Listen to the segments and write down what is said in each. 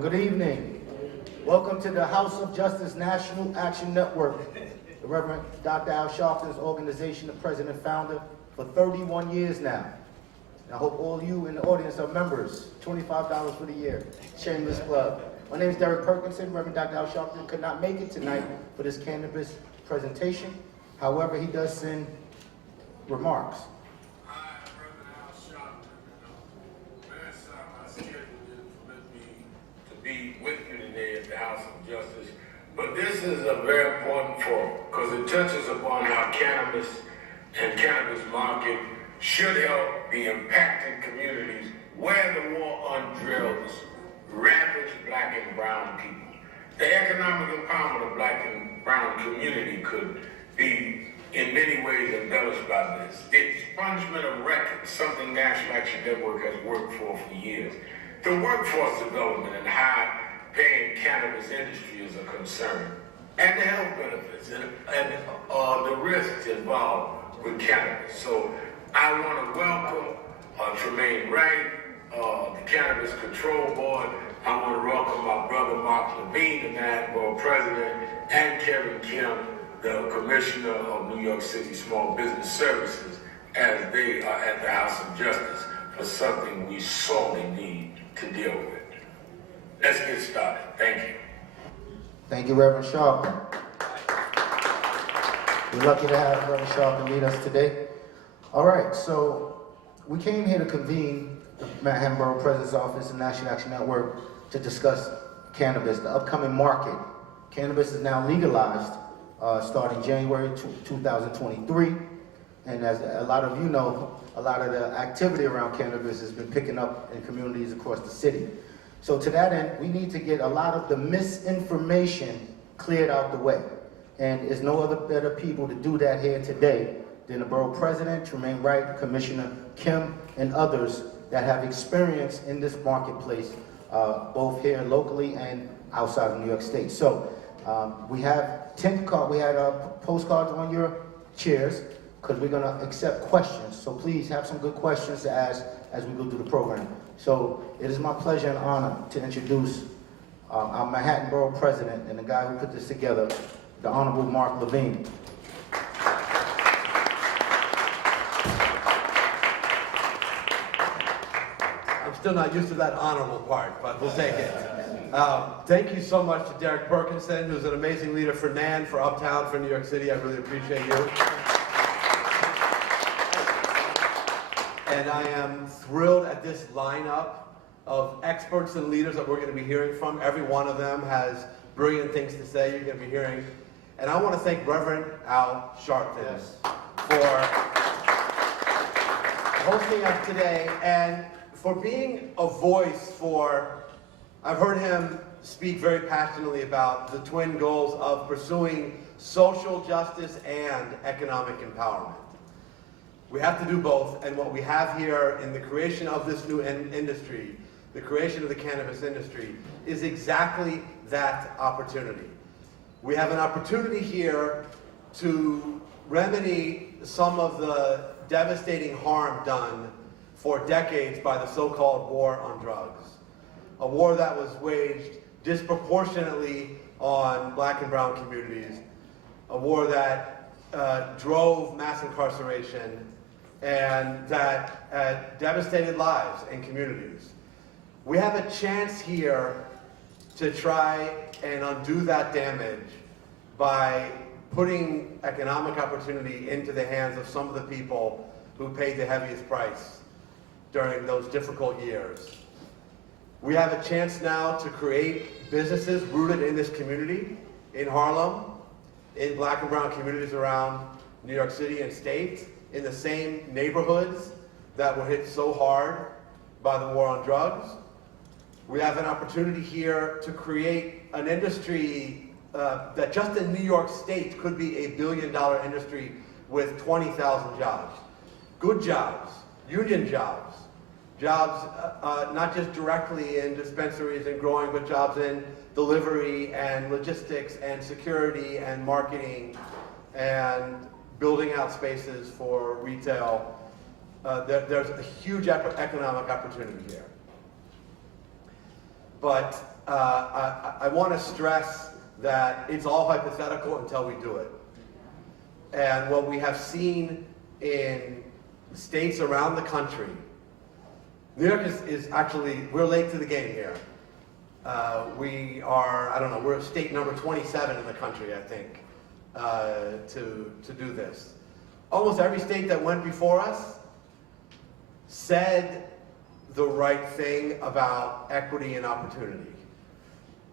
Good evening. Welcome to the House of Justice National Action Network. The Reverend Dr. Al Sharpton's organization, the president and founder, for 31 years now. I hope all you in the audience are members. $25 for the year. Shameless plug. My name is Derek Perkinson. Reverend Dr. Al Sharpton could not make it tonight for this cannabis presentation. However, he does send remarks. With you today at the House of Justice. But this is a very important forum because it touches upon how cannabis and cannabis market should help the impacted communities where the war on drugs ravage black and brown people. The economic empowerment of black and brown community could be in many ways embellished by this. The expungement of records, something National Action Network has worked for years. The workforce development and high-paying cannabis industry is a concern, and the health benefits and the risks involved with cannabis. So I want to welcome Tremaine Wright, the Cannabis Control Board. I want to welcome my brother Mark Levine, the NAN Borough President, and Kevin Kim, the Commissioner of New York City Small Business Services, as they are at the House of Justice for something we sorely need to deal with. Let's get started. Thank you. Thank you, Reverend Sharpton. We're lucky to have Reverend Sharpton lead us today. All right, so we came here to convene the Manhattan Borough President's Office and National Action Network to discuss cannabis, the upcoming market. Cannabis is now legalized starting January 2023. And as a lot of you know, a lot of the activity around cannabis has been picking up in communities across the city. So to that end, we need to get a lot of the misinformation cleared out the way. And there's no other better people to do that here today than the Borough President, Tremaine Wright, Commissioner Kim, and others that have experience in this marketplace, both here locally and outside of New York State. So we have 10 postcards on your chairs, because we're going to accept questions. So please have some good questions to ask as we go through the program. So it is my pleasure and honor to introduce our Manhattan Borough President and the guy who put this together, the Honorable Mark Levine. I'm still not used to that honorable part, but we'll take it. Thank you so much to Derek Perkinson, who's an amazing leader for NAN, for Uptown, for New York City. I really appreciate you. And I am thrilled at this lineup of experts and leaders that we're going to be hearing from. Every one of them has brilliant things to say you're going to be hearing. And I want to thank Reverend Al Sharpton for hosting us today and for being a voice for, I've heard him speak very passionately about the twin goals of pursuing social justice and economic empowerment. We have to do both, and what we have here in the creation of this new industry, the creation of the cannabis industry, is exactly that opportunity. We have an opportunity here to remedy some of the devastating harm done for decades by the so-called war on drugs. A war that was waged disproportionately on black and brown communities, a war that drove mass incarceration, and that devastated lives and communities. We have a chance here to try and undo that damage by putting economic opportunity into the hands of some of the people who paid the heaviest price during those difficult years. We have a chance now to create businesses rooted in this community, in Harlem, in black and brown communities around New York City and state, in the same neighborhoods that were hit so hard by the war on drugs. We have an opportunity here to create an industry that just in New York State could be a billion-dollar industry with 20,000 jobs. Good jobs, union jobs, jobs not just directly in dispensaries and growing, but jobs in delivery and logistics and security and marketing and building out spaces for retail. There's a huge economic opportunity here. But I want to stress that it's all hypothetical until we do it. And what we have seen in states around the country, New York is actually, we're late to the game here. We are, I don't know, we're state number 27 in the country, I think, to do this. Almost every state that went before us said the right thing about equity and opportunity.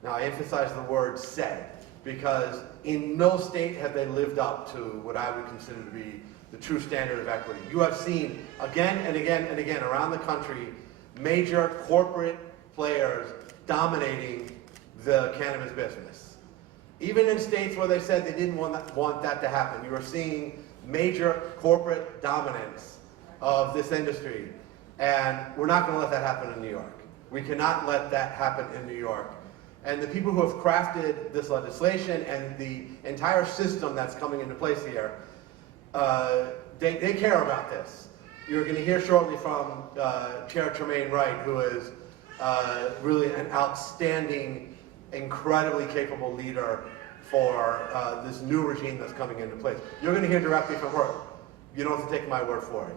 Now, I emphasize the word said, because in no state have they lived up to what I would consider to be the true standard of equity. You have seen again and again and again around the country major corporate players dominating the cannabis business. Even in states where they said they didn't want that to happen, you are seeing major corporate dominance of this industry. And we're not going to let that happen in New York. We cannot let that happen in New York. And the people who have crafted this legislation and the entire system that's coming into place here, they care about this. You're going to hear shortly from Chair Tremaine Wright, who is really an outstanding, incredibly capable leader for this new regime that's coming into place. You're going to hear directly from her. You don't have to take my word for it.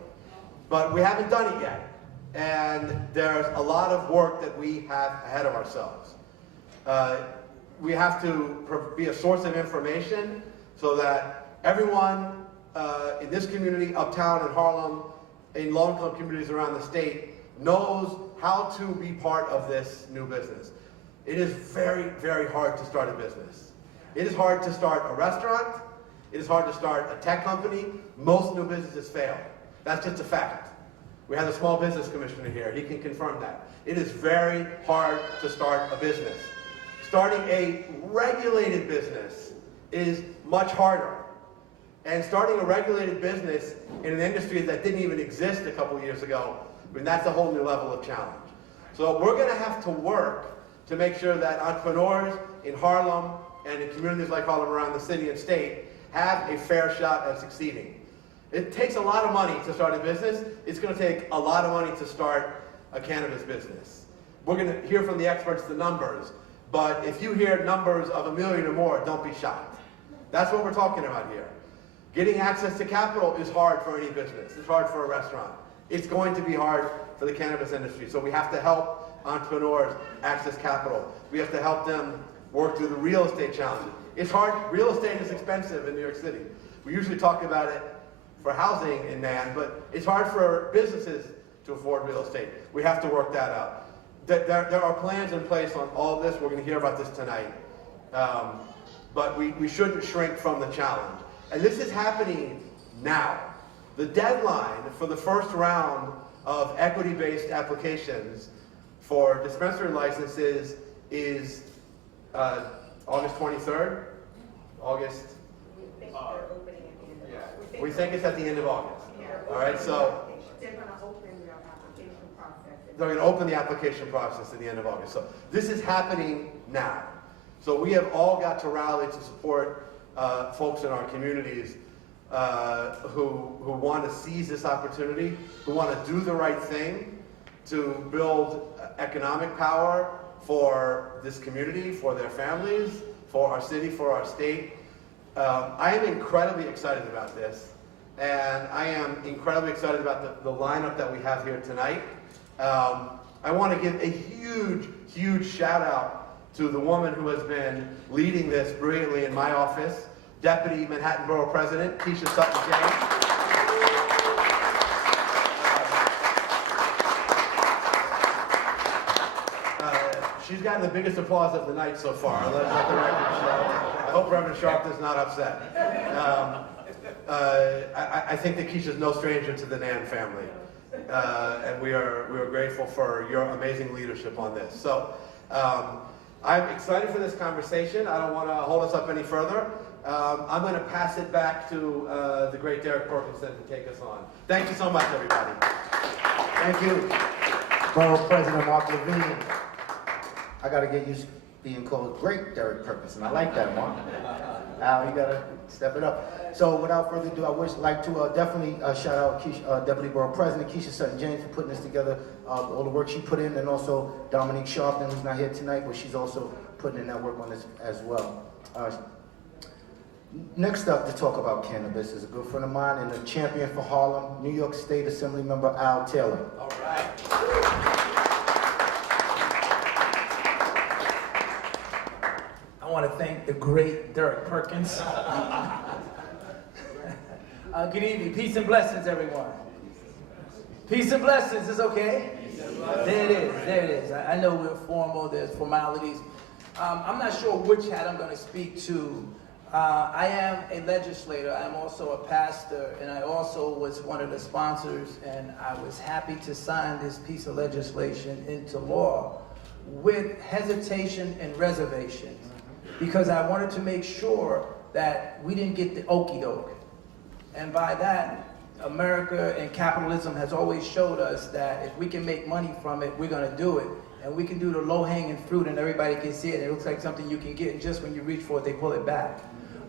But we haven't done it yet. And there's a lot of work that we have ahead of ourselves. We have to be a source of information so that everyone in this community, uptown in Harlem, in low-income communities around the state, knows how to be part of this new business. It is very, very hard to start a business. It is hard to start a restaurant. It is hard to start a tech company. Most new businesses fail. That's just a fact. We have the Small Business Commissioner here. He can confirm that. It is very hard to start a business. Starting a regulated business is much harder. And starting a regulated business in an industry that didn't even exist a couple years ago, I mean, that's a whole new level of challenge. So we're going to have to work to make sure that entrepreneurs in Harlem and in communities like Harlem around the city and state have a fair shot at succeeding. It takes a lot of money to start a business. It's going to take a lot of money to start a cannabis business. We're going to hear from the experts the numbers, but if you hear numbers of $1 million or more, don't be shocked. That's what we're talking about here. Getting access to capital is hard for any business. It's hard for a restaurant. It's going to be hard for the cannabis industry. So we have to help entrepreneurs access capital. We have to help them work through the real estate challenges. It's hard. Real estate is expensive in New York City. We usually talk about it for housing in NAN, but it's hard for businesses to afford real estate. We have to work that out. There are plans in place on all of this. We're going to hear about this tonight. But we shouldn't shrink from the challenge. And this is happening now. The deadline for the first round of equity-based applications for dispensary licenses is August 23rd? August? We think it's at the end of August. All right, so they're going to open the application process. they're going to open the application process at the end of August. So this is happening now. So we have all got to rally to support folks in our communities who want to seize this opportunity, who want to do the right thing to build economic power for this community, for their families, for our city, for our state. I am incredibly excited about this, and I am incredibly excited about the lineup that we have here tonight. I want to give a huge, huge shout out to the woman who has been leading this brilliantly in my office, Deputy Manhattan Borough President, Keisha Sutton-James. She's gotten the biggest applause of the night so far. Let the record show. I hope Reverend Sharp is not upset. I think that Keisha's no stranger to the NAN family. And we are grateful for your amazing leadership on this. So I'm excited for this conversation. I don't want to hold us up any further. I'm going to pass it back to the great Derek Perkinson to take us on. Thank you so much, everybody. Thank you, Borough President Mark Levine. I got to get used to being called Great Derek Perkinson. I like that, Mark. Al, you gotta step it up. So without further ado, I would like to definitely shout out Deputy Borough President Keisha Sutton-James for putting this together, all the work she put in, and also Dominique Sharpton, who's not here tonight, but she's also putting in that work on this as well. Next up to talk about cannabis is a good friend of mine and a champion for Harlem, New York State Assembly Member Al Taylor. All right. I want to thank the great Derek Perkins. Good evening. Peace and blessings, everyone. Peace and blessings. It's okay? There it is. There it is. I know we're formal. There's formalities. I'm not sure which hat I'm going to speak to. I am a legislator. I'm also a pastor, and I also was one of the sponsors, and I was happy to sign this piece of legislation into law with hesitation and reservations, because I wanted to make sure that we didn't get the okie doke. And by that, America and capitalism has always showed us that if we can make money from it, we're going to do it. And we can do the low-hanging fruit and everybody can see it. It looks like something you can get, and just when you reach for it, they pull it back.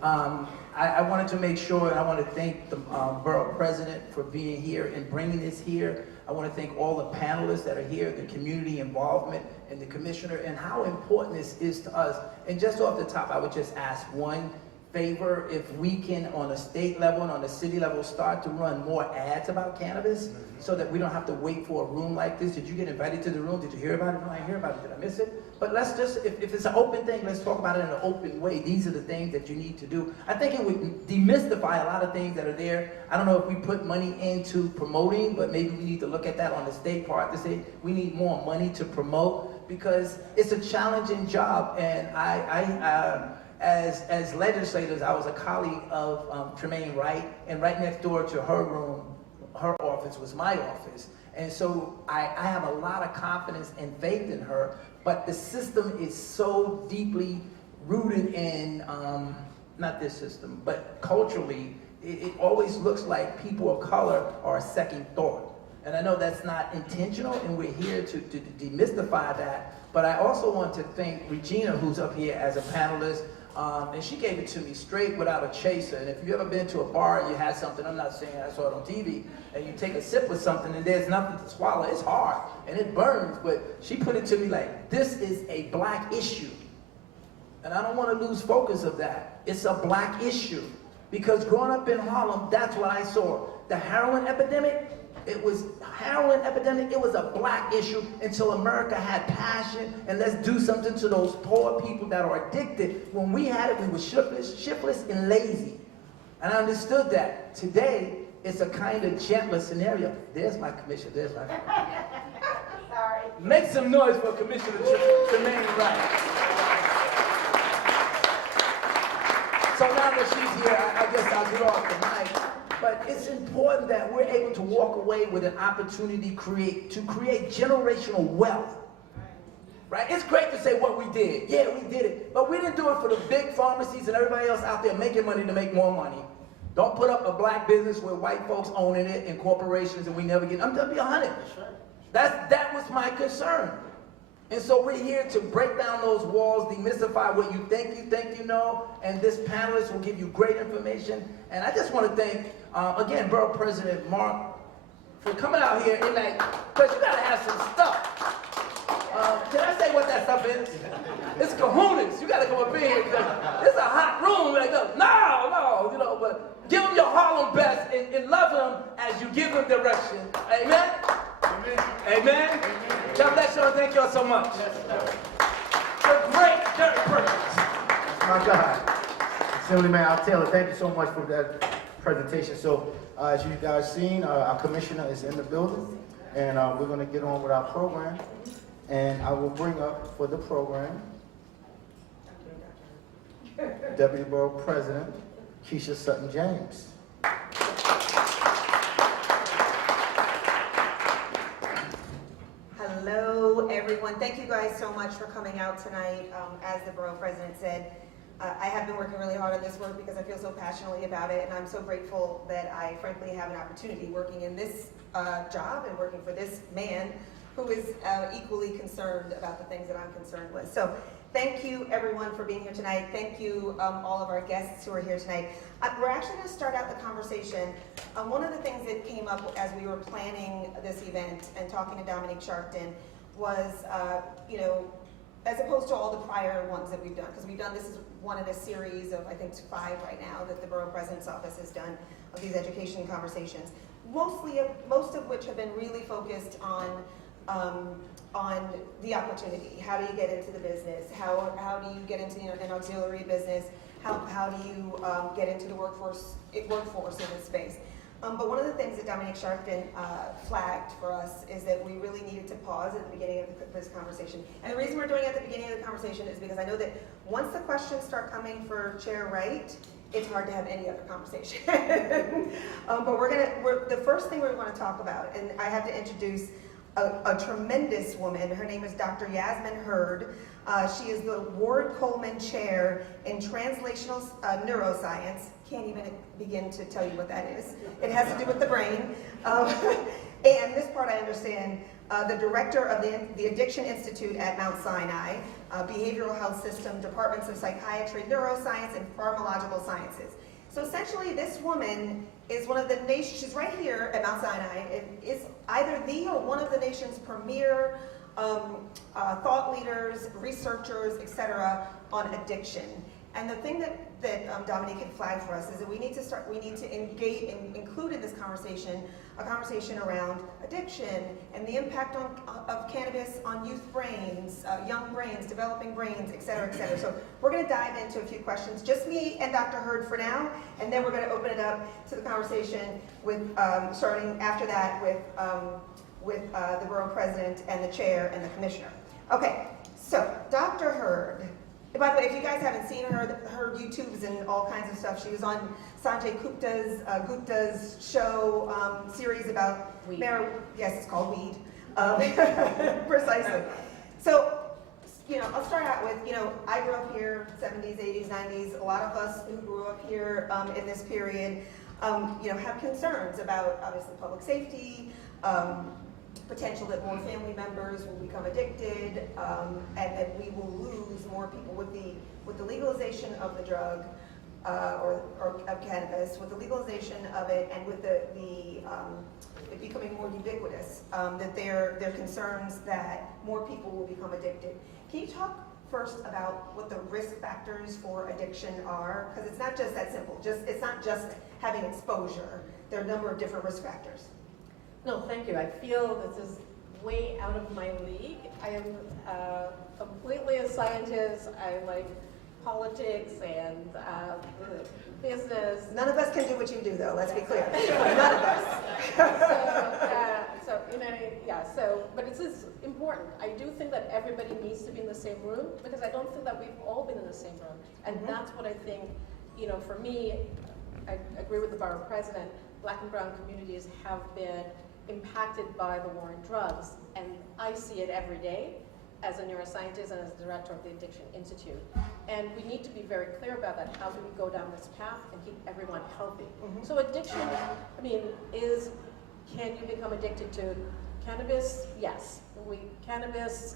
I wanted to make sure, and I want to thank the Borough President for being here and bringing this here. I want to thank all the panelists that are here, the community involvement, and the Commissioner, and how important this is to us. And just off the top, I would just ask one favor: if we can, on a state level and on a city level, start to run more ads about cannabis, so that we don't have to wait for a room like this. Did you get invited to the room? Did you hear about it? No, I didn't hear about it. Did I miss it? But let's just, if it's an open thing, let's talk about it in an open way. These are the things that you need to do. I think it would demystify a lot of things that are there. I don't know if we put money into promoting, but maybe we need to look at that on the state part to say we need more money to promote, because it's a challenging job. And as legislators, I was a colleague of Tremaine Wright, and right next door to her room, her office was my office. And so I have a lot of confidence and faith in her, but the system is so deeply rooted in, not this system, but culturally, it always looks like people of color are a second thought. And I know that's not intentional, and we're here to demystify that, but I also want to thank Regina, who's up here as a panelist. And she gave it to me straight without a chaser. And if you've ever been to a bar and you had something, I'm not saying I saw it on TV, and you take a sip of something and there's nothing to swallow, it's hard and it burns, but she put it to me like, this is a black issue. And I don't want to lose focus of that. It's a black issue. Because growing up in Harlem, that's what I saw. The heroin epidemic, it was a black issue until America had passion and let's do something to those poor people that are addicted. When we had it, we were shiftless and lazy. And I understood that. Today, it's a kind of gentler scenario. There's my commissioner, there's my Sorry. Make some noise for Commissioner Tremaine Wright. So now that she's here, I guess I'll get off the mic. But it's important that we're able to walk away with an opportunity to create generational wealth. Right? It's great to say what we did. Yeah, we did it. But we didn't do it for the big pharmacies and everybody else out there making money to make more money. Don't put up a black business with white folks owning it and corporations and we never get, I'm going to be 100. That was my concern. And so we're here to break down those walls, demystify what you think you know, and this panelist will give you great information. And I just want to thank, again, Borough President Mark for coming out here and like, because you got to have some stuff. Can I say what that stuff is? It's kahunas. You got to come up in here because it's a hot room. Like, no, you know, but give them your Harlem best and love them as you give them direction. Amen? Amen. Amen. God bless you and thank y'all so much. The great Derek Perkins. My God. Assemblyman Al Taylor, thank you so much for that presentation. So, as you guys seen, our commissioner is in the building, and we're going to get on with our program. And I will bring up for the program Deputy Borough President Keisha Sutton-James. Hello, everyone. Thank you guys so much for coming out tonight. As the Borough President said, I have been working really hard on this work because I feel so passionately about it, and I'm so grateful that I frankly have an opportunity working in this job and working for this man who is equally concerned about the things that I'm concerned with. So thank you everyone for being here tonight. Thank you all of our guests who are here tonight. We're actually going to start out the conversation. One of the things that came up as we were planning this event and talking to Dominique Sharpton was, you know, as opposed to all the prior ones that we've done, because this is one in a series of, I think, 5 right now that the Borough President's Office has done of these education conversations. Most of which have been really focused on the opportunity. How do you get into the business? How do you get into an auxiliary business? How do you get into the workforce in this space? But one of the things that Dominique Sharpton flagged for us is that we really needed to pause at the beginning of this conversation. And the reason we're doing it at the beginning of the conversation is because I know that once the questions start coming for Chair Wright, it's hard to have any other conversation. But the first thing we want to talk about, and I have to introduce a tremendous woman. Her name is Dr. Yasmin Hurd. She is the Ward Coleman Chair in Translational Neuroscience. Can't even begin to tell you what that is. It has to do with the brain. And this part I understand, the director of the Addiction Institute at Mount Sinai, Behavioral Health System, Departments of Psychiatry, Neuroscience, and Pharmacological Sciences. So essentially, this woman is one of the nations, she's right here at Mount Sinai, is either the or one of the nation's premier thought leaders, researchers, etc., on addiction. And the thing that Dominique had flagged for us is that we need to engage and include in this conversation a conversation around addiction and the impact of cannabis on youth brains, young brains, developing brains, et cetera, et cetera. So we're going to dive into a few questions, just me and Dr. Hurd for now, and then we're going to open it up to the conversation with, starting after that with the Borough President and the Chair and the Commissioner. Okay, so Dr. Hurd. By the way, if you guys haven't seen her YouTubes and all kinds of stuff, she was on Sanjay Gupta's show series about Weed. Yes, it's called Weed. Precisely. So, you know, I'll start out with, you know, I grew up here, 70s, 80s, 90s. A lot of us who grew up here in this period, you know, have concerns about, obviously, public safety, potential that more family members will become addicted, and that we will lose more people with the legalization of the drug or of cannabis, with the legalization of it, and with it becoming more ubiquitous. That they're concerns that more people will become addicted. Can you talk first about what the risk factors for addiction are? Because it's not just that simple. It's not just having exposure. There are a number of different risk factors. No, thank you. I feel this is way out of my league. I am completely a scientist. I like politics and business. None of us can do what you do, though. Let's be clear. None of us. So you know, yeah. So, but it is important. I do think that everybody needs to be in the same room because I don't think that we've all been in the same room, and that's what I think. You know, for me, I agree with the Borough President. Black and brown communities have been impacted by the war on drugs, and I see it every day as a neuroscientist and as the director of the Addiction Institute. And we need to be very clear about that. How do we go down this path and keep everyone healthy? So addiction, I mean, can you become addicted to cannabis? Yes. Cannabis,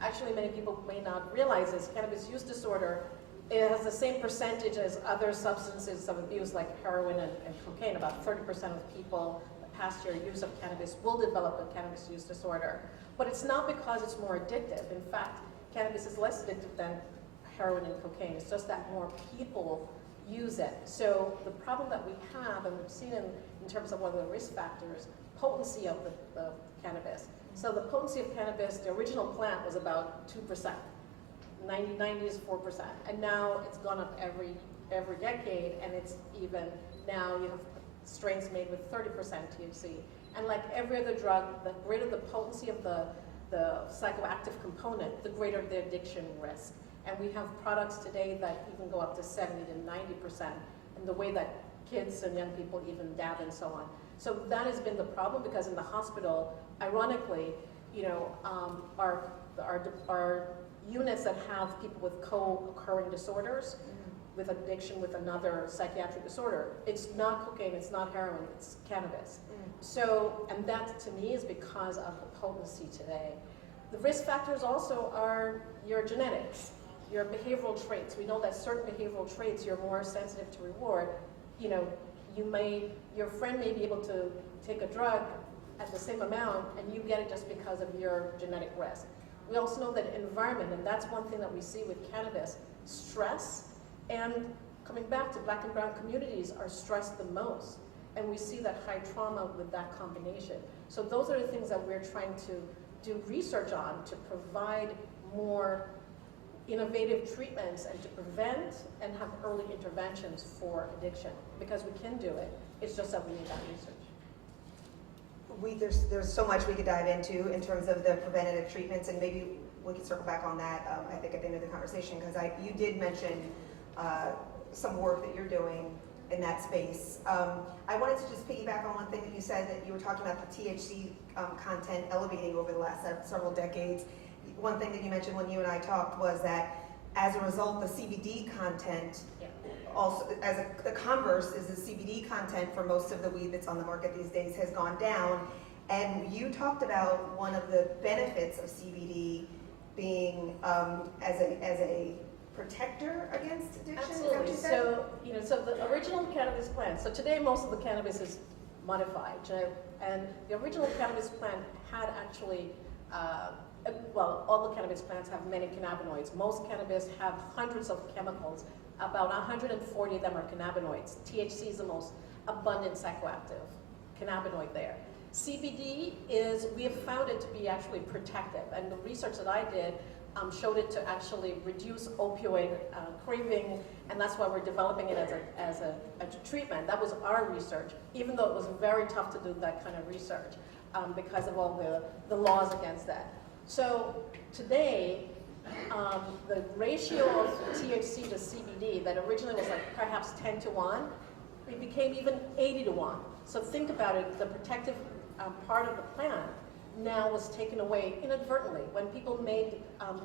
actually many people may not realize this, cannabis use disorder, it has the same percentage as other substances of abuse like heroin and cocaine. About 30% of people past year use of cannabis will develop a cannabis use disorder. But it's not because it's more addictive. In fact, cannabis is less addictive than heroin and cocaine. It's just that more people use it. So the problem that we have, and we've seen in terms of one of the risk factors, potency of the cannabis. So the potency of cannabis, the original plant was about 2%. 1990s, 4%. And now it's gone up every decade, and it's even now you have strains made with 30% THC. And like every other drug, the greater the potency of the psychoactive component, the greater the addiction risk. And we have products today that even go up to 70 to 90%, and the way that kids and young people even dab and so on. So that has been the problem, because in the hospital, ironically, you know, our units that have people with co-occurring disorders, with addiction with another psychiatric disorder, it's not cocaine, it's not heroin, it's cannabis. So, and that to me is because of the potency today. The risk factors also are your genetics, your behavioral traits. We know that certain behavioral traits you're more sensitive to reward. You know, your friend may be able to take a drug at the same amount and you get it just because of your genetic risk. We also know that environment, and that's one thing that we see with cannabis, stress, and coming back to Black and brown communities are stressed the most. And we see that high trauma with that combination. So those are the things that we're trying to do research on to provide more innovative treatments and to prevent and have early interventions for addiction. Because we can do it, it's just that we need that research. There's so much we could dive into in terms of the preventative treatments, and maybe we can circle back on that, I think, at the end of the conversation, because you did mention some work that you're doing in that space. I wanted to just piggyback on one thing that you said, that you were talking about the THC content elevating over the last several decades. One thing that you mentioned when you and I talked was that as a result, the CBD content also, the converse is the CBD content for most of the weed that's on the market these days has gone down. And you talked about one of the benefits of CBD being as a protector against addiction. Absolutely. Is that what you said? So the original cannabis plant. So today most of the cannabis is modified, and the original cannabis plant had actually. Well, all the cannabis plants have many cannabinoids. Most cannabis have hundreds of chemicals. About 140 of them are cannabinoids. THC is the most abundant psychoactive cannabinoid there. CBD we have found it to be actually protective, and the research that I did showed it to actually reduce opioid craving, and that's why we're developing it as a treatment. That was our research, even though it was very tough to do that kind of research because of all the laws against that. So today, the ratio of THC to CBD that originally was like perhaps 10 to 1, it became even 80 to 1. So think about it, the protective part of the plant now was taken away inadvertently. When people made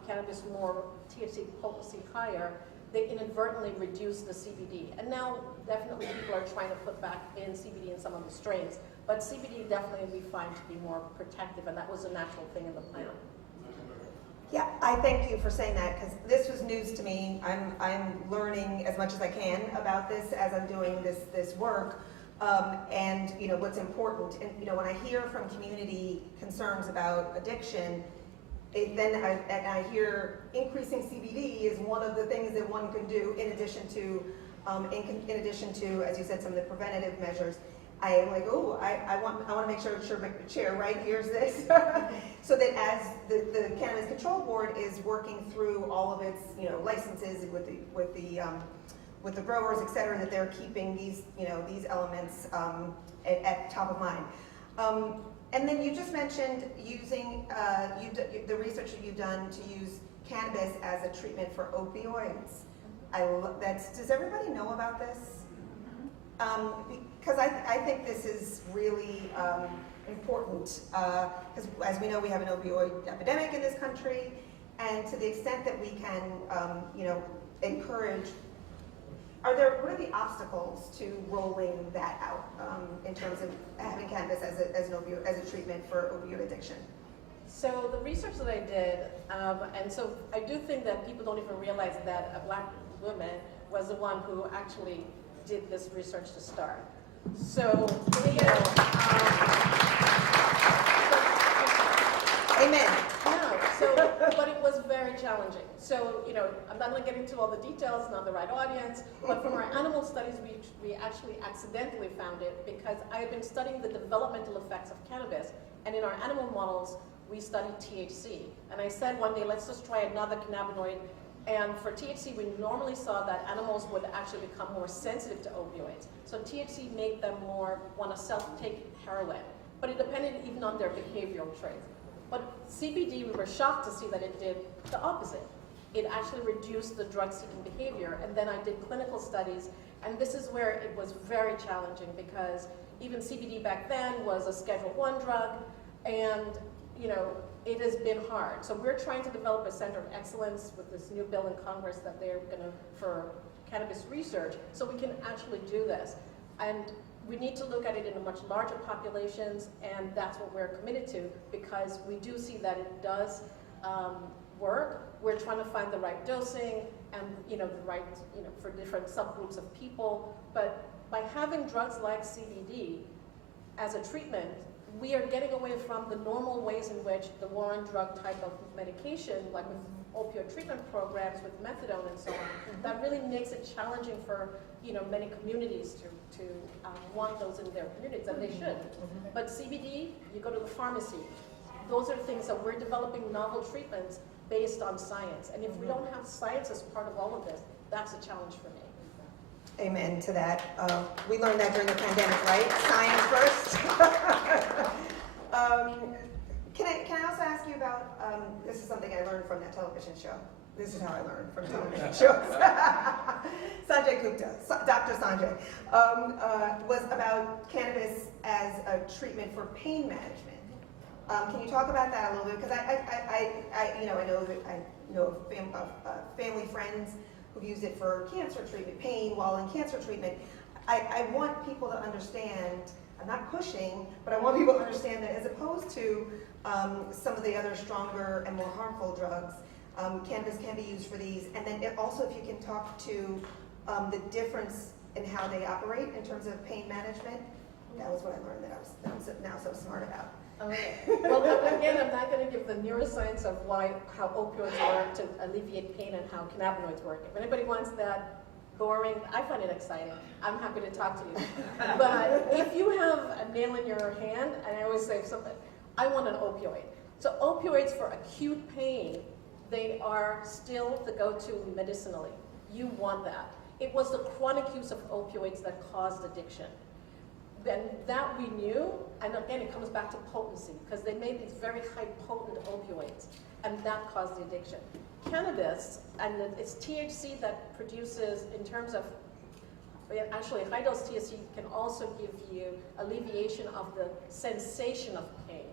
cannabis more THC potency higher, they inadvertently reduced the CBD. And now definitely people are trying to put back in CBD in some of the strains, but CBD definitely we find to be more protective, and that was a natural thing in the plant. Yeah, I thank you for saying that, because this was news to me. I'm learning as much as I can about this as I'm doing this work. And you know what's important, and you know when I hear from community concerns about addiction, I hear increasing CBD is one of the things that one can do in addition to, as you said, some of the preventative measures. I am like, oh, I want to make sure, Chair, right, here's this, so that as the Cannabis Control Board is working through all of its, licenses with the growers, et cetera, that they're keeping these elements at top of mind. And then you just mentioned using the research that you've done to use cannabis as a treatment for opioids. Does everybody know about this? Because I think this is really important, because as we know, we have an opioid epidemic in this country, and to the extent that we can, encourage, what are the obstacles to rolling that out in terms of having cannabis as a treatment for opioid addiction? So the research that I did, and so I do think that people don't even realize that a Black woman was the one who actually did this research to start. So, Amen. No, but it was very challenging. So, I'm not going to get into all the details, not the right audience, but from our animal studies, we actually accidentally found it because I had been studying the developmental effects of cannabis, and in our animal models, we studied THC. And I said one day, let's just try another cannabinoid. And for THC, we normally saw that animals would actually become more sensitive to opioids. So THC made them more want to self-take heroin. But it depended even on their behavioral traits. But CBD, we were shocked to see that it did the opposite. It actually reduced the drug-seeking behavior. And then I did clinical studies, and this is where it was very challenging because even CBD back then was a Schedule I drug, and it has been hard. So we're trying to develop a center of excellence with this new bill in Congress that they're for cannabis research, so we can actually do this. And we need to look at it in a much larger populations, and that's what we're committed to, because we do see that it does work. We're trying to find the right dosing and, the right, for different subgroups of people. But by having drugs like CBD as a treatment, we are getting away from the normal ways in which the war on drug type of medication, like with opioid treatment programs, with methadone and so on, that really makes it challenging for many communities to want those in their communities, and they should. But CBD, you go to the pharmacy. Those are things that we're developing novel treatments based on science. And if we don't have science as part of all of this, that's a challenge for me. Amen to that. We learned that during the pandemic, right? Science first. Can I also ask you about, this is something I learned from that television show. This is how I learned from television shows. Sanjay Gupta, Dr. Sanjay, was about cannabis as a treatment for pain management. Can you talk about that a little bit? Because I know of family friends who've used it for cancer treatment, pain while in cancer treatment. I want people to understand, I'm not pushing, but I want people to understand that as opposed to some of the other stronger and more harmful drugs, cannabis can be used for these. And then also if you can talk to the difference in how they operate in terms of pain management. That was what I learned that I'm now so smart about. Okay. Well, again, I'm not going to give the neuroscience of how opioids work to alleviate pain and how cannabinoids work. If anybody wants that boring, I find it exciting. I'm happy to talk to you. But if you have a nail in your hand, and I always say something, I want an opioid. So opioids for acute pain, they are still the go-to medicinally. You want that. It was the chronic use of opioids that caused addiction. Then that we knew, and again it comes back to potency, because they made these very high potent opioids, and that caused the addiction. Cannabis, and it's THC that produces, in terms of, actually high dose THC can also give you alleviation of the sensation of pain.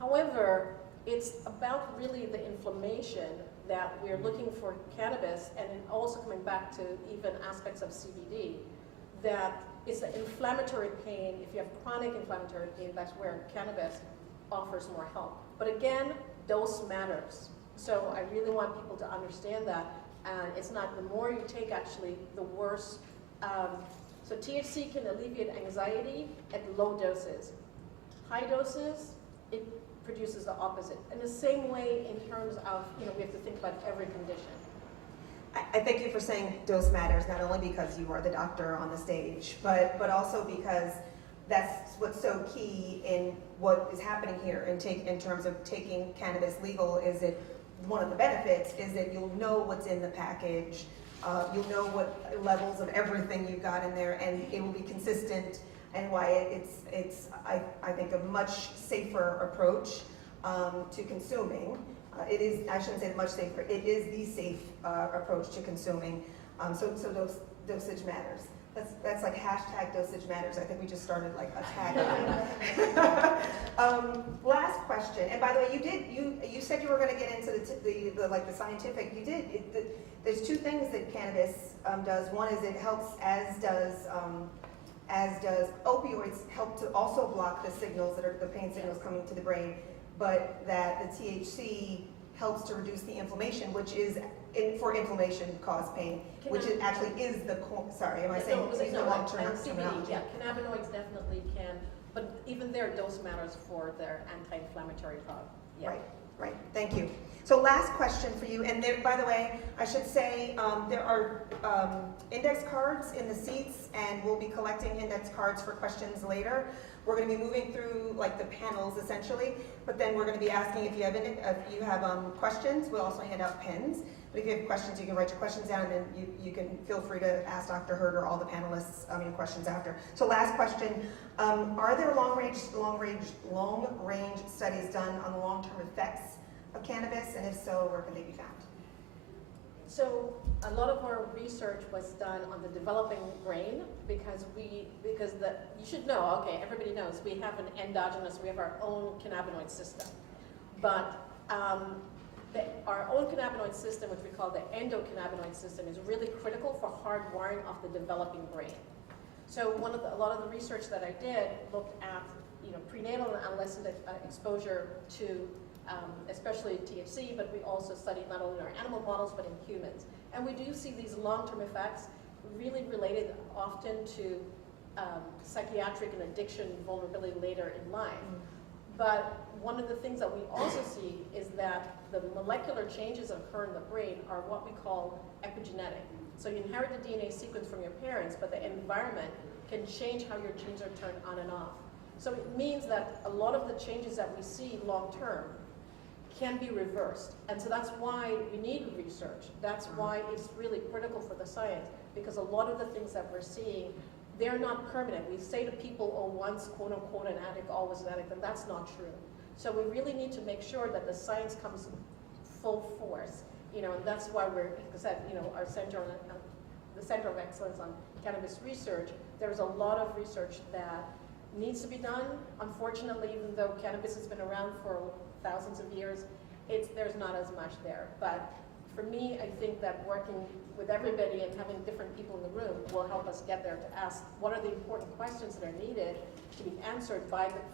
However, it's about really the inflammation that we're looking for cannabis, and then also coming back to even aspects of CBD, that it's the inflammatory pain. If you have chronic inflammatory pain, that's where cannabis offers more help. But again, dose matters. So I really want people to understand that. And it's not, the more you take actually, the worse. So THC can alleviate anxiety at low doses. High doses, it produces the opposite. In the same way in terms of, we have to think about every condition. I thank you for saying dose matters, not only because you are the doctor on the stage, but also because that's what's so key in what is happening here in terms of taking cannabis legal. Is that one of the benefits is that you'll know what's in the package, you'll know what levels of everything you've got in there, and it will be consistent, and why it's I think a much safer approach to consuming. It is, I shouldn't say much safer, it is the safe approach to consuming. So dosage matters. That's like hashtag dosage matters. I think we just started like a tagline. Last question, and by the way, you said you were going to get into the scientific. You did. There's two things that cannabis does. One is it helps, as does opioids, help to also block the signals that are the pain signals coming to the brain. But that the THC helps to reduce the inflammation, which is for inflammation caused pain, which actually is the sorry, am I saying the long-term terminology? Yeah, cannabinoids definitely can, but even their dose matters for their anti-inflammatory problem. Yeah. Right. Thank you. So last question for you, and there, by the way, I should say there are index cards in the seats, and we'll be collecting index cards for questions later. We're going to be moving through like the panels essentially, but then we're going to be asking if you have questions. We'll also hand out pens. But if you have questions, you can write your questions down, and then you can feel free to ask Dr. Hurd or all the panelists your questions after. So last question: are there long range studies done on the long-term effects of cannabis, and if so, where can they be found? So a lot of our research was done on the developing brain because you should know, okay, everybody knows we have an endogenous, we have our own cannabinoid system. But our own cannabinoid system, which we call the endocannabinoid system, is really critical for hardwiring of the developing brain. So a lot of the research that I did looked at prenatal and adolescent exposure to especially THC, but we also study not only in our animal models, but in humans. And we do see these long-term effects really related often to psychiatric and addiction vulnerability later in life. But one of the things that we also see is that the molecular changes that occur in the brain are what we call epigenetic. So you inherit the DNA sequence from your parents, but the environment can change how your genes are turned on and off. So it means that a lot of the changes that we see long-term can be reversed. And so that's why we need research. That's why it's really critical for the science, because a lot of the things that we're seeing, they're not permanent. We say to people, oh, once quote unquote an addict, always an addict, and that's not true. So we really need to make sure that the science comes full force, and that's why we're, like I said, our center, the Center of Excellence on Cannabis Research, there's a lot of research that needs to be done. Unfortunately, even though cannabis has been around for thousands of years, there's not as much there. But for me, I think that working with everybody and having different people in the room will help us get there to ask what are the important questions that are needed to be answered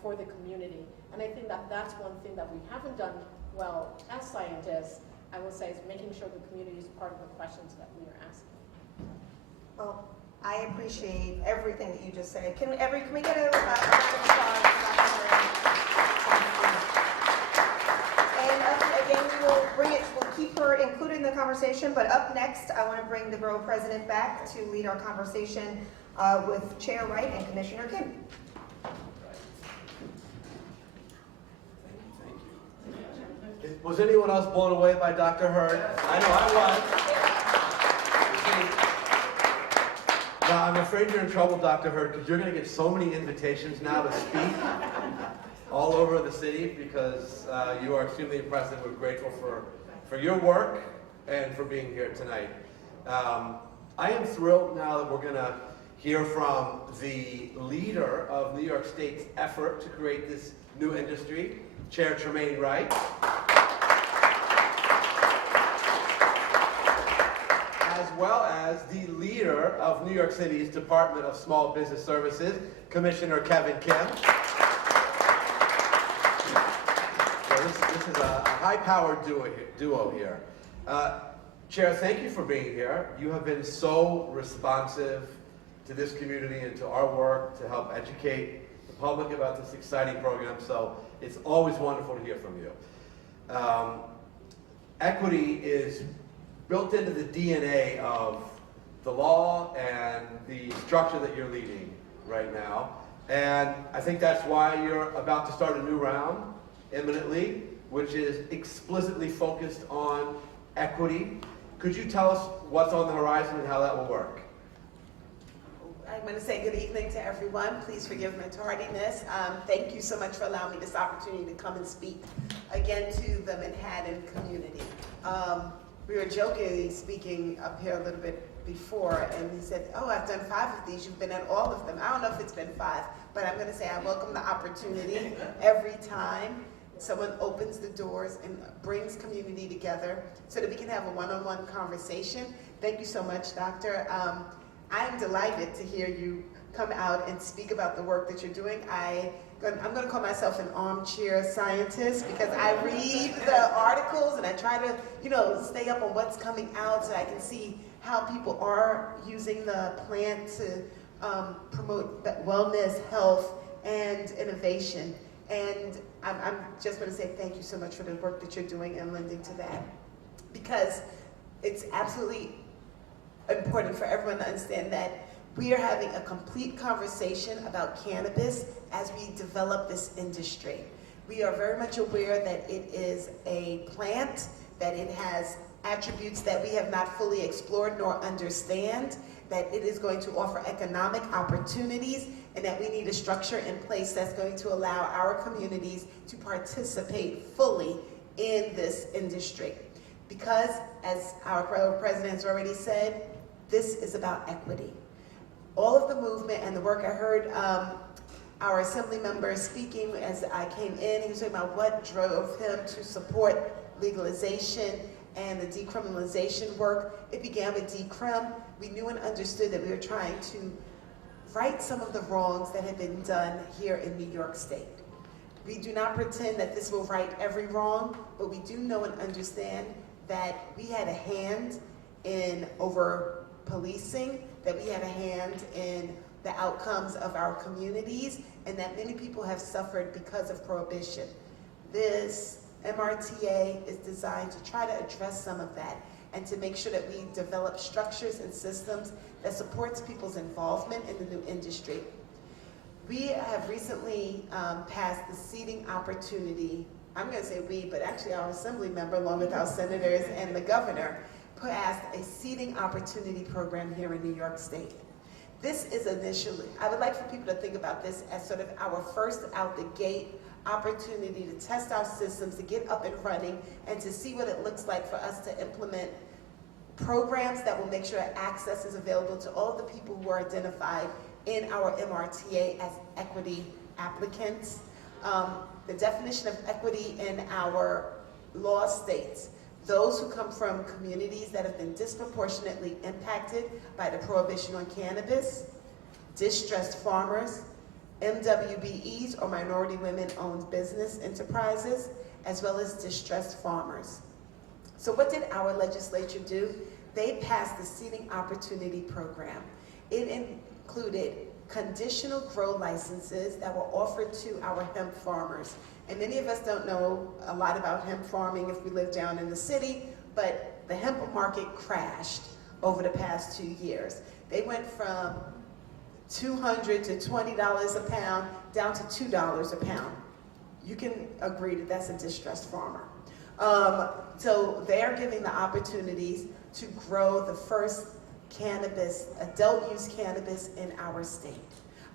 for the community. And I think that that's one thing that we haven't done well as scientists, I will say, is making sure the community is part of the questions that we are asking. Well, I appreciate everything that you just said. Can we get a round of applause? And again, we'll keep her included in the conversation, but up next, I want to bring the Borough President back to lead our conversation with Chair Wright and Commissioner Kim. Was anyone else blown away by Dr. Hurd? I know I was. Now, I'm afraid you're in trouble, Dr. Hurd, because you're going to get so many invitations now to speak all over the city, because you are extremely impressive. We're grateful for your work and for being here tonight. I am thrilled now that we're going to hear from the leader of New York State's effort to create this new industry, Chair Tremaine Wright. As well as the leader of New York City's Department of Small Business Services, Commissioner Kevin Kim. So this is a high-powered duo here. Chair, thank you for being here. You have been so responsive to this community and to our work to help educate the public about this exciting program, so it's always wonderful to hear from you. Equity is built into the DNA of the law and the structure that you're leading right now. And I think that's why you're about to start a new round imminently, which is explicitly focused on equity. Could you tell us what's on the horizon and how that will work? I'm going to say good evening to everyone. Please forgive my tardiness. Thank you so much for allowing me this opportunity to come and speak again to the Manhattan community. We were jokingly speaking up here a little bit before, and he said, oh, I've done 5 of these. You've been at all of them. I don't know if it's been 5, but I'm going to say I welcome the opportunity every time someone opens the doors and brings community together so that we can have a one-on-one conversation. Thank you so much, Doctor. I am delighted to hear you come out and speak about the work that you're doing. I'm going to call myself an armchair scientist because I read the articles and I try to, stay up on what's coming out so I can see how people are using the plant to promote wellness, health, and innovation. And I'm just going to say thank you so much for the work that you're doing and lending to that, because it's absolutely important for everyone to understand that we are having a complete conversation about cannabis as we develop this industry. We are very much aware that it is a plant, that it has attributes that we have not fully explored nor understand, that it is going to offer economic opportunities, and that we need a structure in place that's going to allow our communities to participate fully in this industry. Because, as our president has already said, this is about equity. All of the movement and the work, I heard our assembly member speaking as I came in, he was talking about what drove him to support legalization and the decriminalization work. It began with decrim. We knew and understood that we were trying to right some of the wrongs that had been done here in New York State. We do not pretend that this will right every wrong, but we do know and understand that we had a hand in over policing, that we had a hand in the outcomes of our communities, and that many people have suffered because of prohibition. This MRTA is designed to try to address some of that and to make sure that we develop structures and systems that supports people's involvement in the new industry. We have recently passed the seating opportunity. I'm going to say we, but actually our assembly member, along with our senators and the governor, passed a seating opportunity program here in New York State. This is initially, I would like for people to think about this as sort of our first out the gate opportunity to test our systems, to get up and running, and to see what it looks like for us to implement programs that will make sure access is available to all of the people who are identified in our MRTA as equity applicants. The definition of equity in our law states those who come from communities that have been disproportionately impacted by the prohibition on cannabis, distressed farmers, MWBEs or minority women-owned business enterprises, as well as distressed farmers. So what did our legislature do? They passed the Seating Opportunity Program. It included conditional grow licenses that were offered to our hemp farmers. And many of us don't know a lot about hemp farming if we live down in the city, but the hemp market crashed over the past 2 years. They went from $200 to $20 a pound down to $2 a pound. You can agree that that's a distressed farmer. So they're giving the opportunities to grow the first cannabis, adult use cannabis in our state.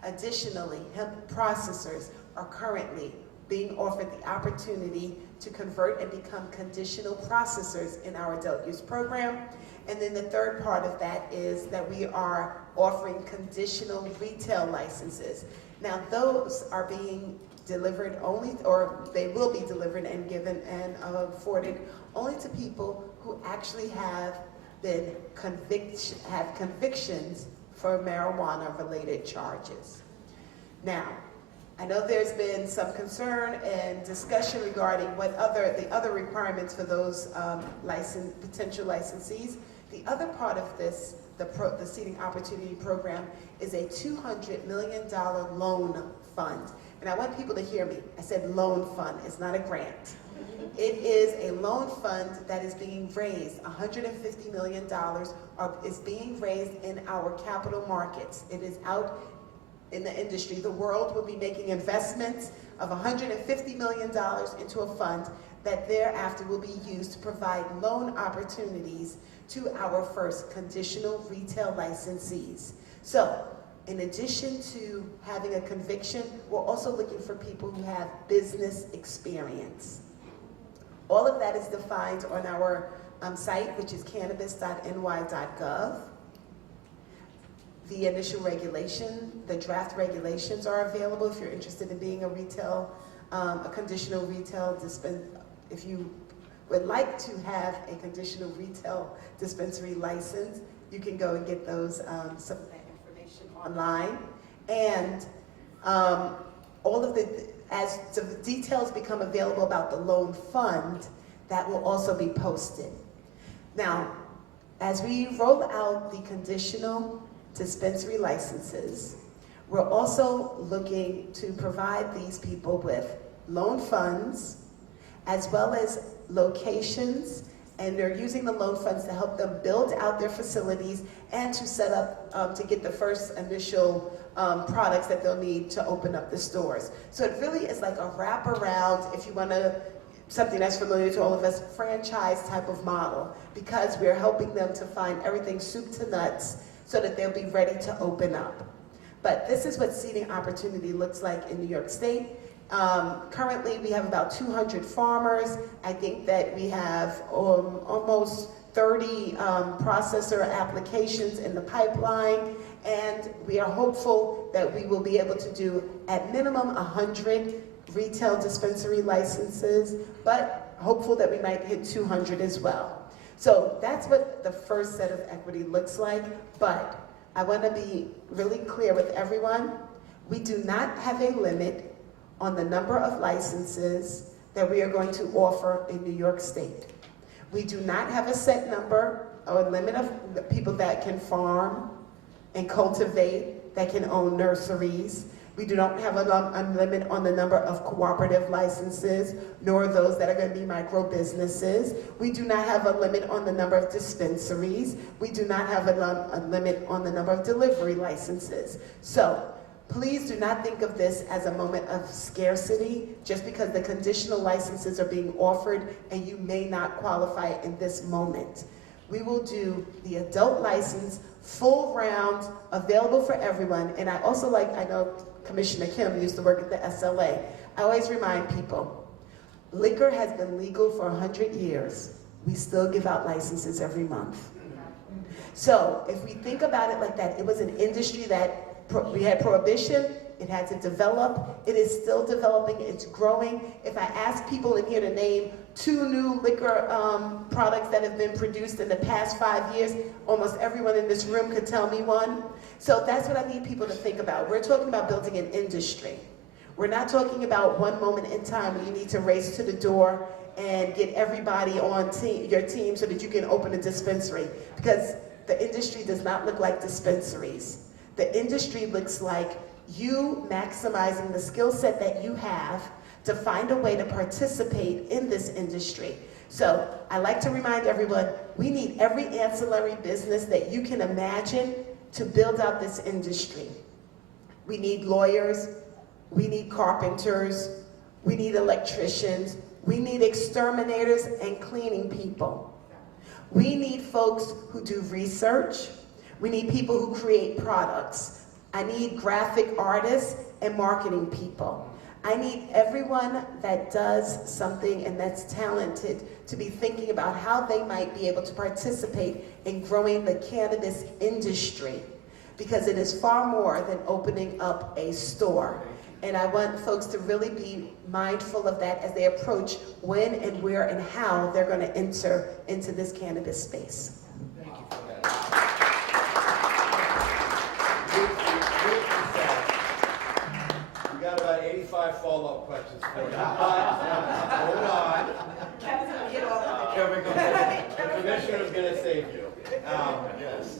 Additionally, hemp processors are currently being offered the opportunity to convert and become conditional processors in our adult use program. And then the third part of that is that we are offering conditional retail licenses. Now those are being delivered only, or they will be delivered and given and afforded only to people who actually have been convictions for marijuana related charges. Now, I know there's been some concern and discussion regarding what the other requirements for those potential licensees. The other part of this, the Seating Opportunity Program, is a $200 million loan fund. And I want people to hear me. I said loan fund, it's not a grant. It is a loan fund that is being raised. $150 million is being raised in our capital markets. It is out in the industry. The world will be making investments of $150 million into a fund that thereafter will be used to provide loan opportunities to our first conditional retail licensees. So, in addition to having a conviction, we're also looking for people who have business experience. All of that is defined on our site, which is cannabis.ny.gov. The initial regulation, the draft regulations are available if you're interested in being a conditional retail if you would like to have a conditional retail dispensary license, you can go and get those, some of that information online. And all of as the details become available about the loan fund, that will also be posted. Now, as we roll out the conditional dispensary licenses, we're also looking to provide these people with loan funds, as well as locations, and they're using the loan funds to help them build out their facilities and to set up, to get the first initial products that they'll need to open up the stores. So it really is like a wraparound, if you want to, something that's familiar to all of us, franchise type of model, because we're helping them to find everything soup to nuts so that they'll be ready to open up. But this is what Seating Opportunity looks like in New York State. Currently, we have about 200 farmers. I think that we have almost 30 processor applications in the pipeline, and we are hopeful that we will be able to do at minimum 100 retail dispensary licenses, but hopeful that we might hit 200 as well. So that's what the first set of equity looks like, but I want to be really clear with everyone. We do not have a limit on the number of licenses that we are going to offer in New York State. We do not have a set number or limit of people that can farm and cultivate, that can own nurseries. We do not have a limit on the number of cooperative licenses, nor those that are going to be micro businesses. We do not have a limit on the number of dispensaries. We do not have a limit on the number of delivery licenses. So please do not think of this as a moment of scarcity just because the conditional licenses are being offered and you may not qualify in this moment. We will do the adult license, full round, available for everyone. And I also I know Commissioner Kim used to work at the SLA. I always remind people, liquor has been legal for 100 years. We still give out licenses every month. So if we think about it like that, it was an industry that we had prohibition, it had to develop, it is still developing, it's growing. If I ask people in here to name 2 new liquor products that have been produced in the past 5 years, almost everyone in this room could tell me one. So that's what I need people to think about. We're talking about building an industry. We're not talking about one moment in time when you need to race to the door and get everybody on your team so that you can open a dispensary, because the industry does not look like dispensaries. The industry looks like you maximizing the skill set that you have to find a way to participate in this industry. So I like to remind everyone, we need every ancillary business that you can imagine to build out this industry. We need lawyers, we need carpenters, we need electricians, we need exterminators and cleaning people. We need folks who do research. We need people who create products. I need graphic artists and marketing people. I need everyone that does something and that's talented to be thinking about how they might be able to participate in growing the cannabis industry, because it is far more than opening up a store. And I want folks to really be mindful of that as they approach when and where and how they're going to enter into this cannabis space. Thank you for that. We got about 85 follow-up questions for you. Hold on. Kevin's gonna get all of it. The commissioner's going to save you. Yes.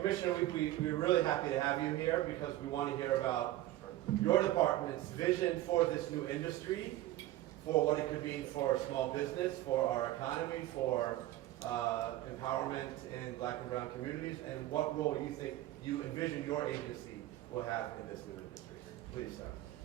Commissioner, we're really happy to have you here because we want to hear about your department's vision for this new industry, for what it could mean for small business, for our economy, for empowerment in Black and brown communities, and what role you think you envision your agency will have in this new industry. Please, sir.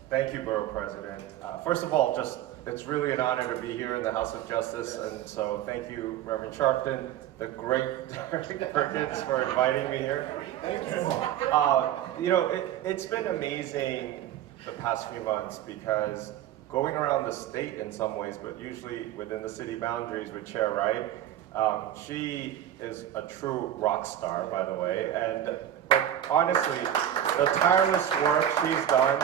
Thank you, Borough President. First of all, it's really an honor to be here in the House of Justice, and so thank you, Reverend Sharpton, the great Derek Perkins, for inviting me here. Thank you. You know, it's been amazing the past few months because going around the state in some ways, but usually within the city boundaries with Chair Wright, she is a true rock star, by the way, but honestly, the tireless work she's done,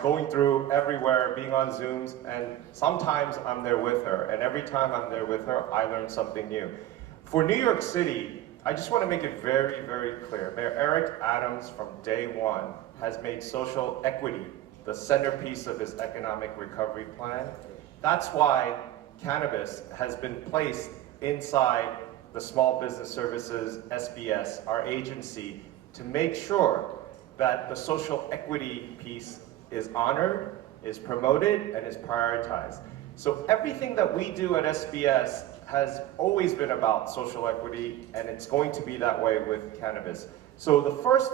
going through everywhere, being on Zooms, and sometimes I'm there with her, and every time I'm there with her, I learn something new. For New York City, I just want to make it very, very clear. Mayor Eric Adams, from day one, has made social equity the centerpiece of his economic recovery plan. That's why cannabis has been placed inside the Small Business Services, SBS, our agency, to make sure that the social equity piece is honored, is promoted, and is prioritized. So everything that we do at SBS has always been about social equity, and it's going to be that way with cannabis. So the first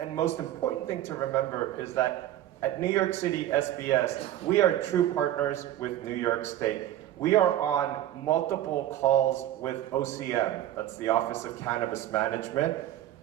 and most important thing to remember is that at New York City SBS, we are true partners with New York State. We are on multiple calls with OCM, that's the Office of Cannabis Management,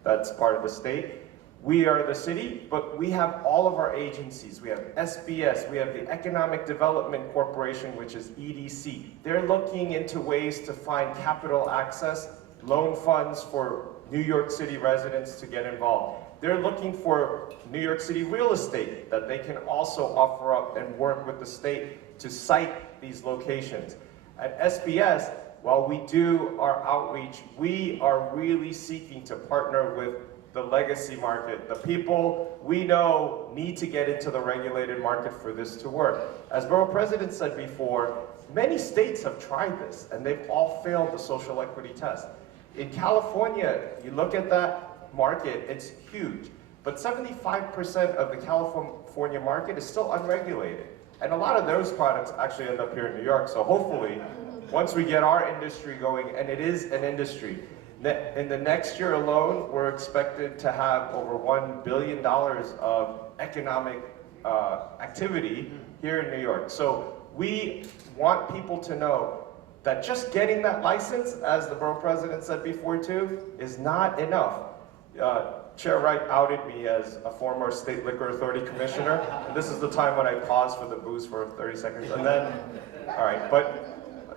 that's part of the state. We are the city, but we have all of our agencies. We have SBS, we have the Economic Development Corporation, which is EDC. They're looking into ways to find capital access, loan funds for New York City residents to get involved. They're looking for New York City real estate that they can also offer up and work with the state to site these locations. At SBS, while we do our outreach, we are really seeking to partner with the legacy market, the people we know need to get into the regulated market for this to work. As Borough President said before, many states have tried this and they've all failed the social equity test. In California, you look at that market, it's huge, but 75% of the California market is still unregulated. And a lot of those products actually end up here in New York, so hopefully, once we get our industry going, and it is an industry, in the next year alone, we're expected to have over $1 billion of economic activity here in New York. So we want people to know that just getting that license, as the Borough President said before too, is not enough. Chair Wright outed me as a former State Liquor Authority Commissioner. And this is the time when I pause for the booze for 30 seconds and then, all right, but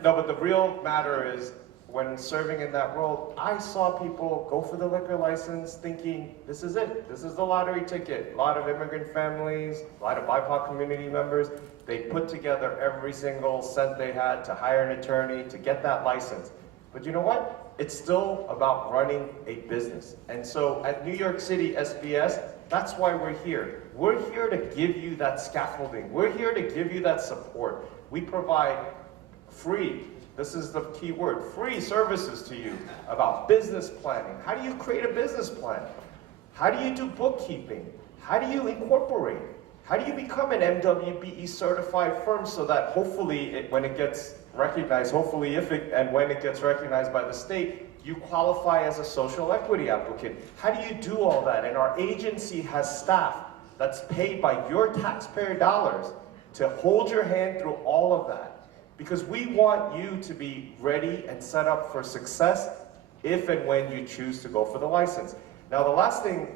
the real matter is, when serving in that role, I saw people go for the liquor license thinking, this is it, this is the lottery ticket. A lot of immigrant families, a lot of BIPOC community members, they put together every single cent they had to hire an attorney to get that license. But you know what? It's still about running a business. And so at New York City SBS, that's why we're here. We're here to give you that scaffolding. We're here to give you that support. We provide free, this is the key word, free services to you about business planning. How do you create a business plan? How do you do bookkeeping? How do you incorporate? How do you become an MWBE certified firm so that hopefully when it gets recognized, hopefully if it and when it gets recognized by the state, you qualify as a social equity applicant? How do you do all that? And our agency has staff that's paid by your taxpayer dollars to hold your hand through all of that. Because we want you to be ready and set up for success if and when you choose to go for the license. Now, the last thing,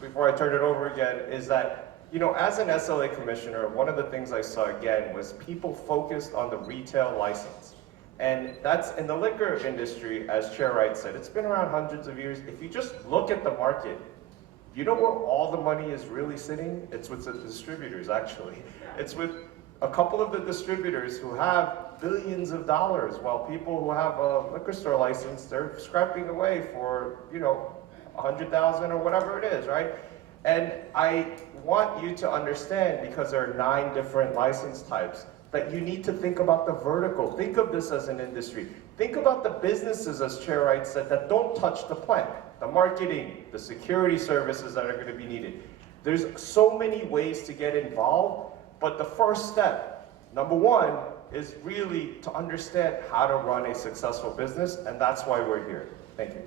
before I turn it over again, is that, you know, as an SLA commissioner, one of the things I saw again was people focused on the retail license. And that's in the liquor industry, as Chair Wright said, it's been around hundreds of years. If you just look at the market, you know where all the money is really sitting? It's with the distributors, actually. It's with a couple of the distributors who have billions of dollars, while people who have a liquor store license, they're scrapping away for, you know, 100,000 or whatever it is, right? And I want you to understand, because there are 9 different license types, that you need to think about the vertical. Think of this as an industry. Think about the businesses, as Chair Wright said, that don't touch the plant. The marketing, the security services that are going to be needed. There's so many ways to get involved, but the first step, number 1, is really to understand how to run a successful business, and that's why we're here. Thank you.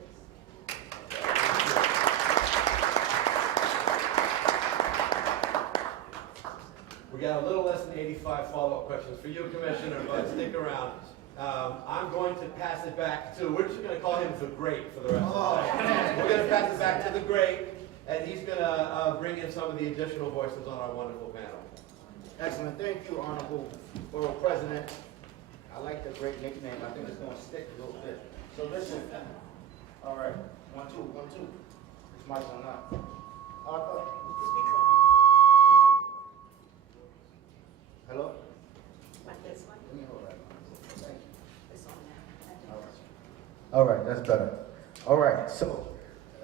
We got a little less than 85 follow-up questions for you, Commissioner, but stick around. I'm going to pass it back to, we're just going to call him the Great for the rest of the night. We're going to pass it back to the Great, and he's going to bring in some of the additional voices on our wonderful panel. Excellent. Thank you, Honorable Borough President. I like the great nickname. I think it's going to stick a little bit. So listen. All right. 1, 2, 1, 2. This mic's on now. Arthur. Hello? Like this one? Let me hold that. Thank you. This one now. All right, that's better. All right, so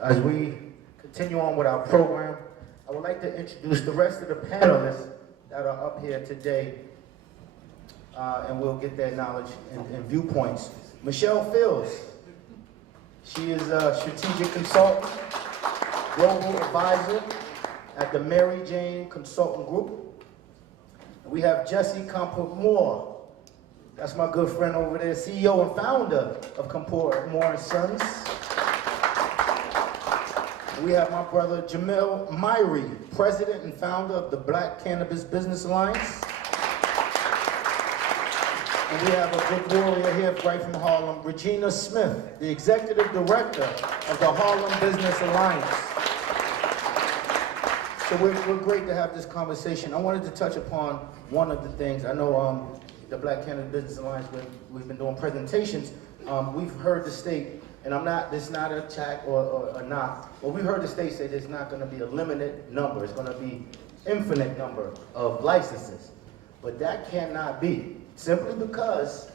as we continue on with our program, I would like to introduce the rest of the panelists that are up here today, and we'll get their knowledge and viewpoints. Michelle Fields, she is a strategic consultant, global advisor at the Mary Jane Consulting Group. We have Jesse Comfort-Moore. That's my good friend over there, CEO and founder of Comfort-Moore & Sons. We have my brother Jamil Myrie, president and founder of the Black Cannabis Business Alliance. And we have a good warrior here right from Harlem, Regina Smith, the executive director of the Harlem Business Alliance. So we're great to have this conversation. I wanted to touch upon one of the things. I know the Black Cannabis Business Alliance, we've been doing presentations. We've heard the state, and this is not an attack or a knock, but we've heard the state say there's not going to be a limited number. It's going to be infinite number of licenses. But that cannot be, simply because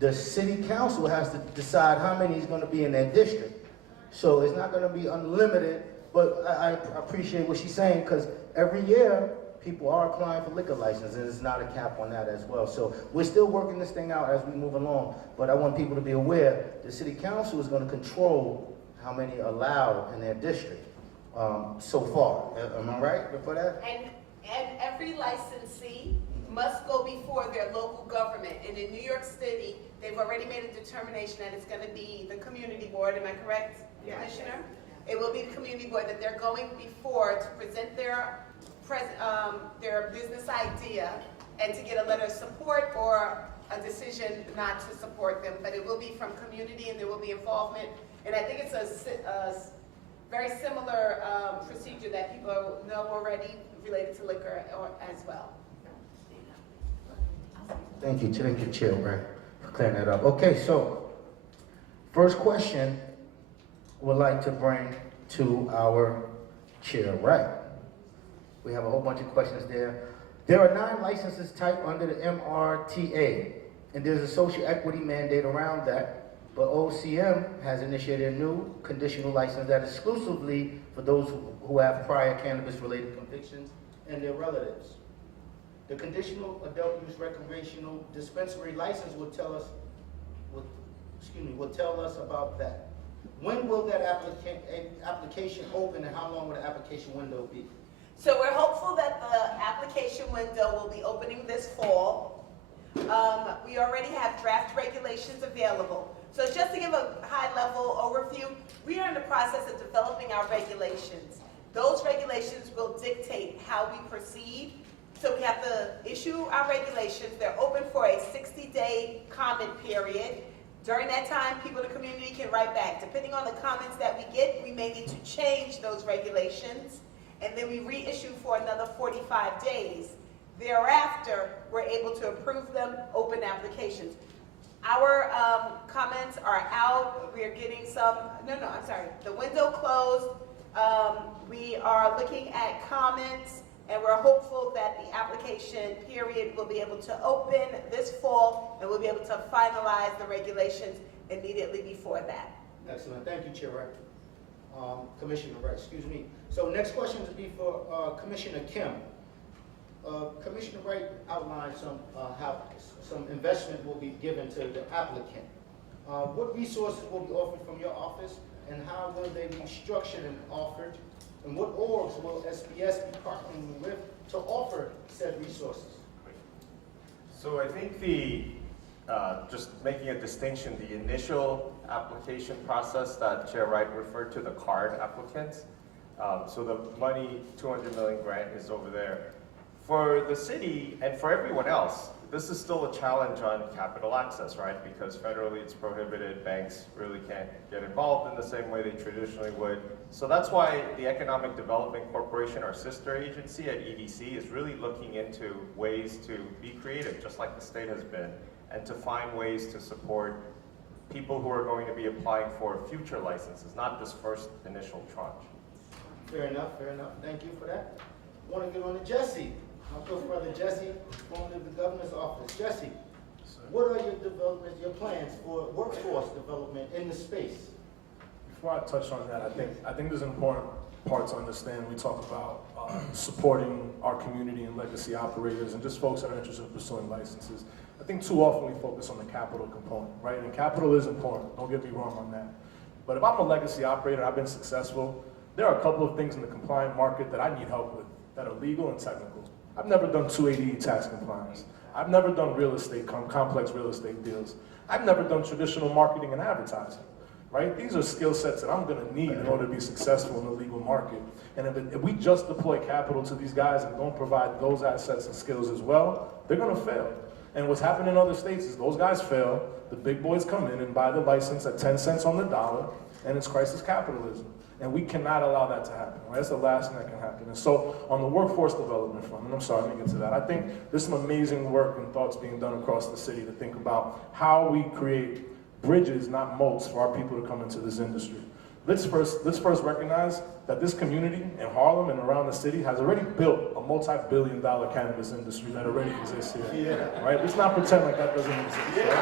the city council has to decide how many is going to be in their district. So it's not going to be unlimited but I appreciate what she's saying, because every year, people are applying for liquor licenses, and there's not a cap on that as well. So we're still working this thing out as we move along, but I want people to be aware, the city council is gonna control how many are allowed in their district, so far. Am I right for that? And every licensee must go before their local government. And in New York City, they've already made a determination that it's gonna be the community board, am I correct, Commissioner? It will be the community board that they're going before to present their business idea and to get a letter of support or a decision not to support them. But it will be from community and there will be involvement. And I think it's a very similar procedure that people know already related to liquor as well. Thank you, Chair, right, for clearing that up. Okay, so, first question would like to bring to our Chair, right? We have a whole bunch of questions there. There are 9 licenses type under the MRTA, and there's a social equity mandate around that, but OCM has initiated a new conditional license that is exclusively for those who have prior cannabis-related convictions and their relatives. The conditional adult use recreational dispensary license will tell us about that. When will that application open, and how long will the application window be? So we're hopeful that the application window will be opening this fall. We already have draft regulations available. So just to give a high-level overview, we are in the process of developing our regulations. Those regulations will dictate how we proceed. So we have to issue our regulations. They're open for a 60-day comment period. During that time, people in the community can write back. Depending on the comments that we get, we may need to change those regulations, and then we reissue for another 45 days. Thereafter, we're able to approve them, open applications. Our comments are out. We are getting some, the window closed. We are looking at comments, and we're hopeful that the application period will be able to open this fall, and we'll be able to finalize the regulations immediately before that. Excellent, thank you, Chair Wright. Commissioner Wright, excuse me. So next question would be for Commissioner Kim. Commissioner Wright outlined how some investment will be given to the applicant. What resources will be offered from your office, and how will they be structured and offered? And what orgs will SBS be partnering with to offer said resources? So I think just making a distinction, the initial application process that Chair Wright referred to, the card applicants. So the money, 200 million grant is over there. For the city and for everyone else, this is still a challenge on capital access, right? Because federally it's prohibited, banks really can't get involved in the same way they traditionally would. So that's why the Economic Development Corporation, our sister agency at EDC, is really looking into ways to be creative, just like the state has been, and to find ways to support people who are going to be applying for future licenses, not this first initial tranche. Fair enough, thank you for that. I want to get on to Jesse. My close brother Jesse, formerly of the governor's office. Jesse, what are your developments, your plans for workforce development in the space? Before I touch on that, I think there's an important part to understand. We talk about supporting our community and legacy operators and just folks that are interested in pursuing licenses. I think too often we focus on the capital component, right? And capital is important, don't get me wrong on that. But if I'm a legacy operator, I've been successful, there are a couple of things in the compliant market that I need help with that are legal and technical. I've never done 280E tax compliance. I've never done real estate, complex real estate deals. I've never done traditional marketing and advertising, right? These are skill sets that I'm gonna need in order to be successful in the legal market. And if we just deploy capital to these guys and don't provide those assets and skills as well, they're gonna fail. And what's happened in other states is those guys fail, the big boys come in and buy the license at 10 cents on the dollar, and it's crisis capitalism. And we cannot allow that to happen, right? That's the last thing that can happen. And so on the workforce development front, and I'm sorry, let me get to that. I think there's some amazing work and thoughts being done across the city to think about how we create bridges, not moats, for our people to come into this industry. Let's first recognize that this community in Harlem and around the city has already built a multi-billion-dollar cannabis industry that already exists here, right? Let's not pretend like that doesn't exist, right?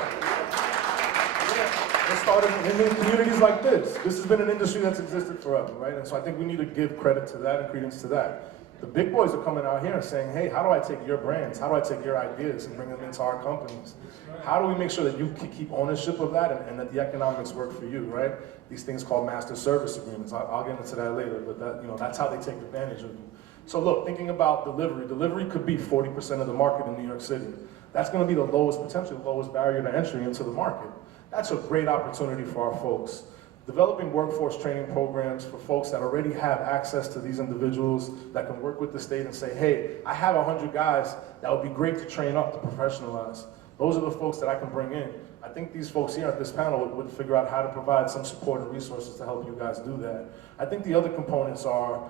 It started in communities like this. This has been an industry that's existed forever, right? And so I think we need to give credit to that and credence to that. The big boys are coming out here and saying, hey, how do I take your brands? How do I take your ideas and bring them into our companies? How do we make sure that you can keep ownership of that and that the economics work for you, right? These things called master service agreements. I'll get into that later, but that's how they take advantage of you. So look, thinking about delivery could be 40% of the market in New York City. That's going to be the potentially the lowest barrier to entry into the market. That's a great opportunity for our folks. Developing workforce training programs for folks that already have access to these individuals that can work with the state and say, hey, I have 100 guys that would be great to train up, to professionalize. Those are the folks that I can bring in. I think these folks here at this panel would figure out how to provide some support and resources to help you guys do that. I think the other components are,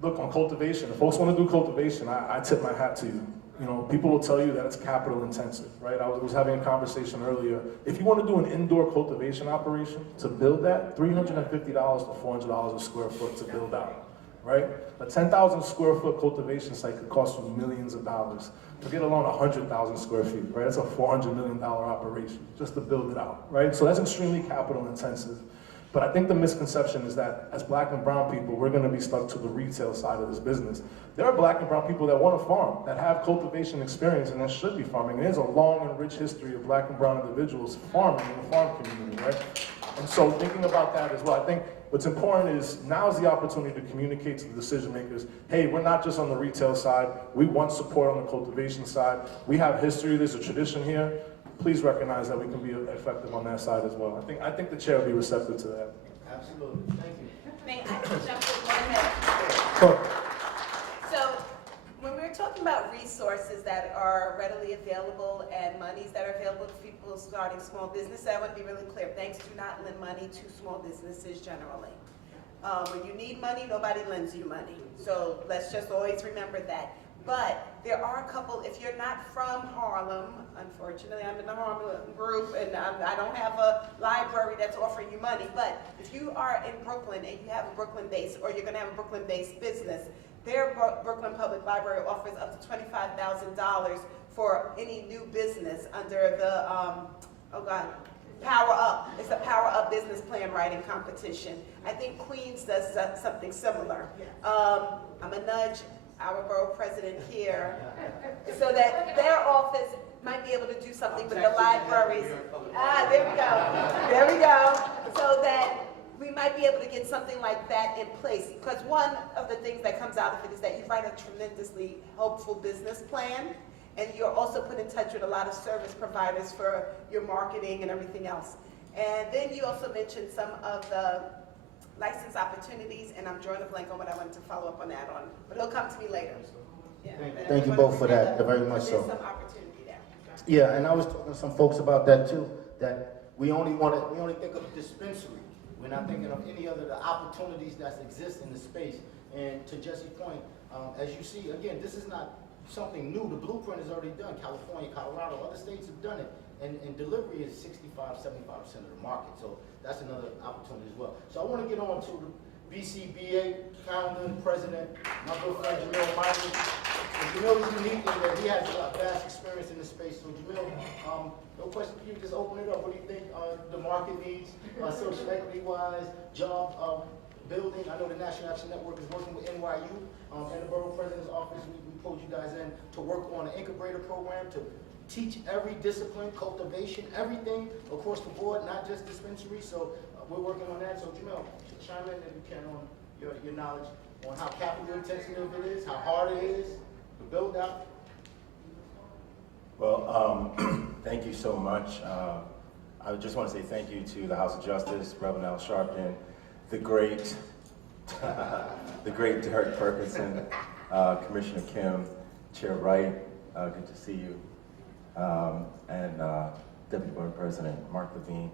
look, on cultivation. If folks want to do cultivation, I tip my hat to you. You know, people will tell you that it's capital intensive, right? I was having a conversation earlier. If you want to do an indoor cultivation operation, to build that, $350 to $400 a square foot to build out, right? A 10,000 square foot cultivation site could cost you millions of dollars. Forget alone 100,000 square feet, right? That's a $400 million operation just to build it out, right? So that's extremely capital intensive. But I think the misconception is that as black and brown people, we're gonna be stuck to the retail side of this business. There are black and brown people that want to farm, that have cultivation experience and that should be farming. There's a long and rich history of black and brown individuals farming in the farm community, right? And so thinking about that as well, I think what's important is now is the opportunity to communicate to the decision makers, hey, we're not just on the retail side, we want support on the cultivation side. We have history, there's a tradition here. Please recognize that we can be effective on that side as well. I think the chair will be receptive to that. Absolutely, thank you. May I jump in 1 minute? Sure. So when we're talking about resources that are readily available and monies that are available to people starting small business, I want to be really clear. Banks do not lend money to small businesses generally. When you need money, nobody lends you money. So let's just always remember that. But there are a couple, if you're not from Harlem, unfortunately I'm in the Harlem group and I don't have a library that's offering you money, but if you are in Brooklyn and you have a Brooklyn base or you're gonna have a Brooklyn based business, their Brooklyn Public Library offers up to $25,000 for any new business under the, Power Up. It's the Power Up business plan writing competition. I think Queens does something similar. I'm a nudge our borough president here, so that their office might be able to do something with the libraries. There we go. So that we might be able to get something like that in place. Because one of the things that comes out of it is that you write a tremendously helpful business plan, and you're also put in touch with a lot of service providers for your marketing and everything else. And then you also mentioned some of the license opportunities, and I'm drawing a blank on what I wanted to follow up on that on, but it'll come to me later. Yeah, Thank you both for that, very much so. There's some opportunity there. Yeah, and I was talking to some folks about that too, that we only think of dispensary. We're not thinking of any other the opportunities that exist in the space. And to Jesse's point, as you see, again, this is not something new. The blueprint is already done. California, Colorado, other states have done it. And delivery is 65, 75% of the market. So that's another opportunity as well. So I want to get on to the BCBA founder and president, my good friend Jamil Myrie. And Jamil is unique in that he has a vast experience in this space. So Jamil, no question for you, just open it up. What do you think the market needs, social equity wise, job building? I know the National Action Network is working with NYU and the Borough President's Office. We pulled you guys in to work on an incubator program to teach every discipline, cultivation, everything across the board, not just dispensary. So we're working on that. So Jamil, chime in if you can on your knowledge on how capital intensive it is, how hard it is to build out. Well, thank you so much. I just want to say thank you to the House of Justice, Reverend Al Sharpton, the great Derek Perkinson, Commissioner Kim, Chair Wright, good to see you, and Deputy Board President Mark Levine,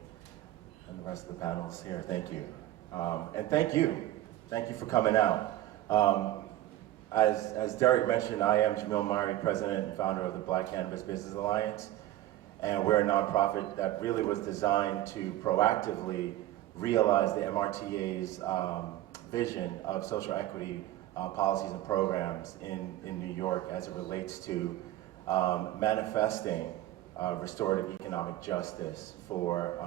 and the rest of the panelists here. Thank you, and thank you for coming out. As Derek mentioned, I am Jamil Myrie, President and founder of the Black Cannabis Business Alliance, and we're a nonprofit that really was designed to proactively realize the MRTA's vision of social equity policies and programs in New York as it relates to manifesting restorative economic justice for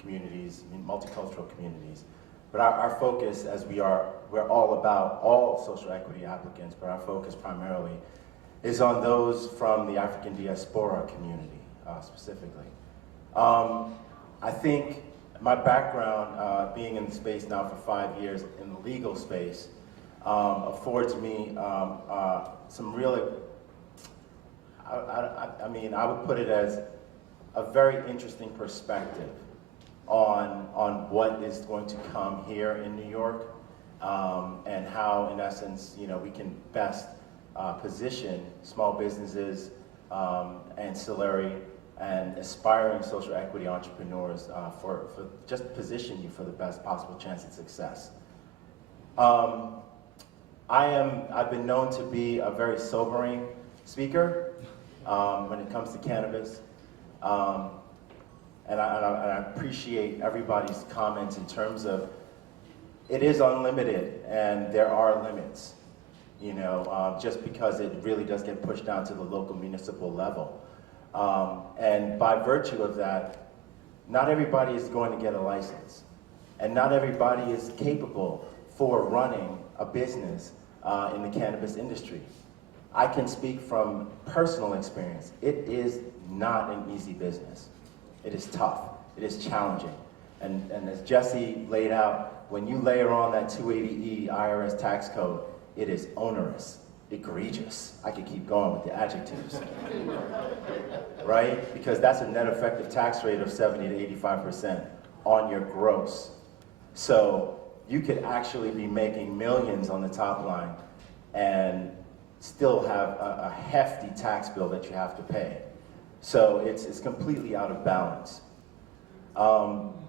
communities, in multicultural communities. But our focus, as we're all about all social equity applicants, but our focus primarily is on those from the African diaspora community, specifically. I think my background, being in the space now for 5 years in the legal space, affords me some really, I mean, I would put it as a very interesting perspective on what is going to come here in New York, and how, in essence, you know, we can best position small businesses, ancillary, and aspiring social equity entrepreneurs for just position you for the best possible chance at success. I've been known to be a very sobering speaker when it comes to cannabis. And I appreciate everybody's comments in terms of it is unlimited and there are limits, you know, just because it really does get pushed down to the local municipal level. And by virtue of that, not everybody is going to get a license, and not everybody is capable for running a business in the cannabis industry. I can speak from personal experience. It is not an easy business. It is tough, it is challenging. And as Jesse laid out, when you layer on that 280E IRS tax code, it is onerous, egregious. I could keep going with the adjectives, right? Because that's a net effective tax rate of 70 to 85% on your gross. So you could actually be making millions on the top line and still have a hefty tax bill that you have to pay. So it's completely out of balance.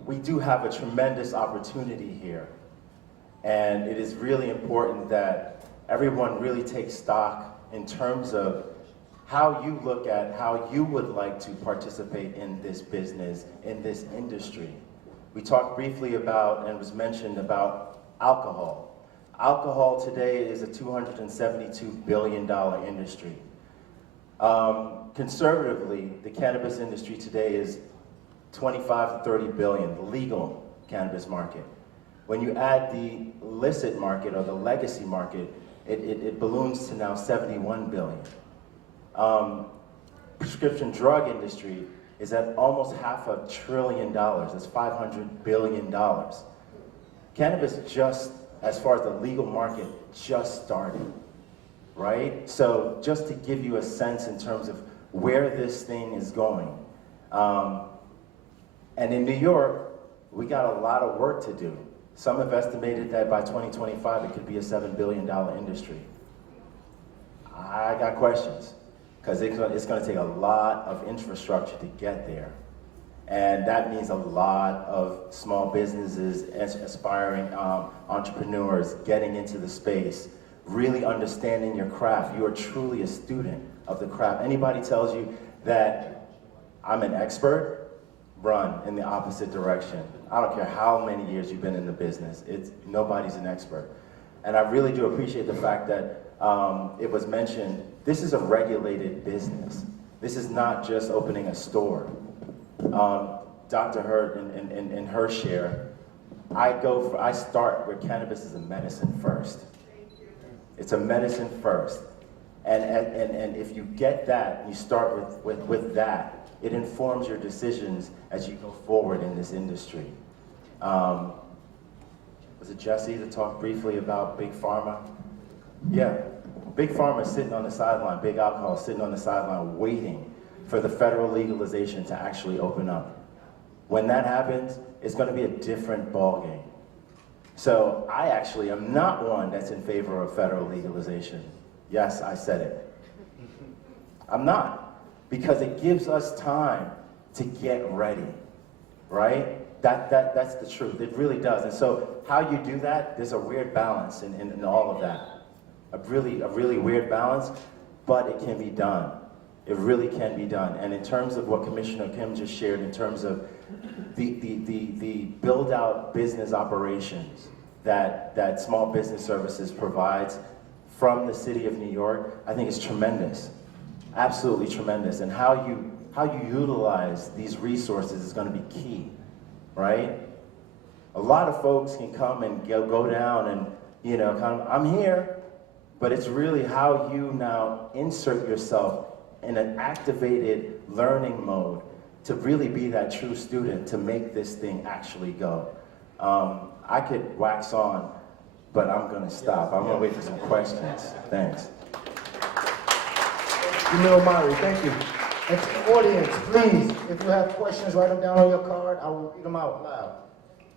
We do have a tremendous opportunity here, and it is really important that everyone really takes stock in terms of how you look at how you would like to participate in this business, in this industry. We talked briefly about, and was mentioned about, alcohol. Alcohol today is a $272 billion industry. Conservatively, the cannabis industry today is 25 to 30 billion, the legal cannabis market. When you add the illicit market or the legacy market, it balloons to now 71 billion. Prescription drug industry is at almost $500 billion. That's $500 billion. Cannabis just, as far as the legal market, just started, right? So just to give you a sense in terms of where this thing is going. And in New York, we got a lot of work to do. Some have estimated that by 2025, it could be a $7 billion industry. I got questions, because it's going to take a lot of infrastructure to get there. And that means a lot of small businesses, aspiring entrepreneurs getting into the space, really understanding your craft. You are truly a student of the craft. Anybody tells you that I'm an expert, run in the opposite direction. I don't care how many years you've been in the business, nobody's an expert. And I really do appreciate the fact that it was mentioned, this is a regulated business. This is not just opening a store. Dr. Hurt in her share, I start where cannabis is a medicine first. It's a medicine first. And if you get that, you start with that, it informs your decisions as you go forward in this industry. Was it Jesse to talk briefly about Big Pharma? Yeah, Big Pharma is sitting on the sideline, Big Alcohol is sitting on the sideline waiting for the federal legalization to actually open up. When that happens, it's going to be a different ballgame. So I actually am not one that's in favor of federal legalization. Yes, I said it. I'm not, because it gives us time to get ready, right? That's the truth, it really does. And so how you do that, there's a weird balance in all of that. A really weird balance, but it can be done. It really can be done. And in terms of what Commissioner Kim just shared, in terms of the build out business operations that Small Business Services provides from the city of New York, I think is tremendous. Absolutely tremendous. And how you utilize these resources is going to be key. right? A lot of folks can come and go down and, you know, kind of, I'm here, but it's really how you now insert yourself in an activated learning mode to really be that true student to make this thing actually go. I could wax on, but I'm gonna stop. I'm gonna wait for some questions. Thanks. Jamil Murray, thank you. And to the audience, please, if you have questions, write them down on your card. I will read them out loud.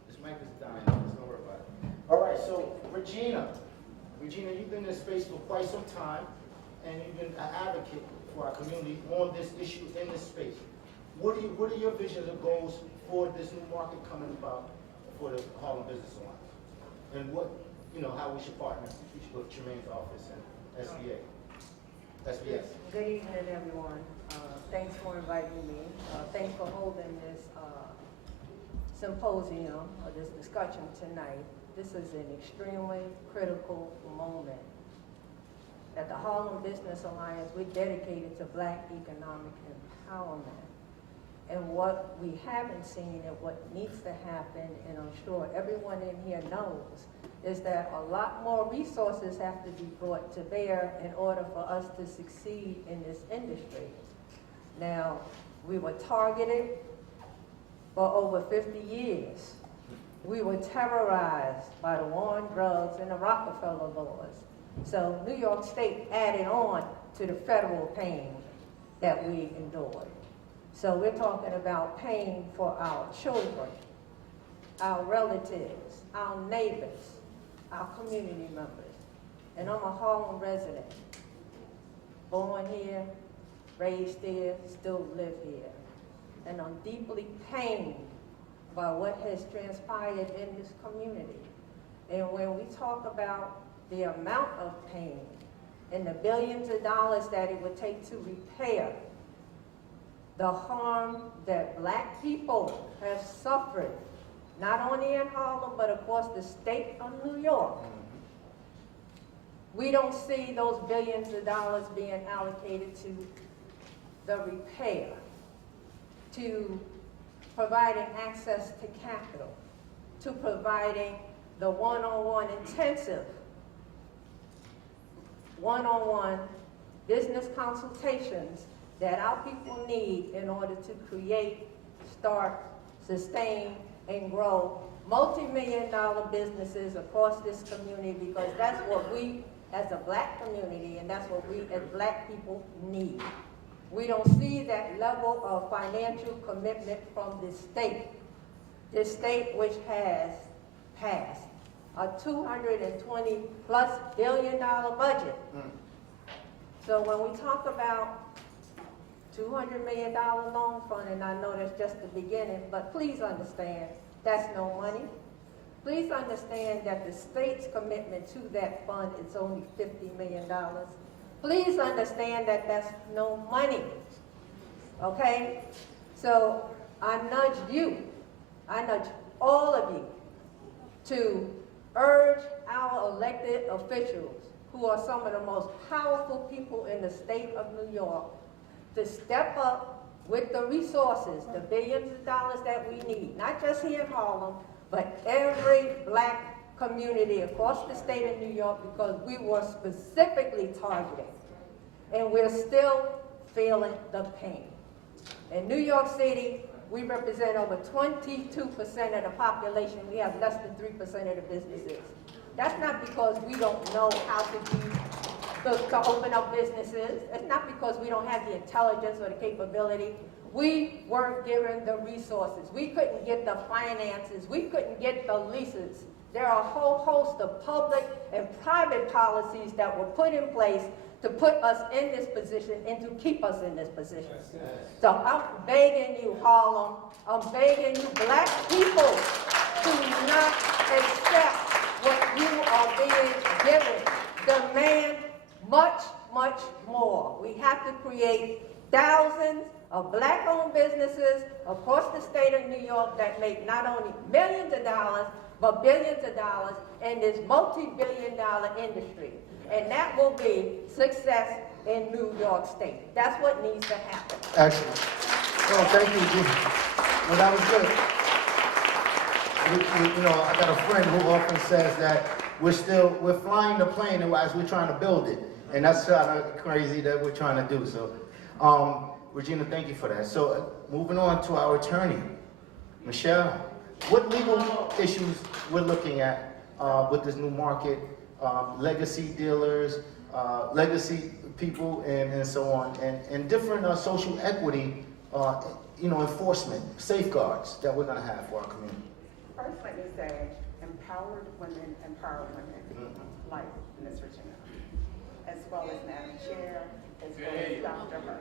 This mic is dying, let's don't worry about it. All right, so Regina, you've been in this space for quite some time, and you've been an advocate for our community on this issue in this space. What are your visions and goals for this new market coming about for the Harlem Business Alliance? And what, how we should partner with Tremaine's office and SBS. Good evening, everyone. Thanks for inviting me. Thanks for holding this symposium or this discussion tonight. This is an extremely critical moment. At the Harlem Business Alliance, we're dedicated to Black economic empowerment. And what we haven't seen and what needs to happen, and I'm sure everyone in here knows, is that a lot more resources have to be brought to bear in order for us to succeed in this industry. Now, we were targeted for over 50 years. We were terrorized by the war on drugs and the Rockefeller laws. So New York State added on to the federal pain that we endured. So we're talking about pain for our children, our relatives, our neighbors, our community members. And I'm a Harlem resident, born here, raised here, still live here. And I'm deeply pained by what has transpired in this community. And when we talk about the amount of pain and the billions of dollars that it would take to repair the harm that Black people have suffered, not only in Harlem, but across the state of New York. We don't see those billions of dollars being allocated to the repair, to providing access to capital, to providing the one-on-one intensive, one-on-one business consultations that our people need in order to create, start, sustain, and grow multi-million-dollar businesses across this community, because that's what we as a Black community and that's what we as Black people need. We don't see that level of financial commitment from this state which has passed a $220+ billion budget. So when we talk about $200 million loan fund, and I know that's just the beginning, but please understand that's no money. Please understand that the state's commitment to that fund is only $50 million. Please understand that that's no money, okay? So I nudge all of you to urge our elected officials, who are some of the most powerful people in the state of New York, to step up with the resources, the billions of dollars that we need, not just here in Harlem, but every Black community across the state of New York, because we were specifically targeted. And we're still feeling the pain. In New York City, we represent over 22% of the population. We have less than 3% of the businesses. That's not because we don't know how to open up businesses. It's not because we don't have the intelligence or the capability. We weren't given the resources. We couldn't get the finances. We couldn't get the leases. There are a whole host of public and private policies that were put in place to put us in this position and to keep us in this position. So I'm begging you, Harlem, I'm begging you, Black people, to not accept what you are being given. Demand much, much more. We have to create thousands of Black-owned businesses across the state of New York that make not only millions of dollars, but billions of dollars in this multi-billion-dollar industry. And that will be success in New York State. That's what needs to happen. Excellent. Oh, thank you, Jim. Well, that was good. you know, I got a friend who often says that we're flying the plane as we're trying to build it. And that's kind of crazy that we're trying to do. So, Regina, thank you for that. So, moving on to our attorney, Michelle. What legal issues we're looking at with this new market, legacy dealers, legacy people, and so on, and different social equity, you know, enforcement, safeguards that we're going to have for our community. First, let me say, empowered women empower women, like Ms. Regina, as well as Madam Chair, as well as Dr. Hurd,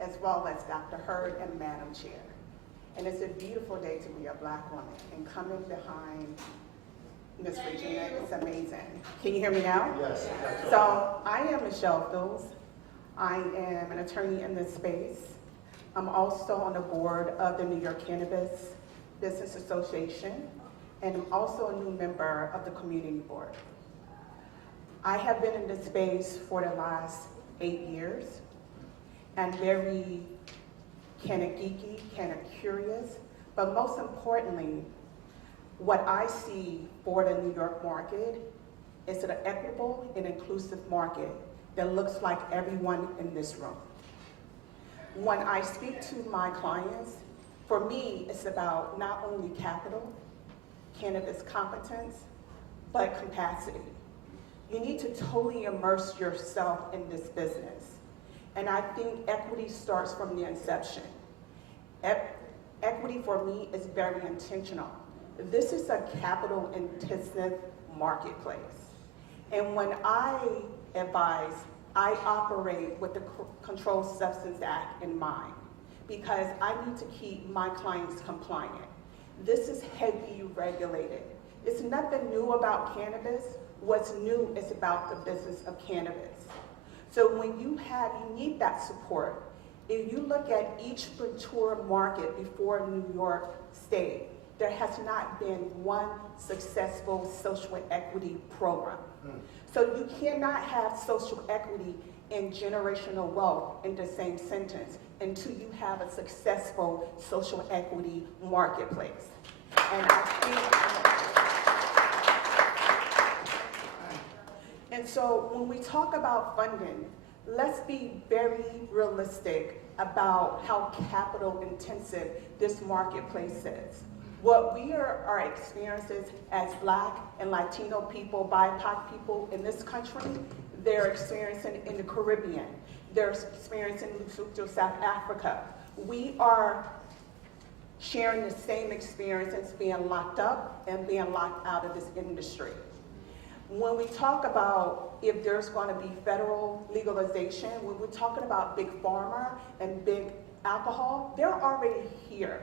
as well as Dr. Hurd and Madam Chair. And it's a beautiful day to be a Black woman, and coming behind Ms. Regina is amazing. Can you hear me now? Yes. So I am Michelle Phills. I am an attorney in this space. I'm also on the board of the New York Cannabis Business Association, and I'm also a new member of the community board. I have been in this space for the last 8 years, and very kind of geeky, kind of curious, but most importantly, what I see for the New York market is an equitable and inclusive market that looks like everyone in this room. When I speak to my clients, for me, it's about not only capital, cannabis competence, but capacity. You need to totally immerse yourself in this business. And I think equity starts from the inception. Equity for me is very intentional. This is a capital-intensive marketplace. And when I advise, I operate with the Controlled Substance Act in mind, because I need to keep my clients compliant. This is heavily regulated. It's nothing new about cannabis. What's new is about the business of cannabis. So when you need that support. If you look at each mature market before New York State, there has not been one successful social equity program. So you cannot have social equity and generational wealth in the same sentence until you have a successful social equity marketplace. And I think, and so when we talk about funding, let's be very realistic about how capital intensive this marketplace is. What we are experiencing as Black and Latino people, BIPOC people in this country, they're experiencing in the Caribbean. They're experiencing in Lesotho, South Africa. We are sharing the same experience as being locked up and being locked out of this industry. When we talk about if there's going to be federal legalization, when we're talking about big pharma and big alcohol, they're already here.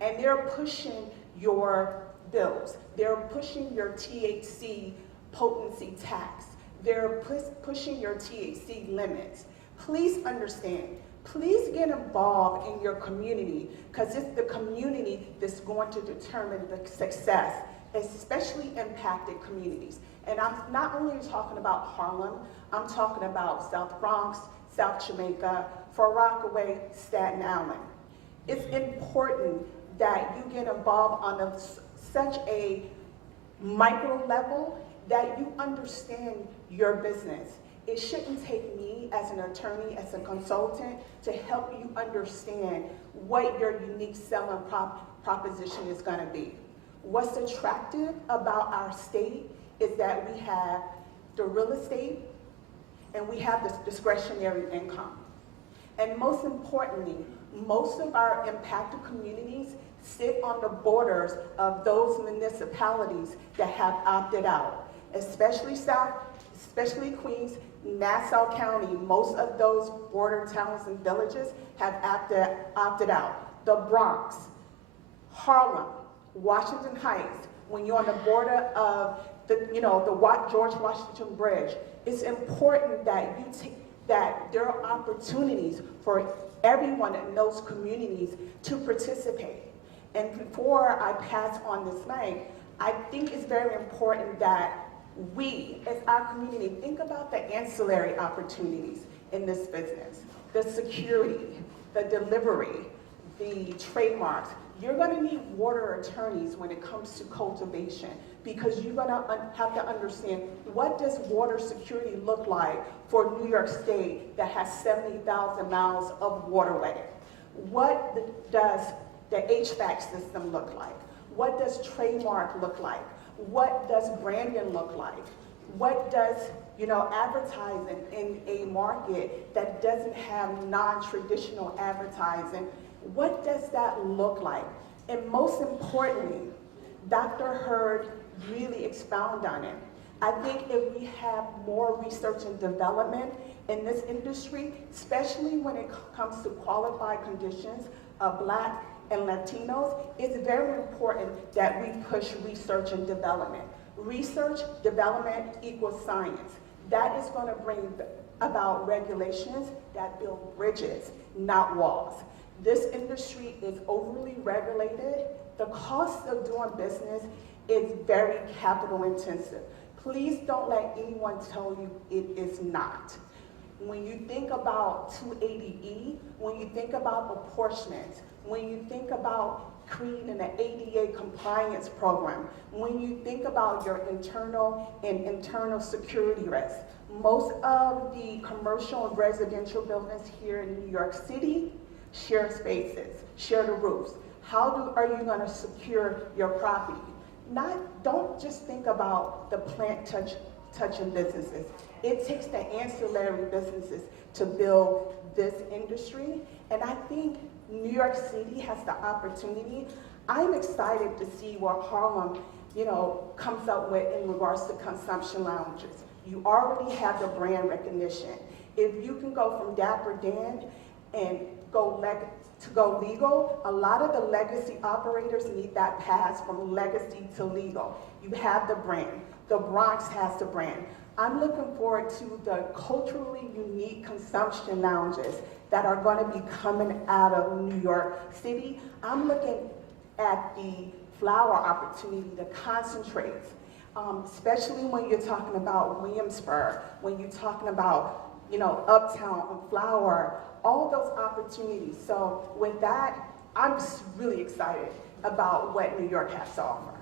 And they're pushing your bills. They're pushing your THC potency tax. They're pushing your THC limits. Please understand, please get involved in your community, because it's the community that's going to determine the success, especially impacted communities. And I'm not only talking about Harlem, I'm talking about South Bronx, South Jamaica, Far Rockaway, Staten Island. It's important that you get involved on such a micro level that you understand your business. It shouldn't take me as an attorney, as a consultant, to help you understand what your unique selling proposition is going to be. What's attractive about our state is that we have the real estate and we have this discretionary income. And most importantly, most of our impacted communities sit on the borders of those municipalities that have opted out, especially Queens, Nassau County. Most of those border towns and villages have opted out. The Bronx, Harlem, Washington Heights, when you're on the border of the George Washington Bridge, it's important that that there are opportunities for everyone in those communities to participate. And before I pass on this mic, I think it's very important that we, as our community, think about the ancillary opportunities in this business. The security, the delivery, the trademarks, You're gonna need water attorneys when it comes to cultivation, because you're gonna have to understand, what does water security look like for New York State that has 70,000 miles of waterway? What does the HVAC system look like? What does trademark look like? What does branding look like? What does, advertising in a market that doesn't have non-traditional advertising, what does that look like? And most importantly, Dr. Hurd really expounded on it. I think if we have more research and development in this industry, especially when it comes to qualified conditions of Black and Latinos, it's very important that we push research and development. Research, development equals science. That is going to bring about regulations that build bridges, not walls. This industry is overly regulated. The cost of doing business is very capital intensive. Please don't let anyone tell you it is not. When you think about 280E, when you think about apportionment, when you think about creating an ADA compliance program, when you think about your internal security risks, most of the commercial and residential buildings here in New York City share spaces, share the roofs. How are you going to secure your property? Don't just think about the plant touching businesses. It takes the ancillary businesses to build this industry, and I think New York City has the opportunity. I'm excited to see what Harlem, comes up with in regards to consumption lounges. You already have the brand recognition. If you can go from Dapper Dan and go legal, a lot of the legacy operators need that pass from legacy to legal. You have the brand. The Bronx has the brand. I'm looking forward to the culturally unique consumption lounges that are going to be coming out of New York City. I'm looking at the flower opportunity, the concentrates, especially when you're talking about Williamsburg, when you're talking about, Uptown and Flower, all those opportunities. So with that, I'm just really excited about what New York has to offer.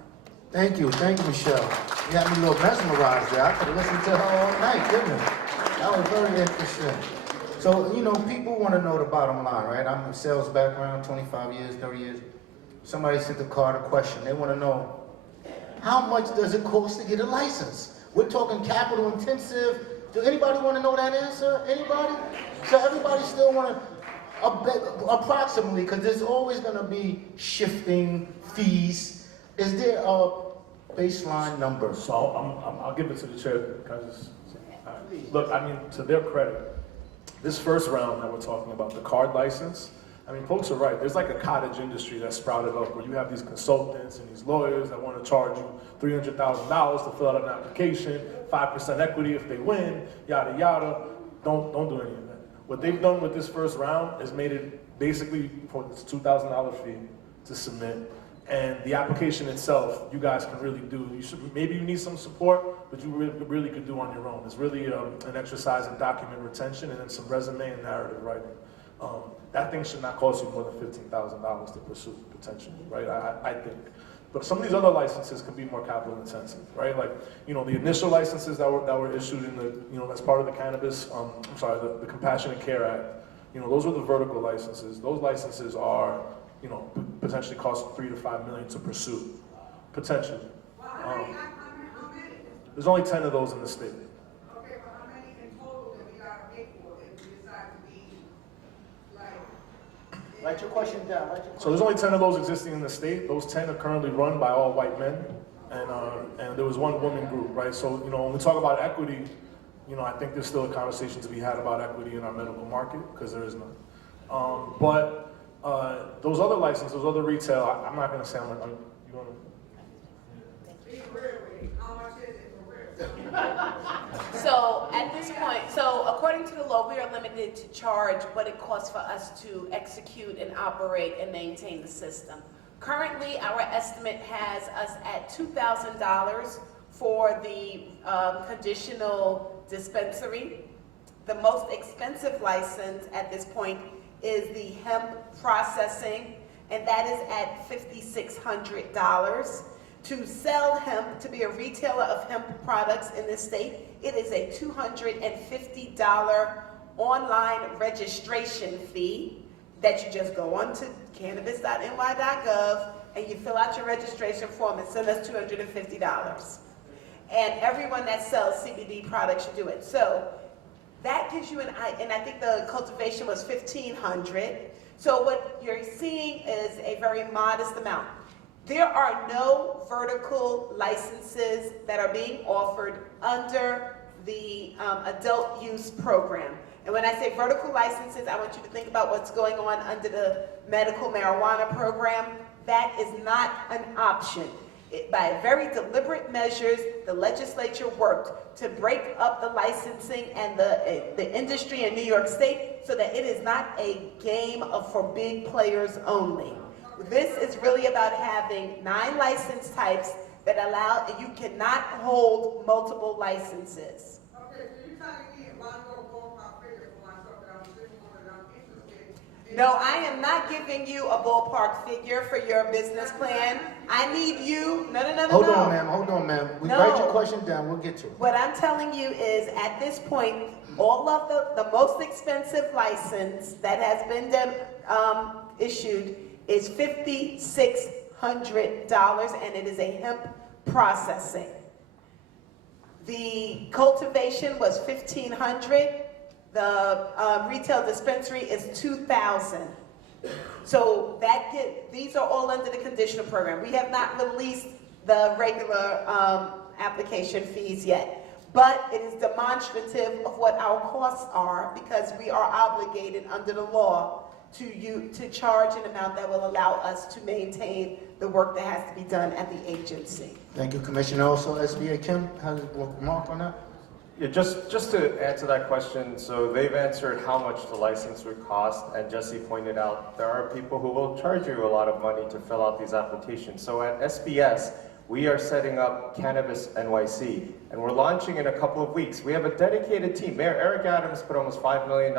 Thank you, Michelle. You got me a little mesmerized there. I could have listened to her all night, didn't I? That was very interesting. So, people want to know the bottom line, right? I'm in sales background, 25 years, 30 years. Somebody sent the card a question. They want to know, how much does it cost to get a license? We're talking capital intensive. Do anybody want to know that answer? Anybody? So everybody still want to, approximately, because there's always going to be shifting fees. Is there a baseline number? So I'll give it to the chair. Because, look, to their credit, this first round that we're talking about, the card license, folks are right. There's like a cottage industry that sprouted up where you have these consultants and these lawyers that want to charge you $300,000 to fill out an application, 5% equity if they win, yada, yada. Don't do any of that. What they've done with this first round is made it basically for this $2,000 fee to submit. And the application itself, you guys can really do. Maybe you need some support, but you really could do on your own. It's really an exercise in document retention and then some resume and narrative writing. That thing should not cost you more than $15,000 to pursue potentially, right? I think. But some of these other licenses can be more capital intensive, right? Like, the initial licenses that were issued in the, as part of the cannabis, the Compassionate Care Act, those were the vertical licenses. Those licenses are, potentially cost $3 to $5 million to pursue, potentially. There's only 10 of those in the state. Okay, but how many in total that we gotta pay for if we decide to be Write your question down. So there's only 10 of those existing in the state. Those 10 are currently run by all white men, and there was one woman group, right? So when we talk about equity, I think there's still a conversation to be had about equity in our medical market because there is none. But those other licenses, those other retail, I'm not going to say you want to. Be real with me. How much is it for real? So at this point, according to the law, we are limited to charge what it costs for us to execute and operate and maintain the system. Currently, our estimate has us at $2,000 for the conditional dispensary. The most expensive license at this point is the hemp processing and that is at $5,600. To sell hemp, to be a retailer of hemp products in this state, it is a $250 online registration fee that you just go on to cannabis.ny.gov and you fill out your registration form and send us $250. And everyone that sells CBD products should do it. So that gives you and I think the cultivation was $1,500. So what you're seeing is a very modest amount. There are no vertical licenses that are being offered under the adult use program. And when I say vertical licenses, I want you to think about what's going on under the medical marijuana program. That is not an option. By very deliberate measures, the legislature worked to break up the licensing and the industry in New York State so that it is not a game for big players only. This is really about having 9 license types that allow, you cannot hold multiple licenses. Okay, so you're trying to get one more ballpark figure for myself that I'm sitting on and I'm interested in. No, I am not giving you a ballpark figure for your business plan. I need you, no. Hold on, ma'am. We write your question down, we'll get to it. What I'm telling you is, at this point, all of the most expensive license that has been issued is $5,600, and it is a hemp processing. The cultivation was $1,500. The retail dispensary is $2,000. So these are all under the conditional program. We have not released the regular application fees yet, but it is demonstrative of what our costs are because we are obligated under the law to charge an amount that will allow us to maintain the work that has to be done at the agency. Thank you, Commissioner. Also, SBA Kim has a remark on that? Yeah, just to answer that question, so they've answered how much the license would cost, and Jesse pointed out there are people who will charge you a lot of money to fill out these applications. So at SBS, we are setting up Cannabis NYC, and we're launching in a couple of weeks. We have a dedicated team. Mayor Eric Adams put almost $5 million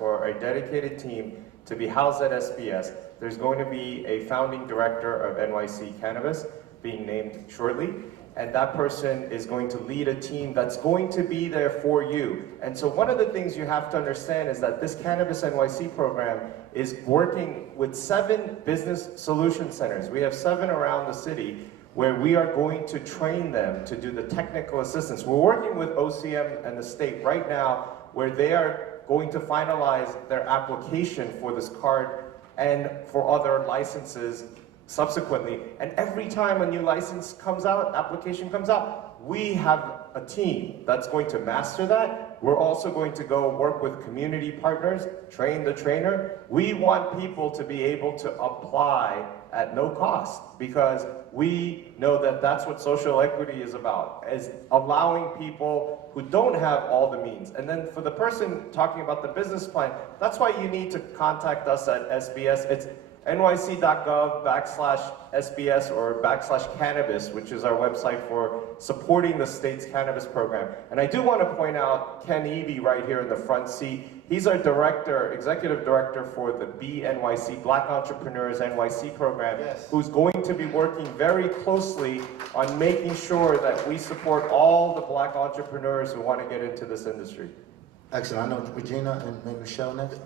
for a dedicated team to be housed at SBS. There's going to be a founding director of NYC Cannabis being named shortly, and that person is going to lead a team that's going to be there for you. And so one of the things you have to understand is that this Cannabis NYC program is working with 7 business solution centers. We have 7 around the city where we are going to train them to do the technical assistance. We're working with OCM and the state right now where they are going to finalize their application for this card and for other licenses subsequently. And every time a new license comes out, application comes out, we have a team that's going to master that. We're also going to go work with community partners, train the trainer. We want people to be able to apply at no cost because we know that that's what social equity is about, is allowing people who don't have all the means. And then for the person talking about the business plan, that's why you need to contact us at SBS. It's nyc.gov/SBS or /cannabis, which is our website for supporting the state's cannabis program. And I do want to point out Ken Eby right here in the front seat. He's our director, executive director for the BNYC, Black Entrepreneurs NYC program, who's going to be working very closely on making sure that we support all the black entrepreneurs who want to get into this industry. Excellent. I know Regina and maybe Michelle next.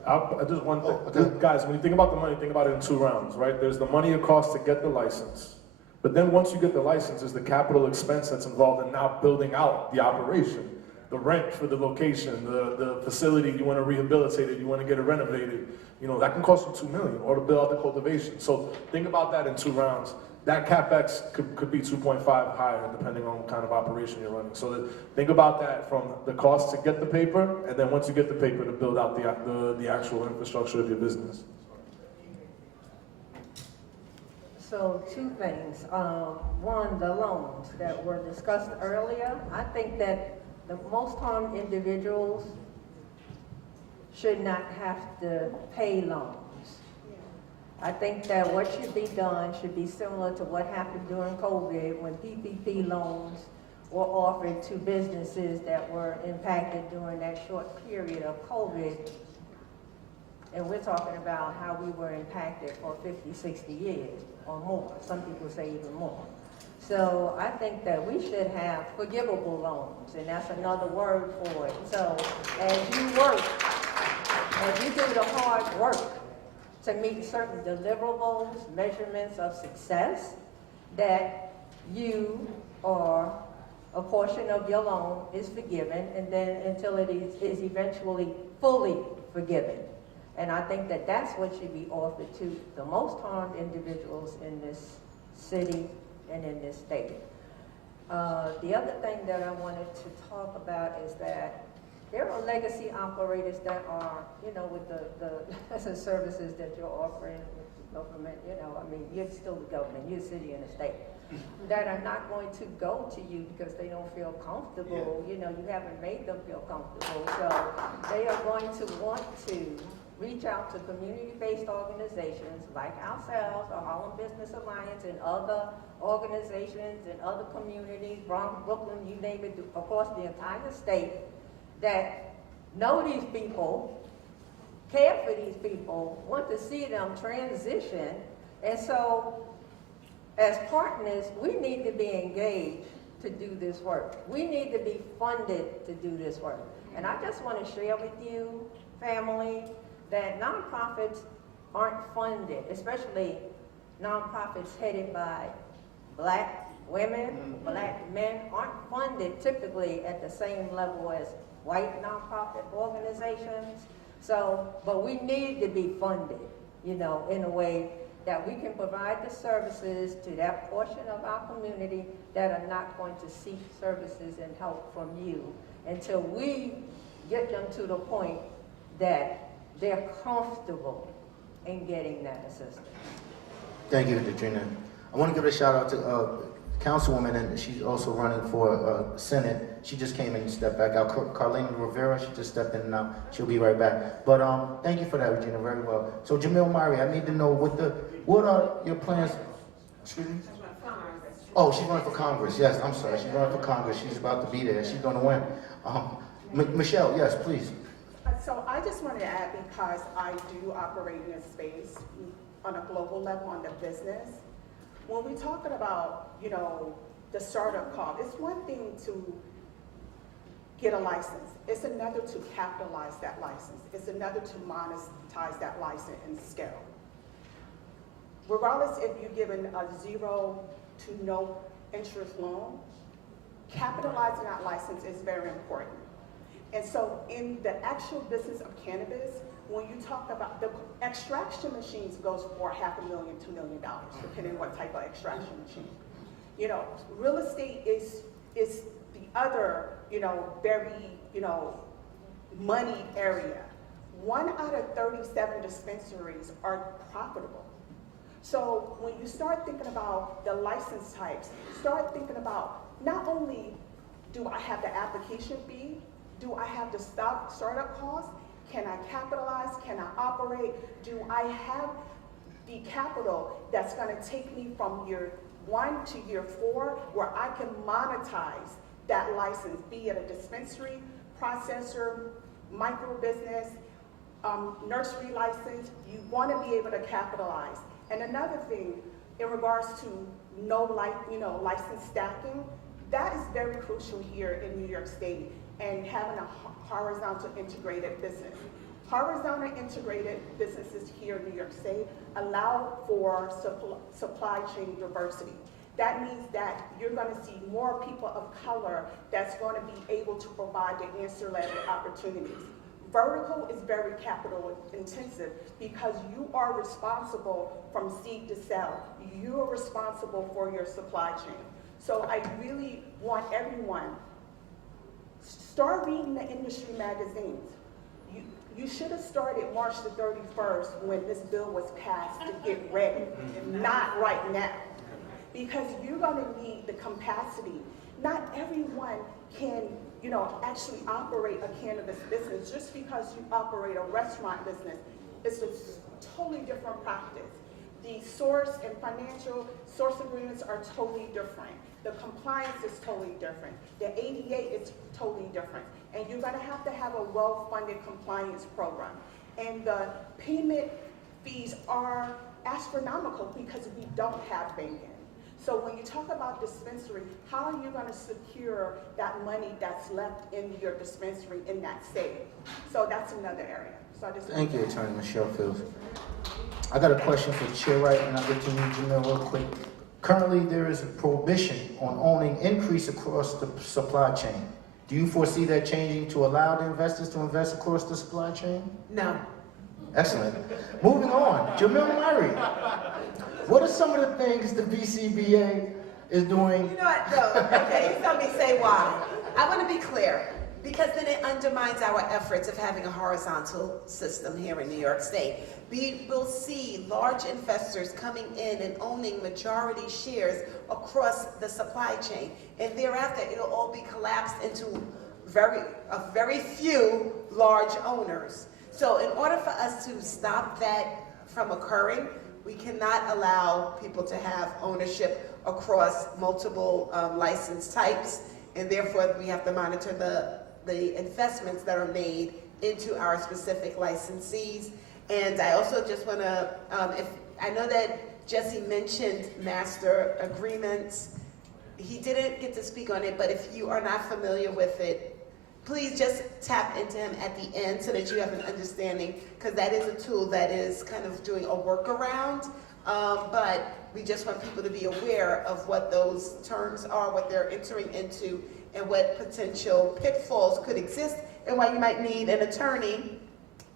Just one thing. Okay. Guys, when you think about the money, think about it in 2 rounds, right? There's the money it costs to get the license. But then once you get the license, there's the capital expense that's involved in now building out the operation. The rent for the location, the facility, you want to rehabilitate it, you want to get it renovated. You know, that can cost you $2 million, or to build out the cultivation. So think about that in 2 rounds. That CapEx could be 2.5 higher depending on what kind of operation you're running. So think about that from the cost to get the paper, and then once you get the paper to build out the actual infrastructure of your business. So 2 things. One, the loans that were discussed earlier. I think that the most harmed individuals should not have to pay loans. I think that what should be done should be similar to what happened during COVID when PPP loans were offered to businesses that were impacted during that short period of COVID. And we're talking about how we were impacted for 50, 60 years or more. Some people say even more. So I think that we should have forgivable loans, and that's another word for it. So as you work, as you do the hard work to meet certain deliverables, measurements of success, that you or a portion of your loan is forgiven, and then until it is eventually fully forgiven. And I think that that's what should be offered to the most harmed individuals in this city and in this state. The other thing that I wanted to talk about is that there are legacy operators that are, you know, with the services that you're offering with the government, you know, I mean, you're still the government, you're a city and a state, that are not going to go to you because they don't feel comfortable, you know, you haven't made them feel comfortable, so they are going to want to reach out to community-based organizations like ourselves, or Harlem Business Alliance, and other organizations and other communities, Bronx, Brooklyn, you name it, across the entire state, that know these people, care for these people, want to see them transition. And so, as partners, we need to be engaged to do this work. We need to be funded to do this work. And I just want to share with you, family, that nonprofits aren't funded, especially nonprofits headed by Black women, Black men, aren't funded typically at the same level as white nonprofit organizations. So, but we need to be funded, you know, in a way that we can provide the services to that portion of our community that are not going to seek services and help from you until we get them to the point that they're comfortable in getting that assistance. Thank you, Katrina. I want to give a shout out to Councilwoman, and she's also running for Senate. She just came in and stepped back out. Carlene Rivera, she just stepped in and now she'll be right back. But thank you for that, Regina, very well. So Jamil Mari, I need to know what are your plans? Excuse me? Oh, she's running for Congress. Yes, I'm sorry. She's running for Congress. She's about to be there. She's going to win. Michelle, yes, please. So I just wanted to add, because I do operate in a space on a global level on the business, when we're talking about, you know, the startup cost, it's one thing to get a license. It's another to capitalize that license. It's another to monetize that license and scale. Regardless if you're given a 0 to no interest loan, capitalizing that license is very important. And so in the actual business of cannabis, when you talk about the extraction machines goes for $500,000 to $1 million, depending on what type of extraction machine. You know, real estate is the other, you know, very, you know, money area. 1 out of 37 dispensaries are profitable. So when you start thinking about the license types, start thinking about not only do I have the application fee, do I have the startup costs? Can I capitalize? Can I operate? Do I have the capital that's going to take me from year 1 to year 4 where I can monetize that license, be it a dispensary, processor, micro business, nursery license? You want to be able to capitalize. And another thing, in regards to license stacking, that is very crucial here in New York State, and having a horizontal integrated business. Horizontal integrated businesses here in New York State allow for supply chain diversity. That means that you're going to see more people of color that's going to be able to provide the ancillary opportunities. Vertical is very capital intensive because you are responsible from seed to sell. You are responsible for your supply chain. So I really want everyone, start reading the industry magazines. You should have started March the 31st when this bill was passed to get ready, not right now. Because you're gonna need the capacity. Not everyone can, actually operate a cannabis business. Just because you operate a restaurant business, it's a totally different practice. The source and financial source agreements are totally different. The compliance is totally different. The ADA is totally different. And you're gonna have to have a well-funded compliance program. and the payment fees are astronomical because we don't have banking. So when you talk about dispensary, how are you going to secure that money that's left in your dispensary in that state? So that's another area. So I just Thank you, Attorney Michelle Fields. I got a question for Chair Wright, and I'll get to you, Jamil, real quick. Currently, there is a prohibition on owning increase across the supply chain. Do you foresee that changing to allow the investors to invest across the supply chain? No. Excellent. Moving on, Jamil Murray. What are some of the things the BCBA is doing? You know what, no, okay, you tell me say why. I want to be clear, because then it undermines our efforts of having a horizontal system here in New York State. We will see large investors coming in and owning majority shares across the supply chain, and thereafter it'll all be collapsed into a very few large owners. So in order for us to stop that from occurring, we cannot allow people to have ownership across multiple license types, and therefore we have to monitor the investments that are made into our specific licensees. And I also just want to, I know that Jesse mentioned master agreements. He didn't get to speak on it, but if you are not familiar with it, please just tap into him at the end so that you have an understanding, because that is a tool that is kind of doing a workaround. But we just want people to be aware of what those terms are, what they're entering into, and what potential pitfalls could exist, and why you might need an attorney,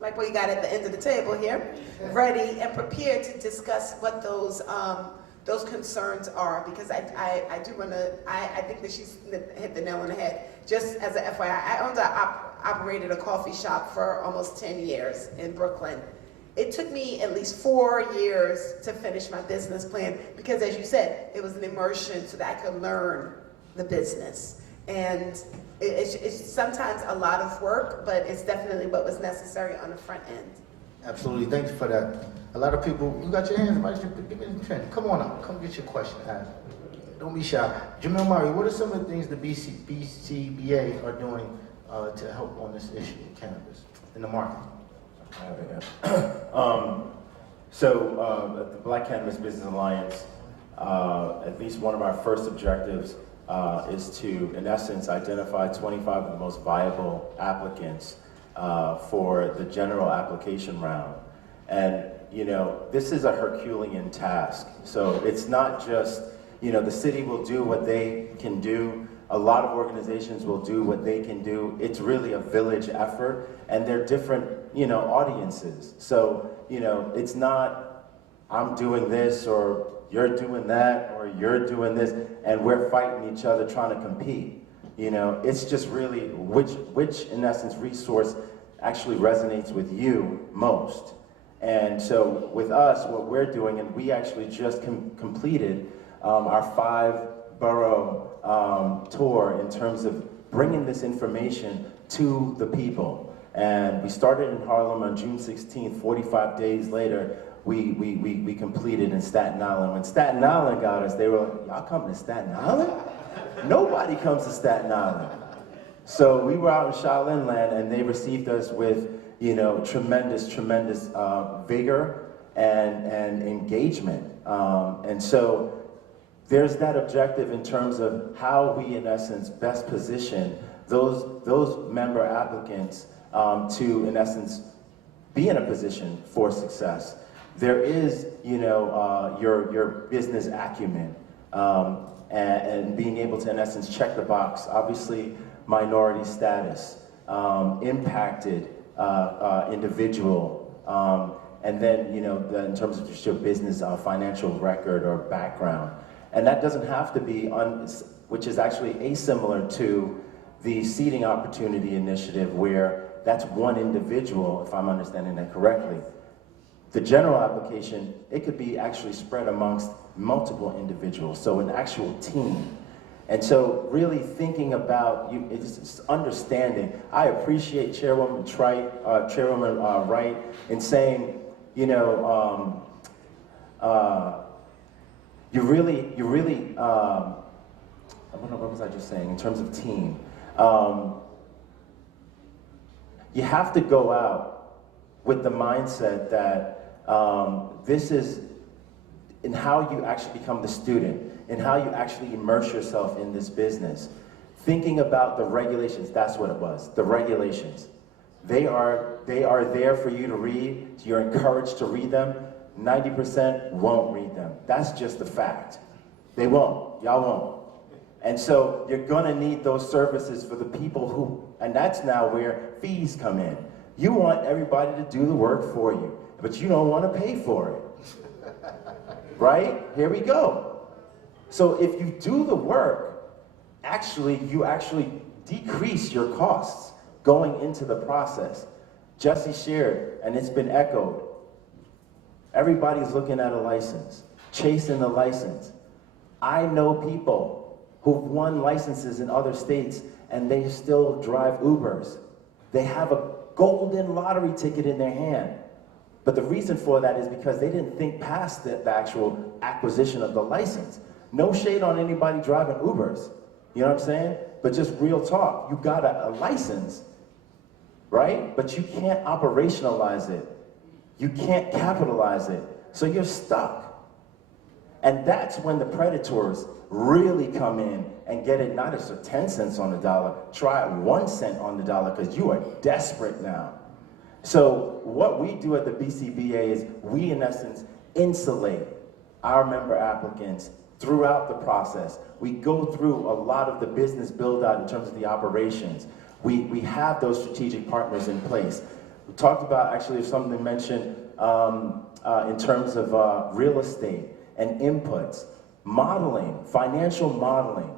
like what you got at the end of the table here, ready and prepared to discuss what those concerns are, because I do want to, I think that she's hit the nail on the head. Just as a FYI, I operated a coffee shop for almost 10 years in Brooklyn. It took me at least 4 years to finish my business plan, because as you said, it was an immersion so that I could learn the business. And it's sometimes a lot of work, but it's definitely what was necessary on the front end. Absolutely, thank you for that. A lot of people, you got your hands raised, give me the pen. Come on up, come get your question asked. Don't be shy. Jamil Murray, what are some of the things the BCBA are doing to help on this issue of cannabis in the market? So at the Black Cannabis Business Alliance, at least one of our first objectives is to, in essence, identify 25 of the most viable applicants for the general application round. And, you know, this is a Herculean task. So it's not just, you know, the city will do what they can do. A lot of organizations will do what they can do. It's really a village effort, and they're different, you know, audiences. So, you know, it's not, I'm doing this, or you're doing that, or you're doing this, and we're fighting each other trying to compete. You know, it's just really which in essence resource actually resonates with you most. And so with us, what we're doing, and we actually just completed our 5-borough tour in terms of bringing this information to the people. And we started in Harlem on June 16th, 45 days later, we completed in Staten Island. When Staten Island got us, they were like, y'all coming to Staten Island? Nobody comes to Staten Island. So we were out in Shaolin Land, and they received us with, you know, tremendous vigor and engagement. And so there's that objective in terms of how we, in essence, best position those member applicants to, in essence, be in a position for success. There is, you know, your business acumen and being able to, in essence, check the box. Obviously, minority status, impacted individual, and then, you know, in terms of just your business financial record or background. And that doesn't have to be, which is actually asimilar to the Seeding Opportunity Initiative, where that's one individual, if I'm understanding that correctly. The general application, it could be actually spread amongst multiple individuals, so an actual team. And so really thinking about, it's understanding. I appreciate Chairwoman Wright in saying, you know, you really, what was I just saying in terms of team? You have to go out with the mindset that this is in how you actually become the student, in how you actually immerse yourself in this business. Thinking about the regulations, that's what it was, the regulations. They are there for you to read. You're encouraged to read them. 90% won't read them. That's just a fact. They won't, y'all won't. And so you're gonna need those services for the people who, and that's now where fees come in. You want everybody to do the work for you, but you don't wanna pay for it. Right? Here we go. So if you do the work, you actually decrease your costs going into the process. Jesse shared, and it's been echoed. Everybody's looking at a license, chasing the license. I know people who've won licenses in other states and they still drive Ubers. They have a golden lottery ticket in their hand. But the reason for that is because they didn't think past the actual acquisition of the license. No shade on anybody driving Ubers, you know what I'm saying? But just real talk, you got a license, right? But you can't operationalize it. You can't capitalize it. So you're stuck. And that's when the predators really come in and get it not just for 10 cents on the dollar, try it 1 cent on the dollar because you are desperate now. So what we do at the BCBA is we, in essence, insulate our member applicants throughout the process. We go through a lot of the business build out in terms of the operations. We have those strategic partners in place. We talked about, actually, something mentioned in terms of real estate and inputs, modeling, financial modeling,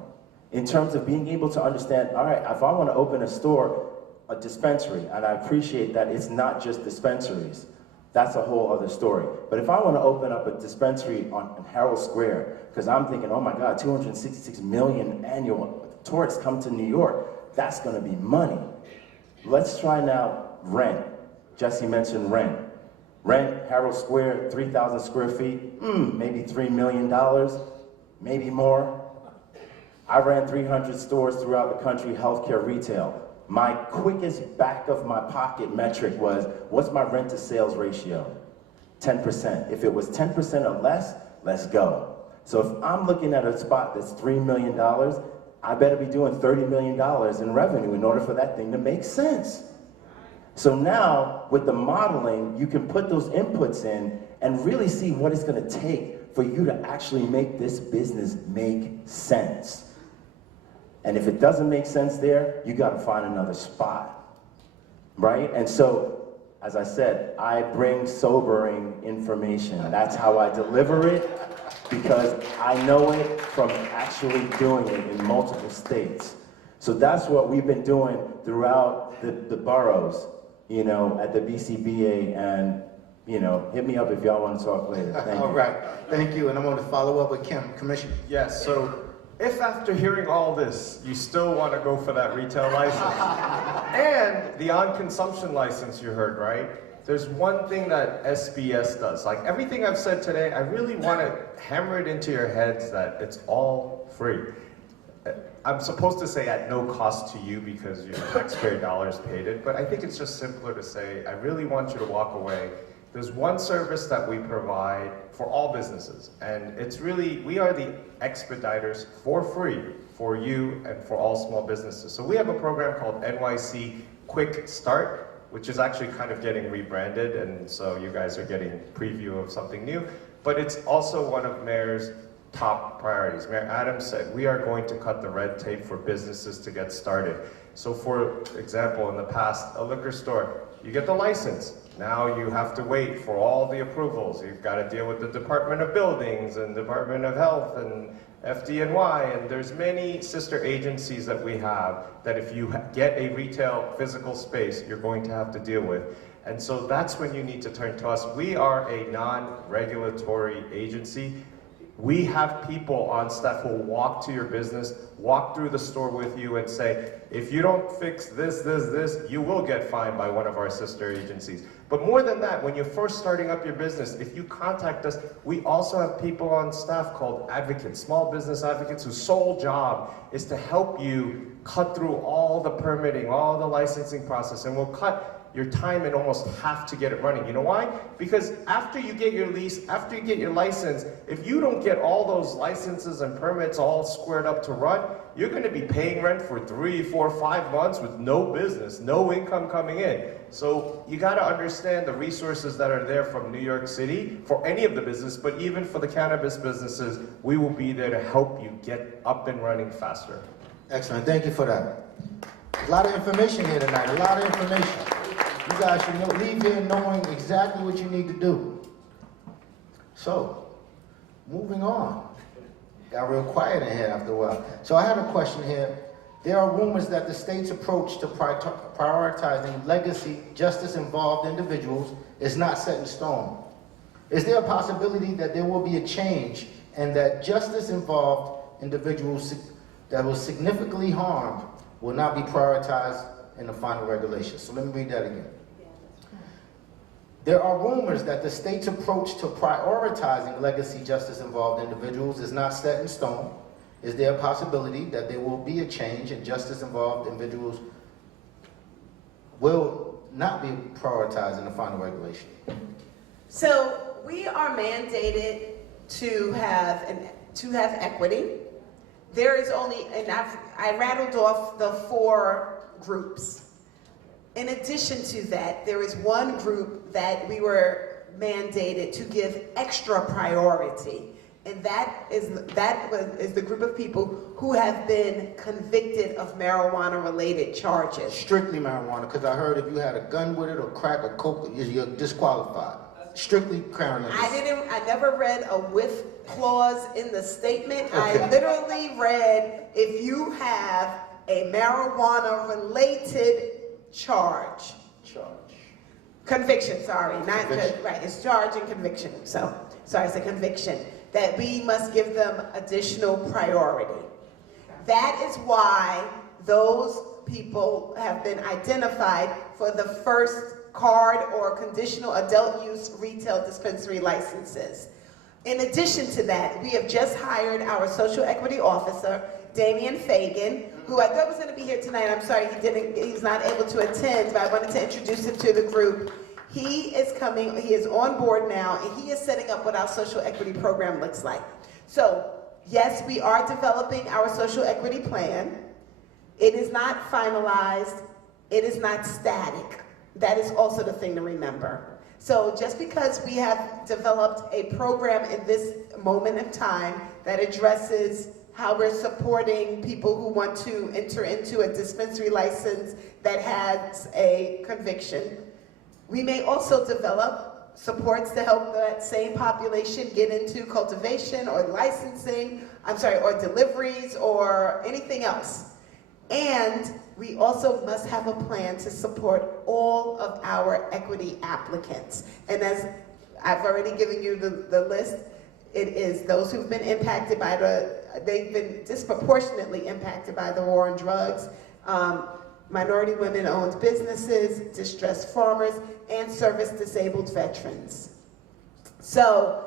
in terms of being able to understand, all right, if I want to open a store, a dispensary, and I appreciate that it's not just dispensaries. That's a whole other story. But if I want to open up a dispensary on Herald Square, because I'm thinking, oh my God, 266 million annual tourists come to New York, that's going to be money. Let's try now rent. Jesse mentioned rent. Rent, Herald Square, 3,000 square feet, maybe $3 million, maybe more. I ran 300 stores throughout the country, healthcare, retail. My quickest back of my pocket metric was, what's my rent to sales ratio? 10%. If it was 10% or less, let's go. So if I'm looking at a spot that's $3 million, I better be doing $30 million in revenue in order for that thing to make sense. So now, with the modeling, you can put those inputs in and really see what it's gonna take for you to actually make this business make sense. And if it doesn't make sense there, you gotta find another spot, right? And so, as I said, I bring sobering information. That's how I deliver it, because I know it from actually doing it in multiple states. So that's what we've been doing throughout the boroughs, you know, at the BCBA, and, you know, hit me up if y'all want to talk later. Thank you. All right, thank you, and I'm going to follow up with Kim, Commissioner. Yes, so if after hearing all this, you still want to go for that retail license, and the on-consumption license you heard, right? There's one thing that SBS does. Like everything I've said today, I really want to hammer it into your heads that it's all free. I'm supposed to say at no cost to you because your taxpayer dollars paid it, but I think it's just simpler to say, I really want you to walk away. There's one service that we provide for all businesses, and it's really, we are the expediters for free for you and for all small businesses. So we have a program called NYC Quick Start, which is actually kind of getting rebranded, and so you guys are getting a preview of something new, but it's also one of Mayor's top priorities. Mayor Adams said, we are going to cut the red tape for businesses to get started. So for example, in the past, a liquor store, you get the license. Now you have to wait for all the approvals. You've got to deal with the Department of Buildings and Department of Health and FDNY, and there's many sister agencies that we have that if you get a retail physical space, you're going to have to deal with. And so that's when you need to turn to us. We are a non-regulatory agency. We have people on staff who will walk to your business, walk through the store with you and say, if you don't fix this, you will get fined by one of our sister agencies. But more than that, when you're first starting up your business, if you contact us, we also have people on staff called advocates, small business advocates, whose sole job is to help you cut through all the permitting, all the licensing process, and we'll cut your time and almost have to get it running. You know why? Because after you get your lease, after you get your license, if you don't get all those licenses and permits all squared up to run, you're going to be paying rent for 3, 4, 5 months with no business, no income coming in. So you got to understand the resources that are there from New York City for any of the business, but even for the cannabis businesses, we will be there to help you get up and running faster. Excellent, thank you for that. A lot of information here tonight, a lot of information. You guys should leave here knowing exactly what you need to do. So, moving on. Got real quiet in here after a while. So I have a question here. There are rumors that the state's approach to prioritizing legacy, justice-involved individuals is not set in stone. Is there a possibility that there will be a change and that justice-involved individuals that were significantly harmed will not be prioritized in the final regulations? So let me read that again. There are rumors that the state's approach to prioritizing legacy justice-involved individuals is not set in stone. Is there a possibility that there will be a change and justice-involved individuals will not be prioritized in the final regulation? So we are mandated to have equity. There is only, and I rattled off the 4 groups. In addition to that, there is one group that we were mandated to give extra priority. And that is the group of people who have been convicted of marijuana-related charges. Strictly marijuana, because I heard if you had a gun with it or crack or coke, you're disqualified. Strictly cannabis. I never read a with clause in the statement. Okay. I literally read if you have a marijuana-related charge. Conviction, sorry, not Conviction. right. It's charge and conviction. So, sorry, it's a conviction. That we must give them additional priority. That is why those people have been identified for the first card or conditional adult use retail dispensary licenses. In addition to that, we have just hired our social equity officer, Damian Fagan, who I thought was going to be here tonight. I'm sorry he's not able to attend, but I wanted to introduce him to the group. He is coming, he is on board now, and he is setting up what our social equity program looks like. So, yes, we are developing our social equity plan. It is not finalized, it is not static. That is also the thing to remember. So just because we have developed a program in this moment of time that addresses how we're supporting people who want to enter into a dispensary license that has a conviction, we may also develop supports to help that same population get into cultivation or licensing, or deliveries or anything else. And we also must have a plan to support all of our equity applicants. And as I've already given you the list, it is those who've been impacted by they've been disproportionately impacted by the war on drugs, minority women-owned businesses, distressed farmers, and service-disabled veterans. So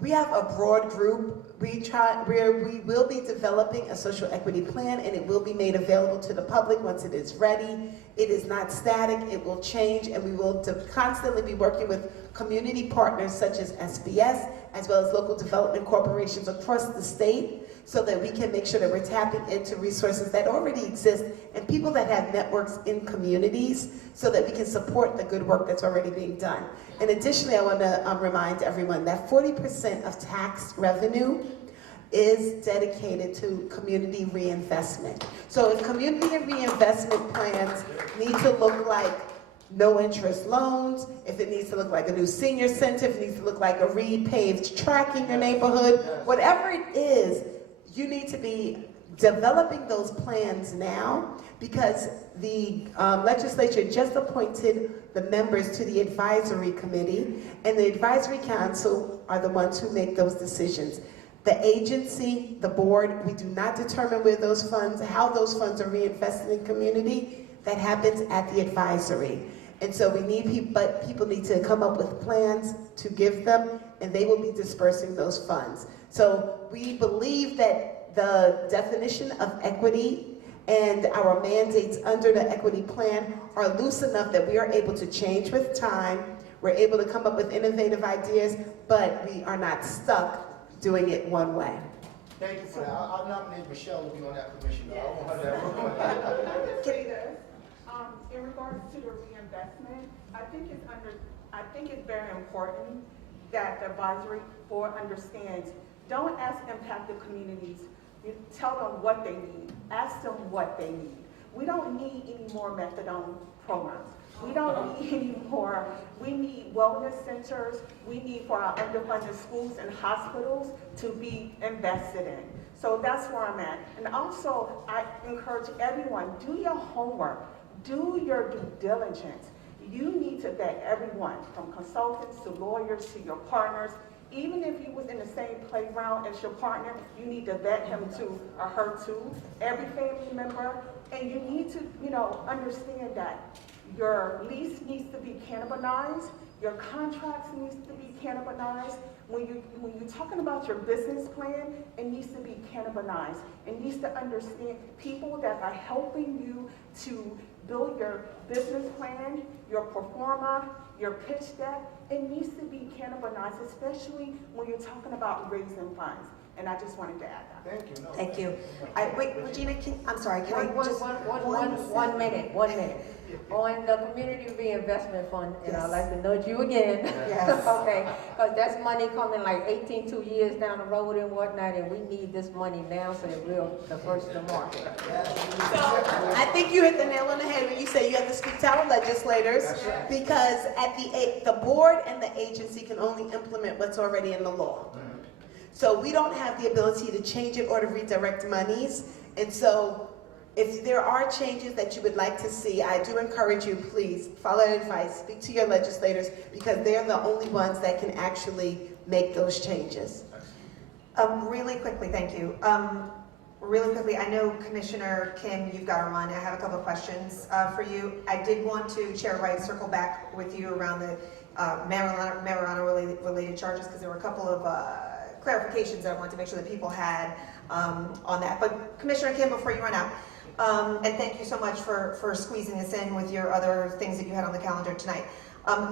we have a broad group. We will be developing a social equity plan, and it will be made available to the public once it is ready. It is not static, it will change, and we will constantly be working with community partners such as SBS, as well as local development corporations across the state, so that we can make sure that we're tapping into resources that already exist and people that have networks in communities, so that we can support the good work that's already being done. And additionally, I want to remind everyone that 40% of tax revenue is dedicated to community reinvestment. So if community reinvestment plans need to look like no interest loans, if it needs to look like a new senior center, if it needs to look like a repaved track in your neighborhood, whatever it is, you need to be developing those plans now, because the legislature just appointed the members to the advisory committee, and the advisory council are the ones who make those decisions. The agency, the board, we do not determine where those funds, how those funds are reinvested in community. That happens at the advisory. And so we need people, but people need to come up with plans to give them, and they will be dispersing those funds. So we believe that the definition of equity and our mandates under the equity plan are loose enough that we are able to change with time. We're able to come up with innovative ideas, but we are not stuck doing it one way. Thank you for that. I'll nominate Michelle to be on that commission. I want her to have her. Let me just say this, in regards to the reinvestment, I think it's very important that the advisory board understands, don't ask impacted communities, you tell them what they need, ask them what they need. We don't need any more methadone programs. We don't need any more. We need wellness centers. We need for our underfunded schools and hospitals to be invested in. So that's where I'm at. And also, I encourage everyone, do your homework. Do your due diligence. You need to vet everyone, from consultants to lawyers to your partners. Even if you was in the same playground as your partner, you need to vet him too, or her too, every family member. And you need to, understand that your lease needs to be cannabinized, your contracts needs to be cannabinized. When you're talking about your business plan, it needs to be cannabinized. It needs to understand people that are helping you to build your business plan, your pro forma, your pitch deck. It needs to be cannabinized, especially when you're talking about raising funds. And I just wanted to add that. Thank you. No, Thank you. Wait, Regina, I'm sorry, can I just... One minute. On the community reinvestment fund, and I'd like to nudge you again. Yes. Okay, because that's money coming like 2 years down the road and whatnot, and we need this money now so that we're the first to market. So I think you hit the nail on the head when you say you have to speak to our legislators, because at the board and the agency can only implement what's already in the law. So we don't have the ability to change it or to redirect monies. And so if there are changes that you would like to see, I do encourage you, please follow advice, speak to your legislators, because they're the only ones that can actually make those changes. Really quickly, thank you. Really quickly, I know Commissioner Kim, you've got to run. I have a couple of questions for you. I did want to, Chair Wright, circle back with you around the marijuana-related charges, because there were a couple of clarifications that I wanted to make sure that people had on that. But Commissioner Kim, before you run out, and thank you so much for squeezing this in with your other things that you had on the calendar tonight.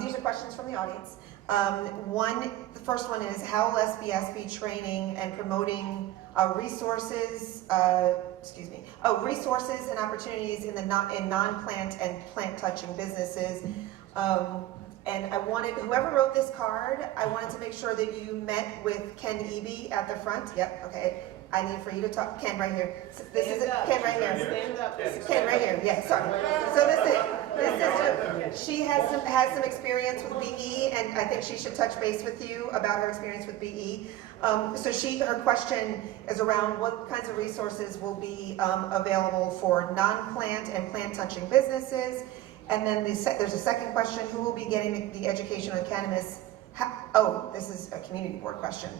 These are questions from the audience. The first one is, how will SBSB training and promoting resources and opportunities in non-plant and plant-touching businesses? And I wanted, whoever wrote this card, I wanted to make sure that you met with Ken Eby at the front. Yep, okay. I need for you to talk, Ken right here. This is Ken right here. Stand up. Ken right here, yeah, sorry. So this is, she has some experience with BE, and I think she should touch base with you about her experience with BE. So her question is around what kinds of resources will be available for non-plant and plant-touching businesses. And then there's a second question, who will be getting the education on cannabis? This is a community board question.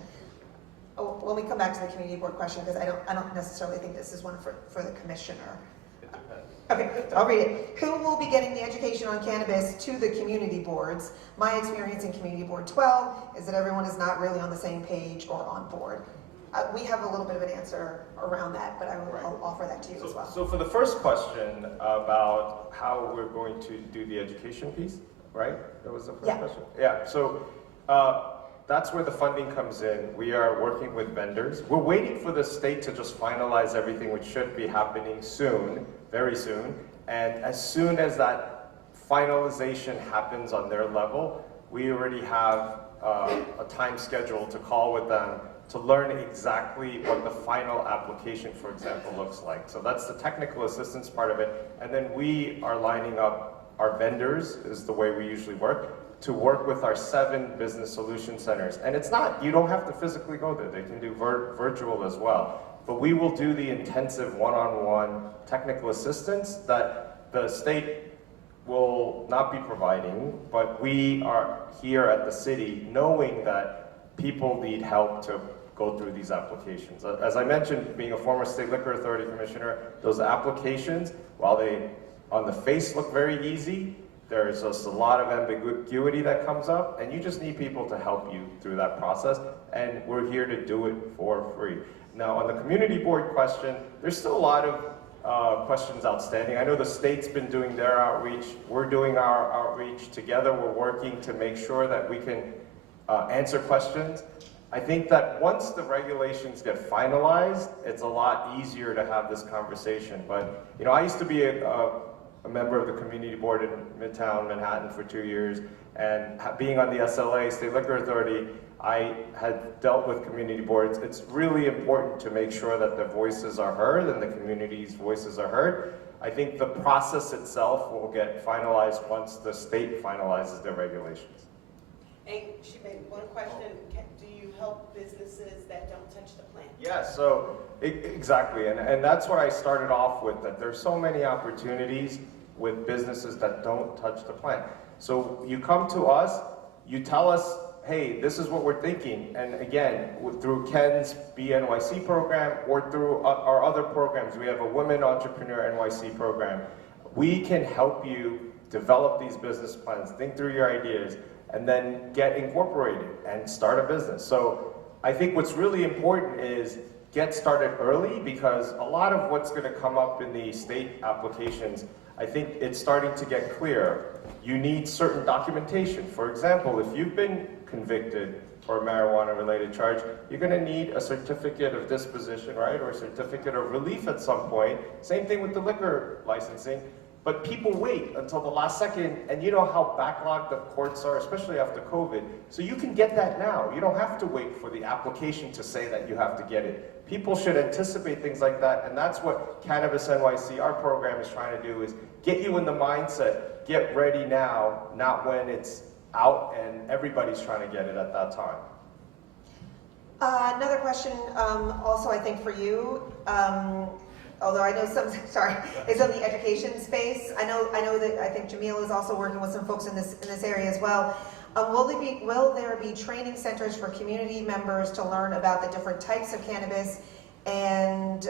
Oh, let me come back to the community board question, because I don't necessarily think this is one for the commissioner. It depends. Okay, I'll read it. Who will be getting the education on cannabis to the community boards? My experience in Community Board 12 is that everyone is not really on the same page or on board. We have a little bit of an answer around that, but I'll offer that to you as well. So for the first question about how we're going to do the education piece, right? That was the first question? Yeah, so that's where the funding comes in. We are working with vendors. We're waiting for the state to just finalize everything, which should be happening soon, very soon. And as soon as that finalization happens on their level, we already have a time schedule to call with them to learn exactly what the final application, for example, looks like. So that's the technical assistance part of it. And then we are lining up our vendors, is the way we usually work, to work with our 7 business solution centers. And it's not, you don't have to physically go there. They can do virtual as well. But we will do the intensive one-on-one technical assistance that the state will not be providing, but we are here at the city knowing that people need help to go through these applications. As I mentioned, being a former State Liquor Authority Commissioner, those applications, while they on the face look very easy, there's just a lot of ambiguity that comes up, and you just need people to help you through that process, and we're here to do it for free. Now, on the community board question, there's still a lot of questions outstanding. I know the state's been doing their outreach. We're doing our outreach together. We're working to make sure that we can answer questions. I think that once the regulations get finalized, it's a lot easier to have this conversation. But, you know, I used to be a member of the community board in Midtown Manhattan for 2 years, and being on the SLA, State Liquor Authority, I had dealt with community boards. It's really important to make sure that the voices are heard and the community's voices are heard. I think the process itself will get finalized once the state finalizes their regulations. And she made one question, do you help businesses that don't touch the plant? Yeah, so exactly, and that's what I started off with, that there's so many opportunities with businesses that don't touch the plant. So you come to us, you tell us, hey, this is what we're thinking, and again, through Ken's BNYC program or through our other programs, we have a Women Entrepreneur NYC program. We can help you develop these business plans, think through your ideas, and then get incorporated and start a business. So I think what's really important is get started early, because a lot of what's going to come up in the state applications, I think it's starting to get clear. You need certain documentation. For example, if you've been convicted for a marijuana-related charge, you're going to need a certificate of disposition, right, or a certificate of relief at some point. Same thing with the liquor licensing. But people wait until the last second, and you know how backlogged the courts are, especially after COVID. So you can get that now. You don't have to wait for the application to say that you have to get it. People should anticipate things like that, and that's what Cannabis NYC, our program, is trying to do, is get you in the mindset, get ready now, not when it's out and everybody's trying to get it at that time. Another question, also I think for you, although I know some, sorry, is in the education space. I know that I think Jamil is also working with some folks in this area as well. Will there be training centers for community members to learn about the different types of cannabis and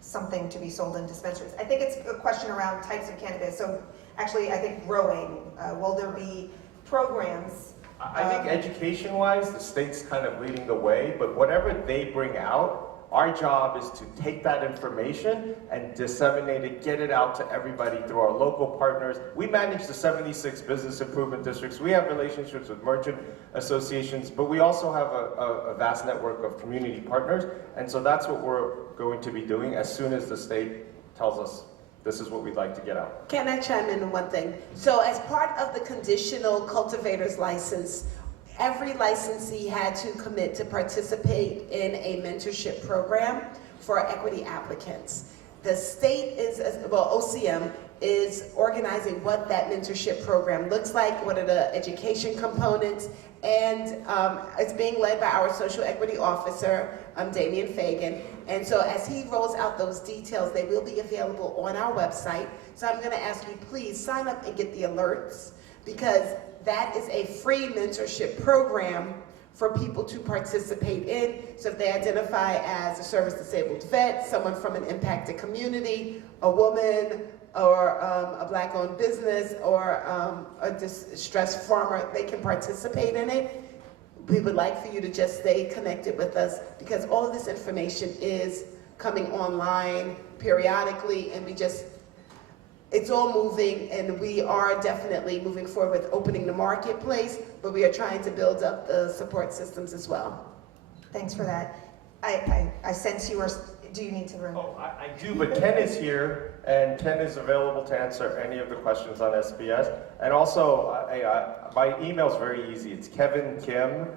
something to be sold in dispensaries? I think it's a question around types of cannabis. So actually, I think growing. Will there be programs? I think education-wise, the state's kind of leading the way, but whatever they bring out, our job is to take that information and disseminate it, get it out to everybody through our local partners. We manage the 76 business improvement districts. We have relationships with merchant associations, but we also have a vast network of community partners. And so that's what we're going to be doing as soon as the state tells us this is what we'd like to get out. Can I chime in on one thing? So as part of the conditional cultivator's license, every licensee had to commit to participate in a mentorship program for equity applicants. The state is, well, OCM is organizing what that mentorship program looks like, what are the education components, and it's being led by our social equity officer, Damian Fagan. And so as he rolls out those details, they will be available on our website. So I'm gonna ask you, please sign up and get the alerts, because that is a free mentorship program for people to participate in. So if they identify as a service-disabled vet, someone from an impacted community, a woman, or a Black-owned business, or a distressed farmer, they can participate in it. We would like for you to just stay connected with us, because all of this information is coming online periodically, and it's all moving, and we are definitely moving forward with opening the marketplace, but we are trying to build up the support systems as well. Thanks for that. I sense you are, do you need to run? Oh, I do, but Ken is here, and Ken is available to answer any of the questions on SBS. And also, my email is very easy. It's Kevin Kim,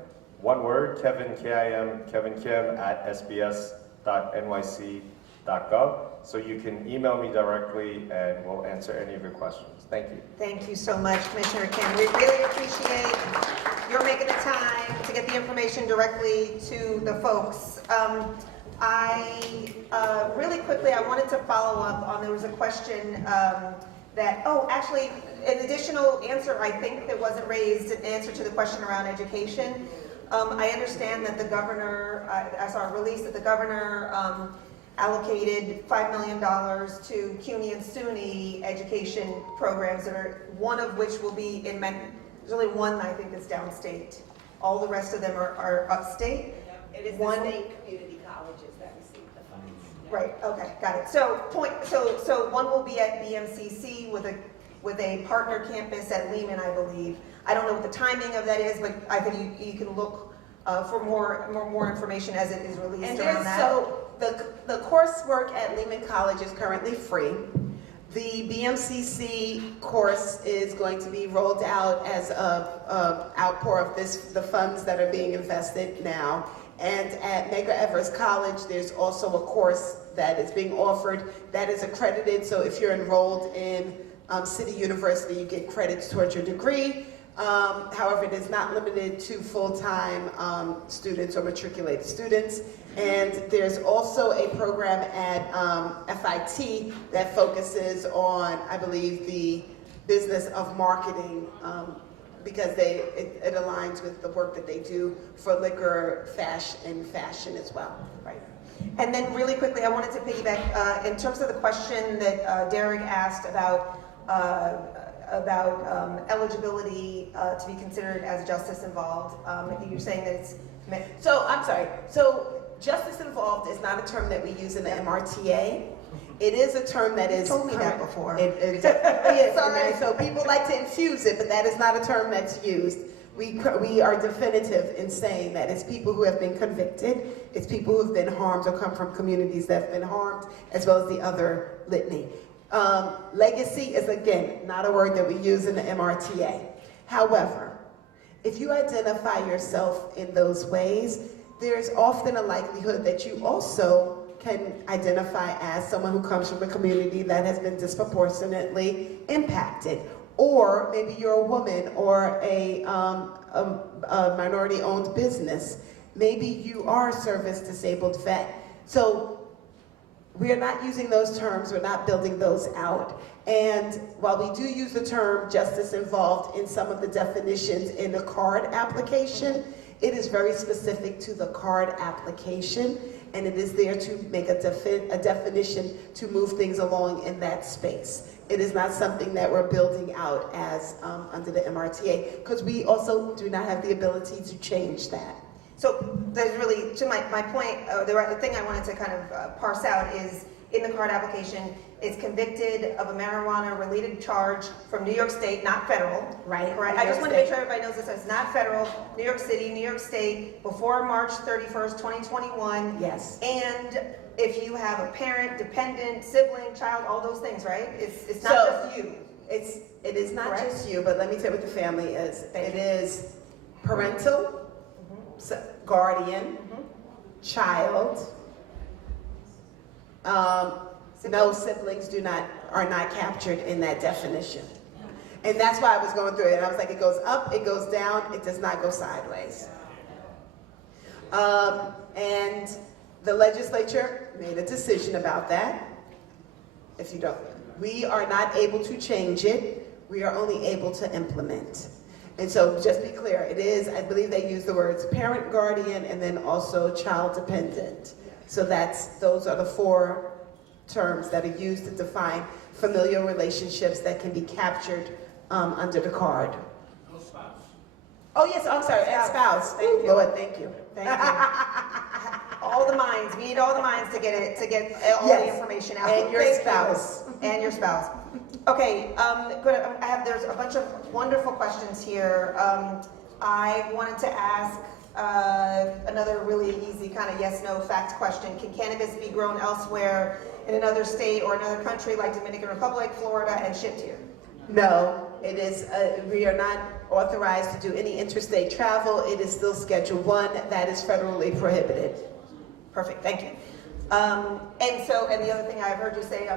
one word, Kevin, K-I-M, Kevin Kim at sbs.nyc.gov. So you can email me directly, and we'll answer any of your questions. Thank you. Thank you so much, Commissioner Kim. We really appreciate your making the time to get the information directly to the folks. Really quickly, I wanted to follow up on, there was a question actually, an additional answer, I think, that wasn't raised, an answer to the question around education. I understand that the governor, I saw a release that the governor allocated $5 million to CUNY and SUNY education programs, that are, one of which will be in, there's only one I think that's downstate. All the rest of them are upstate. It is the state community colleges that receive the funds. Right, okay, got it. So one will be at BMCC with a partner campus at Lehman, I believe. I don't know what the timing of that is, but I think you can look for more information as it is released And around that. so the coursework at Lehman College is currently free. The BMCC course is going to be rolled out as a outpour of the funds that are being invested now. And at Medgar Evers College, there's also a course that is being offered that is accredited. So if you're enrolled in City University, you get credits towards your degree. However, it is not limited to full-time students or matriculated students. And there's also a program at FIT that focuses on, I believe, the business of marketing because it aligns with the work that they do for liquor, fashion as well. Right. And then really quickly, I wanted to piggyback in terms of the question that Derek asked about eligibility to be considered as justice involved. You're saying that it's... So, I'm sorry. So, justice involved is not a term that we use in the MRTA. It is a term that is... You told me that before. It definitely is. Sorry. So people like to infuse it, but that is not a term that's used. We are definitive in saying that it's people who have been convicted, it's people who have been harmed or come from communities that have been harmed, as well as the other litany. Legacy is, again, not a word that we use in the MRTA. However, if you identify yourself in those ways, there's often a likelihood that you also can identify as someone who comes from a community that has been disproportionately impacted. Or maybe you're a woman or a minority-owned business. Maybe you are a service-disabled vet. So we are not using those terms, we're not building those out. And while we do use the term justice involved in some of the definitions in the card application, it is very specific to the card application, and it is there to make a definition to move things along in that space. It is not something that we're building out as under the MRTA, because we also do not have the ability to change that. So there's really, to my point, the thing I wanted to kind of parse out is in the card application, is convicted of a marijuana-related charge from New York State, not federal. Right. Correct. I just want to make sure everybody knows this. It's not federal. New York City, New York State, before March 31st, 2021. Yes. And if you have a parent, dependent, sibling, child, all those things, right? It's not just you. It is not Correct? just you, but let me tell you what the family is. It is parental, guardian, child. No, siblings are not captured in that definition. And that's why I was going through it. And I was like, it goes up, it goes down, it does not go sideways. And the legislature made a decision about that. If you don't, we are not able to change it. We are only able to implement. And so just be clear, it is, I believe they use the words parent, guardian, and then also child dependent. So those are the four terms that are used to define familial relationships that can be captured under the card. No spouse. Oh yes, I'm sorry, and spouse. Thank you. Lord, thank you. Thank you. All the minds. We need all the minds to get all the information out. And your Thank spouse. You. And your spouse. Okay, good. There's a bunch of wonderful questions here. I wanted to ask another really easy kind of yes/no fact question. Can cannabis be grown elsewhere in another state or another country like Dominican Republic, Florida, and shipped here? No, it is. We are not authorized to do any interstate travel. It is still Schedule 1. That is federally prohibited. Perfect. Thank you. And the other thing I've heard you say,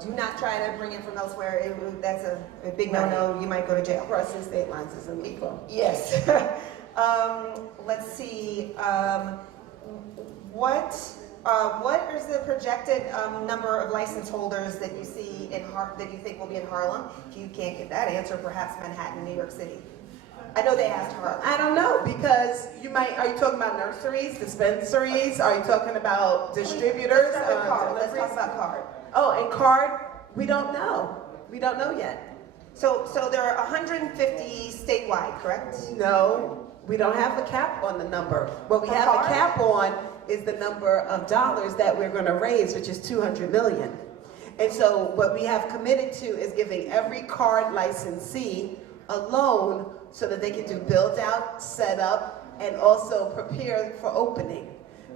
do not try to bring it from elsewhere. That's a big no-no. You might go to jail. Crossing state lines is illegal. Yes. Let's see. What is the projected number of license holders that you see that you think will be in Harlem? If you can't get that answer, perhaps Manhattan, New York City. I know they asked Harlem. I don't know, because are you talking about nurseries, dispensaries? Are you talking about distributors? Let's talk about card. Oh, and card, we don't know. We don't know yet. So there are 150 statewide, correct? No, we don't have a cap on the number. What we For have card? a cap on is the number of dollars that we're going to raise, which is $200 million. And so what we have committed to is giving every card licensee a loan so that they can do build out, set up, and also prepare for opening.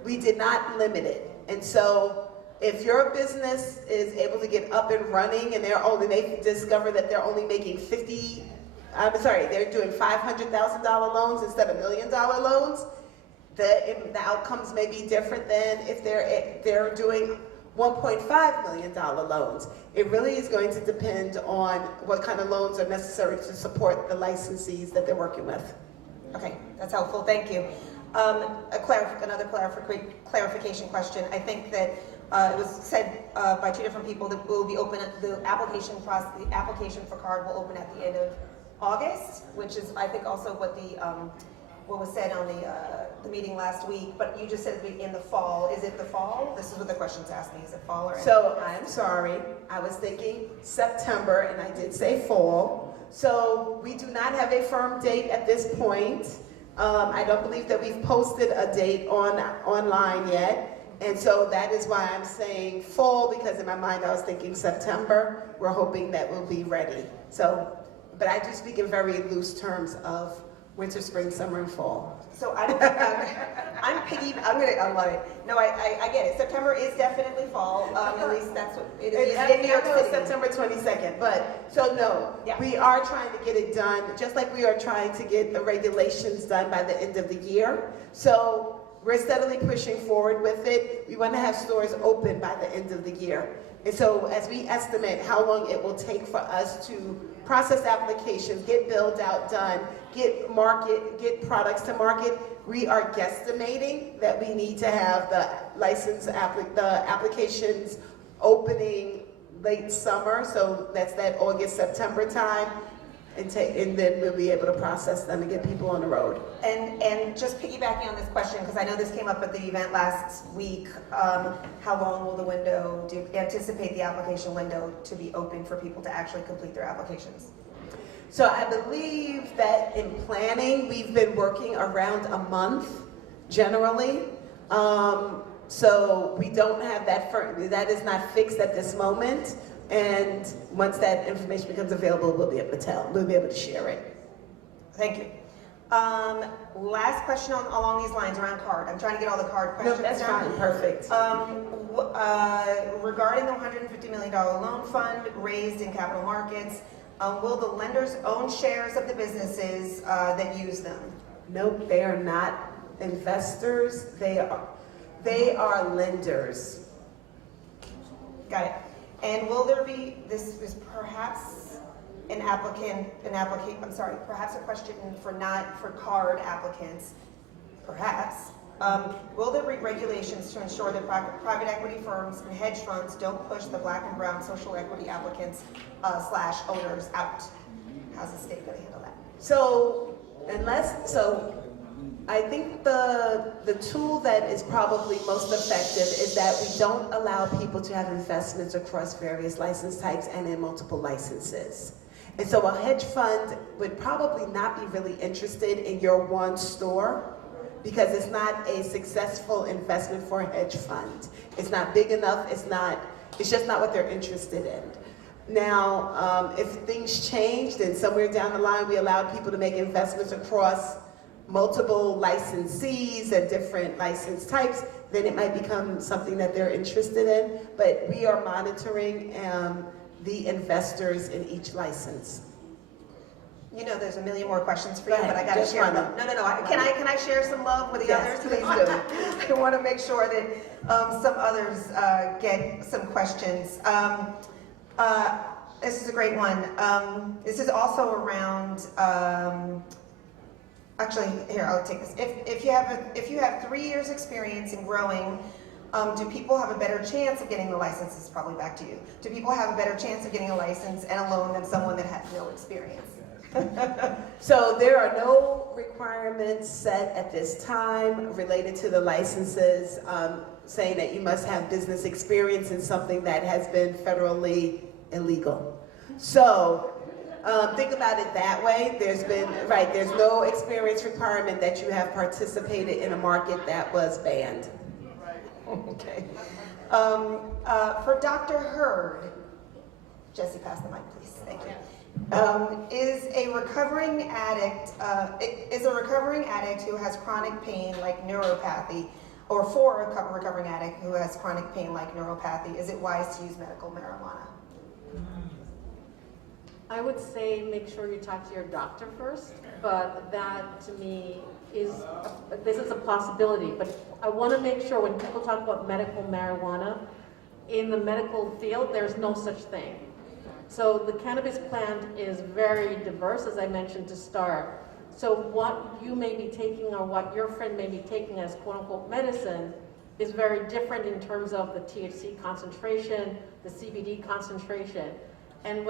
We did not limit it. And so if your business is able to get up and running and they discover that they're only making they're doing $500,000 loans instead of $1 million loans, the outcomes may be different than if they're doing $1.5 million loans. It really is going to depend on what kind of loans are necessary to support the licensees that they're working with. Okay, that's helpful, thank you. Another clarification question. I think that it was said by two different people that will be open, the application for card will open at the end of August, which is, I think, also what was said on the meeting last week, but you just said it'd be in the fall. Is it the fall? This is what the question's asking. Is it fall or? So I'm sorry, I was thinking September and I did say fall. So we do not have a firm date at this point. I don't believe that we've posted a date online yet. And so that is why I'm saying fall, because in my mind I was thinking September. We're hoping that we'll be ready. So, but I do speak in very loose terms of winter, spring, summer, and fall. So I don't think I love it. No, I get it. September is definitely fall. At least that's what it is in New York City. September 22nd, but, so no, Yeah. we are trying to get it done, just like we are trying to get the regulations done by the end of the year. So we're steadily pushing forward with it. We want to have stores open by the end of the year. And so as we estimate how long it will take for us to process applications, get build out done, get products to market, we are guesstimating that we need to have the applications opening late summer, so that's that August, September time, and then we'll be able to process them and get people on the road. And just piggybacking on this question, because I know this came up at the event last week, how long will do you anticipate the application window to be open for people to actually complete their applications? So I believe that in planning, we've been working around a month, generally. So we don't have that is not fixed at this moment. And once that information becomes available, we'll be able to share it. Thank you. Last question along these lines around card. I'm trying to get all the card questions. No, that's fine, perfect. Regarding the $150 million loan fund raised in capital markets, will the lenders own shares of the businesses that use them? Nope, they are not investors. They are lenders. Got it. And will there be, this is perhaps perhaps a question for card applicants, perhaps. Will there be regulations to ensure that private equity firms and hedge funds don't push the black and brown social equity applicants / owners out? How's the state going to handle that? So I think the tool that is probably most effective is that we don't allow people to have investments across various license types and in multiple licenses. And so a hedge fund would probably not be really interested in your one store because it's not a successful investment for a hedge fund. It's not big enough, it's just not what they're interested in. Now, if things change, then somewhere down the line we allowed people to make investments across multiple licensees and different license types, then it might become something that they're interested in. But we are monitoring the investors in each license. You know, there's a million more questions for you, but I got to share them. No. Can I share some love with the others? Please do. I want to make sure that some others get some questions. This is a great one. This is also around. Actually, here, I'll take this. If you have 3 years experience in growing, do people have a better chance of getting the license? This is probably back to you. Do people have a better chance of getting a license and a loan than someone that has no experience? So there are no requirements set at this time related to the licenses saying that you must have business experience in something that has been federally illegal. So think about it that way. There's no experience requirement that you have participated in a market that was banned. Okay. For Dr. Hurd, Jesse, pass the mic, please. Thank you. Is a recovering addict who has chronic pain like neuropathy, or for a recovering addict who has chronic pain like neuropathy, is it wise to use medical marijuana? I would say make sure you talk to your doctor first, but that to me this is a possibility. But I want to make sure when people talk about medical marijuana, in the medical field, there's no such thing. So the cannabis plant is very diverse, as I mentioned to start. So what you may be taking or what your friend may be taking as quote unquote medicine is very different in terms of the THC concentration, the CBD concentration. And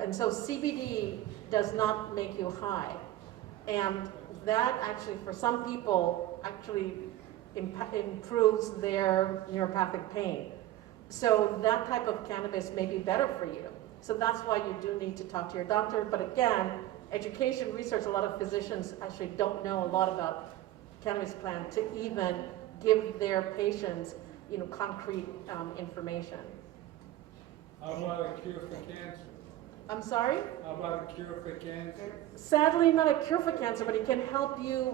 and so CBD does not make you high. And that actually, for some people, actually improves their neuropathic pain. So that type of cannabis may be better for you. So that's why you do need to talk to your doctor. But again, education, research, a lot of physicians actually don't know a lot about cannabis plant to even give their patients, concrete information. How about a cure for cancer? I'm sorry? How about a cure for cancer? Sadly, not a cure for cancer, but it can help you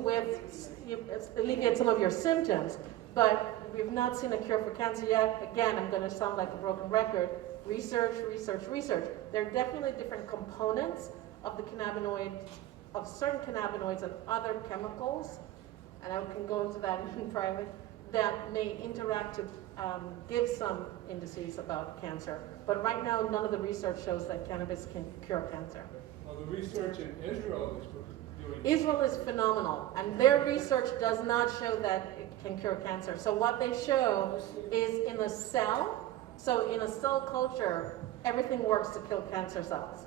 alleviate some of your symptoms. But we've not seen a cure for cancer yet. Again, I'm going to sound like a broken record. Research, research, research. There are definitely different components of the cannabinoid, of certain cannabinoids and other chemicals, and I can go into that in private, that may interact to give some indices about cancer. But right now, none of the research shows that cannabis can cure cancer. Well, the research in Israel is doing. Israel is phenomenal, and their research does not show that it can cure cancer. So what they show is in a cell, so in a cell culture, everything works to kill cancer cells.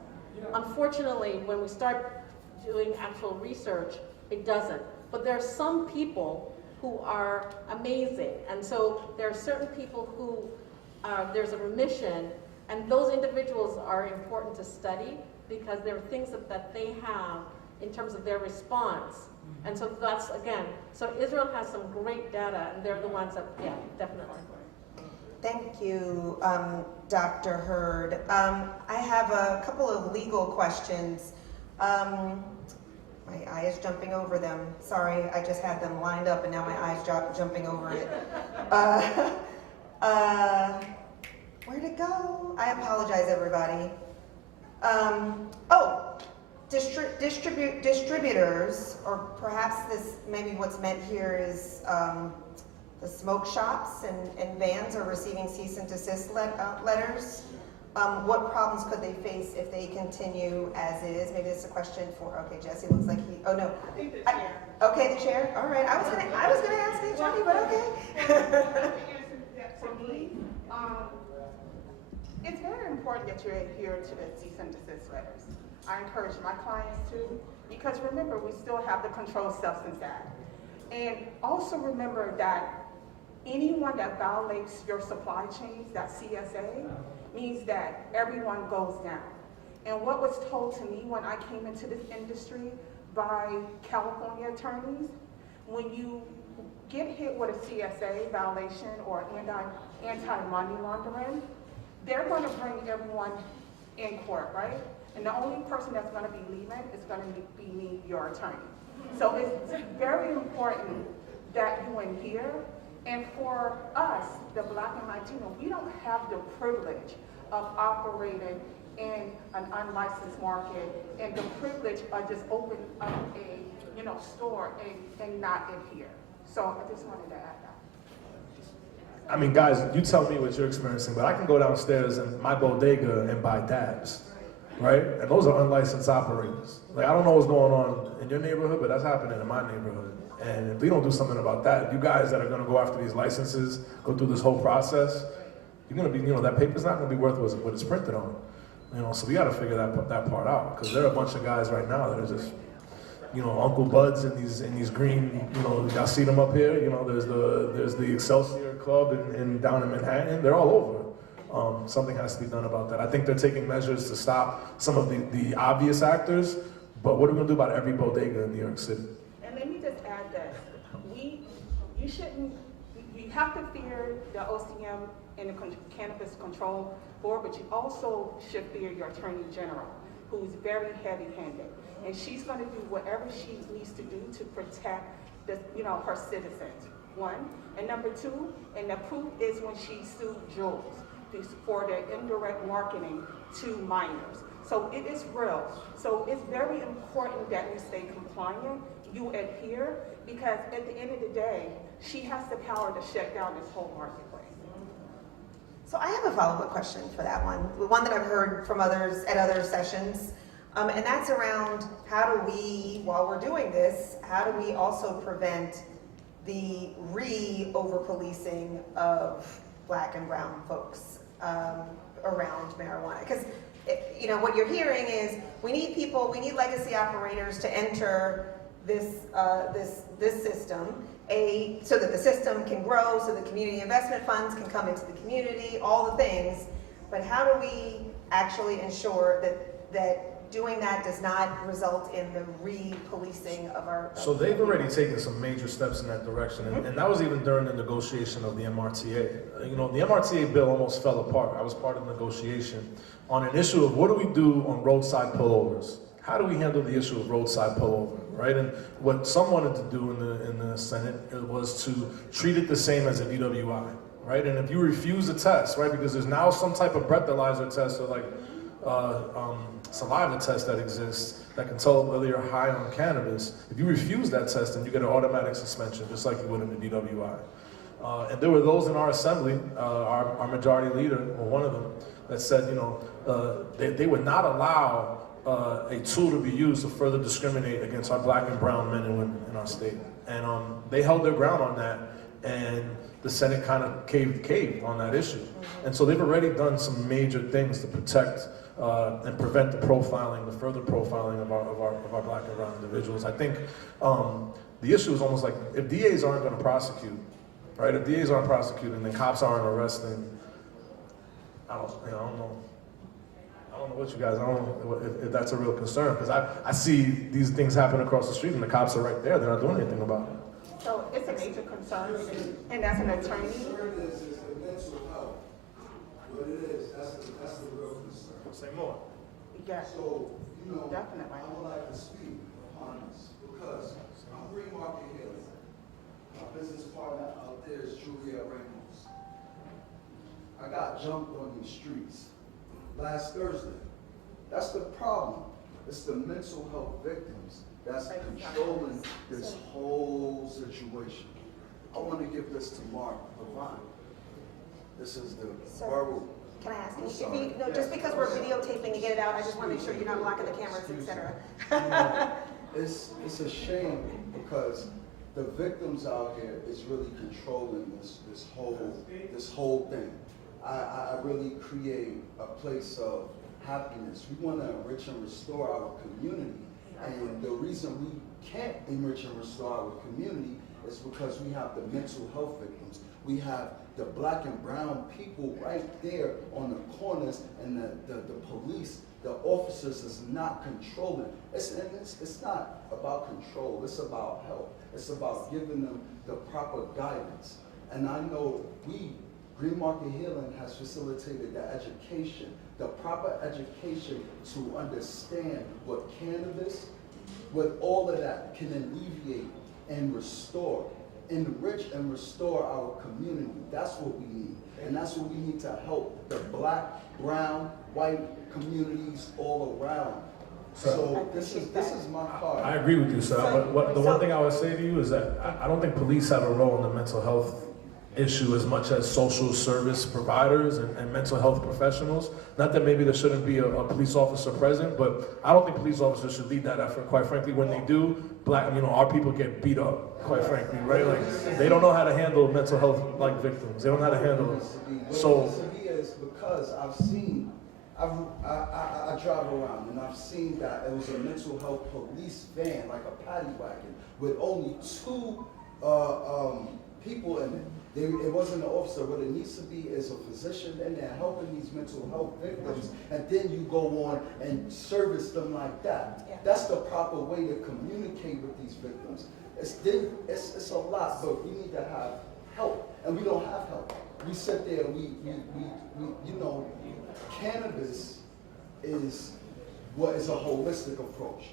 Unfortunately, when we start doing actual research, it doesn't. But there are some people who are amazing, and so there are certain people who there's a remission, and those individuals are important to study because there are things that they have in terms of their response. And so that's, again, so Israel has some great data, and they're the ones that, yeah, definitely. Thank you, Dr. Hurd. I have a couple of legal questions. My eye is jumping over them. Sorry, I just had them lined up and now my eye's jumping over it. Where'd it go? I apologize, everybody. Distributors, or perhaps maybe what's meant here is the smoke shops and vans are receiving cease and desist letters. What problems could they face if they continue as is? Maybe this is a question for, okay, Jesse looks like he, oh no. I think the chair. Okay, the chair, all right. I was gonna ask the attorney, but okay. For me, it's very important that you adhere to the cease and desist letters. I encourage my clients to, because remember, we still have the Controlled Substance Act. And also remember that anyone that violates your supply chains, that CSA, means that everyone goes down. And what was told to me when I came into this industry by California attorneys, when you get hit with a CSA violation or anti-money laundering, they're going to bring everyone in court, right? And the only person that's going to be leaving is going to be me, your attorney. So it's very important that you adhere. And for us, the Black and Latino, we don't have the privilege of operating in an unlicensed market and the privilege of just opening up a store and not adhere. So I just wanted to add that. I mean, guys, you tell me what you're experiencing, but I can go downstairs in my bodega and buy dabs, right? And those are unlicensed operators. Like, I don't know what's going on in your neighborhood, but that's happening in my neighborhood. And if we don't do something about that, you guys that are gonna go after these licenses, go through this whole process, you're gonna be, that paper's not gonna be worth what it's printed on. So we gotta figure that part out, because there are a bunch of guys right now that are just, Uncle Buds in these green, y'all see them up here, there's the Excelsior Club down in Manhattan, they're all over. Something has to be done about that. I think they're taking measures to stop some of the obvious actors, but what are we gonna do about every bodega in New York City? And let me just add this. We have to fear the OCM and the Cannabis Control Board, but you also should fear your Attorney General, who's very heavy-handed. And she's going to do whatever she needs to do to protect her citizens, one. And number two, and the proof is when she sued Jules for the indirect marketing to minors. So it is real. So it's very important that we stay compliant, you adhere, because at the end of the day, she has the power to shut down this whole marketplace. So I have a follow-up question for that one that I've heard from others at other sessions, and that's around how do we, while we're doing this, how do we also prevent the over-policing of Black and brown folks around marijuana? Because what you're hearing is we need legacy operators to enter this system, so that the system can grow, so the community investment funds can come into the community, all the things. But how do we actually ensure that doing that does not result in the re-policing of our... So they've already taken some major steps in that direction, and that was even during the negotiation of the MRTA. The MRTA bill almost fell apart. I was part of the negotiation on an issue of what do we do on roadside pullovers? How do we handle the issue of roadside pullover, right? And what some wanted to do in the Senate was to treat it the same as a DWI, right? And if you refuse a test, right, because there's now some type of breathalyzer test or like saliva test that exists that can tell whether you're high on cannabis. If you refuse that test, then you get an automatic suspension, just like you would in the DWI. And there were those in our assembly, our majority leader, or one of them, that said, they would not allow a tool to be used to further discriminate against our Black and brown men and women in our state. And they held their ground on that, and the Senate kind of caved on that issue. And so they've already done some major things to protect and prevent the profiling, the further profiling of our Black and brown individuals. I think the issue is almost like if DAs aren't going to prosecute, right? If DAs aren't prosecuting, then cops aren't arresting. I don't know what you guys, I don't know if that's a real concern, because I see these things happen across the street and the cops are right there, they're not doing anything about it. So it's a major concern, and as an attorney. What it is the mental health. What it is, that's the real concern. Say more. Yes. So, definitely. I would like to speak upon this because I'm Green Market Healing. My business partner out there is Julia Ramos. I got jumped on these streets last Thursday. That's the problem. It's the mental health victims that's controlling this whole situation. I want to give this to Mark Levine. This is the Borough. Can I ask you, just because we're videotaping to get it out, I just want to make sure you're not blocking the cameras, etc. It's a shame because the victims out here is really controlling this whole thing. I really create a place of happiness. We want to enrich and restore our community. And the reason we can't enrich and restore our community is because we have the mental health victims. We have the Black and brown people right there on the corners, and the police, the officers is not controlling. It's not about control, it's about help. It's about giving them the proper guidance. And I know Green Market Healing has facilitated the education, the proper education to understand what cannabis, with all of that can alleviate and restore, enrich and restore our community. That's what we need. And that's what we need to help the Black, brown, white communities all around. So this is my part. I agree with you, sir. But the one thing I would say to you is that I don't think police have a role in the mental health issue as much as social service providers and mental health professionals. Not that maybe there shouldn't be a police officer present, but I don't think police officers should lead that effort. Quite frankly, when they do, our people get beat up, quite frankly, right? Like, they don't know how to handle mental health like victims. They don't know how to handle it. So, because I've seen, I drive around and I've seen that it was a mental health police van, like a paddy wagon, with only 2 people in it. It wasn't an officer. What it needs to be is a physician in there helping these mental health victims, and then you go on and service them like that. Yeah. That's the proper way to communicate with these victims. It's a lot, but we need to have help, and we don't have help. We sit there, we you know, cannabis is what is a holistic approach.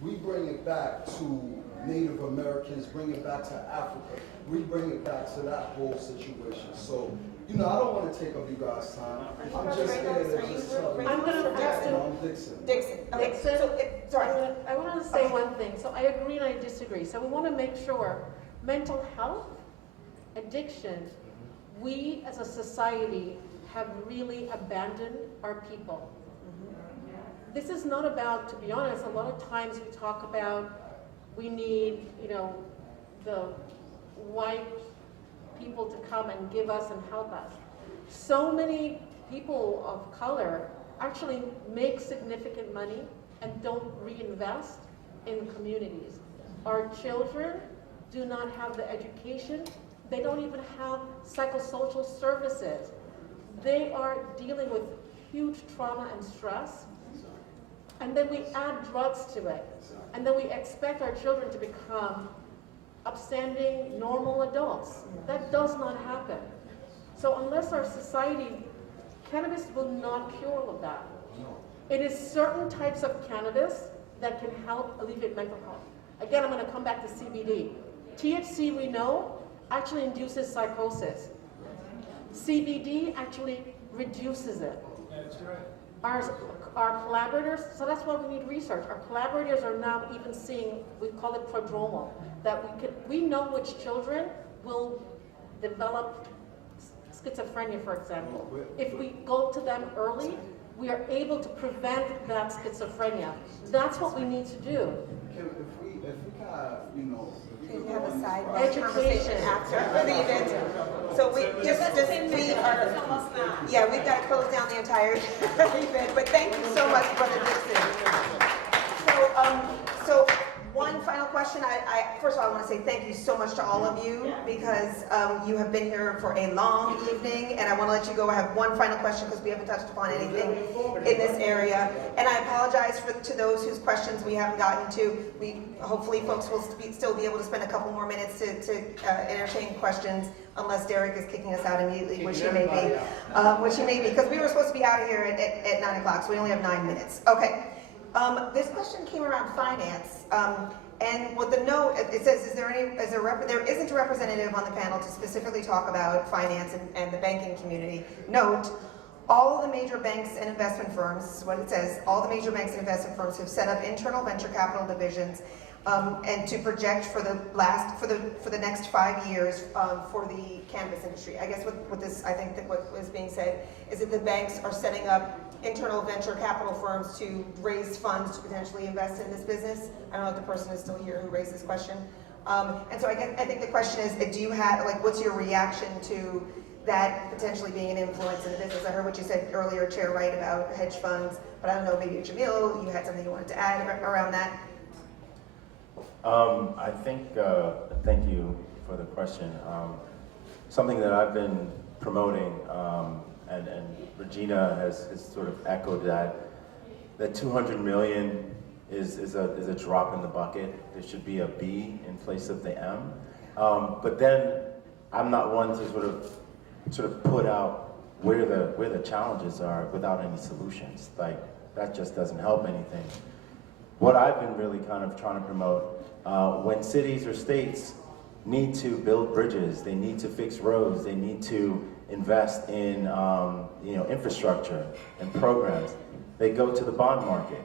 We bring it back to Native Americans, bring it back to Africa. We bring it back to that whole situation. So, you know, I don't want to take up you guys' time. I'm just here to just tell you. I'm gonna have to. I'm Dixon. Dixon. Okay. Dixon, So, sorry. I want to say one thing. So I agree and I disagree. So we want to make sure mental health, addiction, we as a society have really abandoned our people. This is not about, to be honest, a lot of times we talk about we need, you know, the white people to come and give us and help us. So many people of color actually make significant money and don't reinvest in communities. Our children do not have the education. They don't even have psychosocial services. They are dealing with huge trauma and stress. And then we add drugs to it. And then we expect our children to become upstanding, normal adults. That does not happen. So unless our society, cannabis will not cure all of that. It is certain types of cannabis that can help alleviate mental health. Again, I'm going to come back to CBD. THC, we know, actually induces psychosis. CBD actually reduces it. That's right. Our collaborators, so that's why we need research. Our collaborators are now even seeing, we call it prodromal, that we know which children will develop schizophrenia, for example. If we go to them early, we are able to prevent that schizophrenia. That's what we need to do. If we got, you know, Can we have a side Education. conversation after the event? So we we are yeah, we've got to close down the entire event. But thank you so much, Brother Dixon. So one final question. First of all, I want to say thank you so much to all of you because you have been here for a long evening, and I want to let you go. I have one final question because we haven't touched upon anything in this area, and I apologize to those whose questions we haven't gotten to. Hopefully folks will still be able to spend a couple more minutes to entertain questions, unless Derek is kicking us out immediately, which he may be, because we were supposed to be out of here at 9 o'clock, so we only have 9 minutes. Okay. This question came around finance, and with the note, it says, there isn't a representative on the panel to specifically talk about finance and the banking community. Note, all of the major banks and investment firms, this is what it says, all the major banks and investment firms have set up internal venture capital divisions and to project for the next 5 years for the cannabis industry. I guess what this, I think that what was being said is that the banks are setting up internal venture capital firms to raise funds to potentially invest in this business. I don't know if the person is still here who raised this question. And so I think the question is, do you have, what's your reaction to that potentially being an influence in the business? I heard what you said earlier, Chair Wright, about hedge funds, but I don't know, maybe Jamil, you had something you wanted to add around that? I think, thank you for the question. Something that I've been promoting, and Regina has sort of echoed that 200 million is a drop in the bucket. There should be a B in place of the M. But then I'm not one to sort of put out where the challenges are without any solutions. Like, that just doesn't help anything. What I've been really kind of trying to promote, when cities or states need to build bridges, they need to fix roads, they need to invest in infrastructure and programs, they go to the bond market.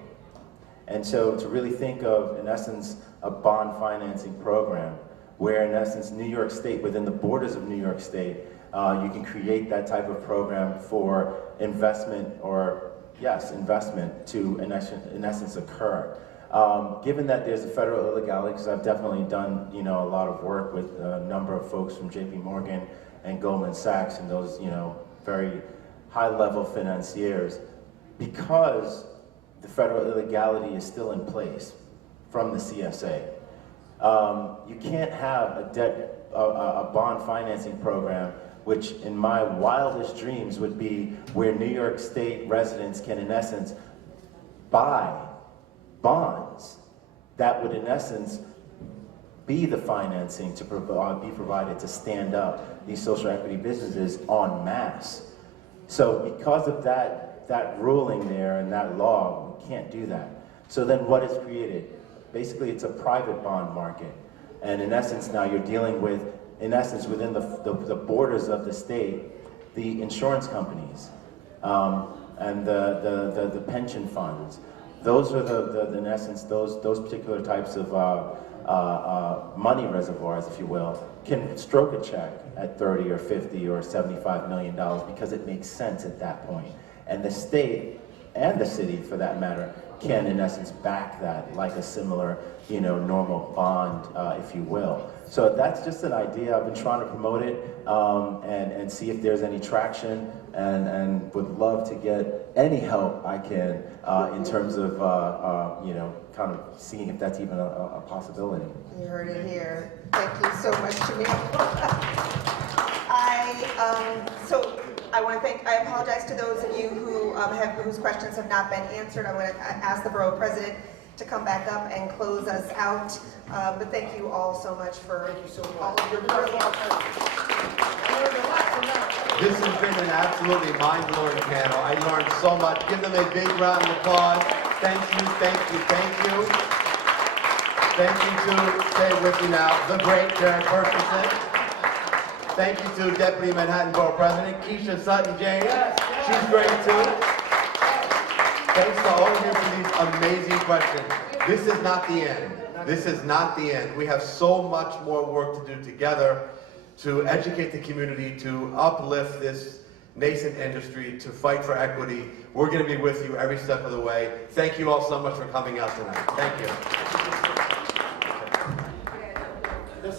And so to really think of, in essence, a bond financing program where, in essence, New York State, within the borders of New York State, you can create that type of program for investment, or yes, investment to, in essence, occur. Given that there's a federal illegality, because I've definitely done a lot of work with a number of folks from JP Morgan and Goldman Sachs and those very high-level financiers, because the federal illegality is still in place from the CSA. You can't have a bond financing program, which in my wildest dreams would be where New York State residents can, in essence, buy bonds that would, in essence, be the financing to be provided to stand up these social equity businesses en masse. So because of that ruling there and that law, we can't do that. So then what is created? Basically, it's a private bond market. And in essence, now you're dealing with, in essence, within the borders of the state, the insurance companies and the pension funds. Those are in essence, those particular types of money reservoirs, if you will, can stroke a check at 30 or 50 or $75 million because it makes sense at that point. And the state and the city, for that matter, can in essence back that like a similar, normal bond, if you will. So that's just an idea. I've been trying to promote it and see if there's any traction, and would love to get any help I can in terms of kind of seeing if that's even a possibility. You heard it here. Thank you so much, Jamil. I apologize to those of you whose questions have not been answered. I'm going to ask the Borough President to come back up and close us out. But thank you all so much for all of your brilliant. This has been an absolutely mind-blowing panel. I learned so much. Give them a big round of applause. Thank you, thank you, thank you. Thank you to, stay with me now, the great Karen Perkinson. Thank you to Deputy Manhattan Borough President Keisha Sutton-James. She's great too. Thanks to all of you for these amazing questions. This is not the end. This is not the end. We have so much more work to do together to educate the community, to uplift this nascent industry, to fight for equity. We're going to be with you every step of the way. Thank you all so much for coming out tonight. Thank you.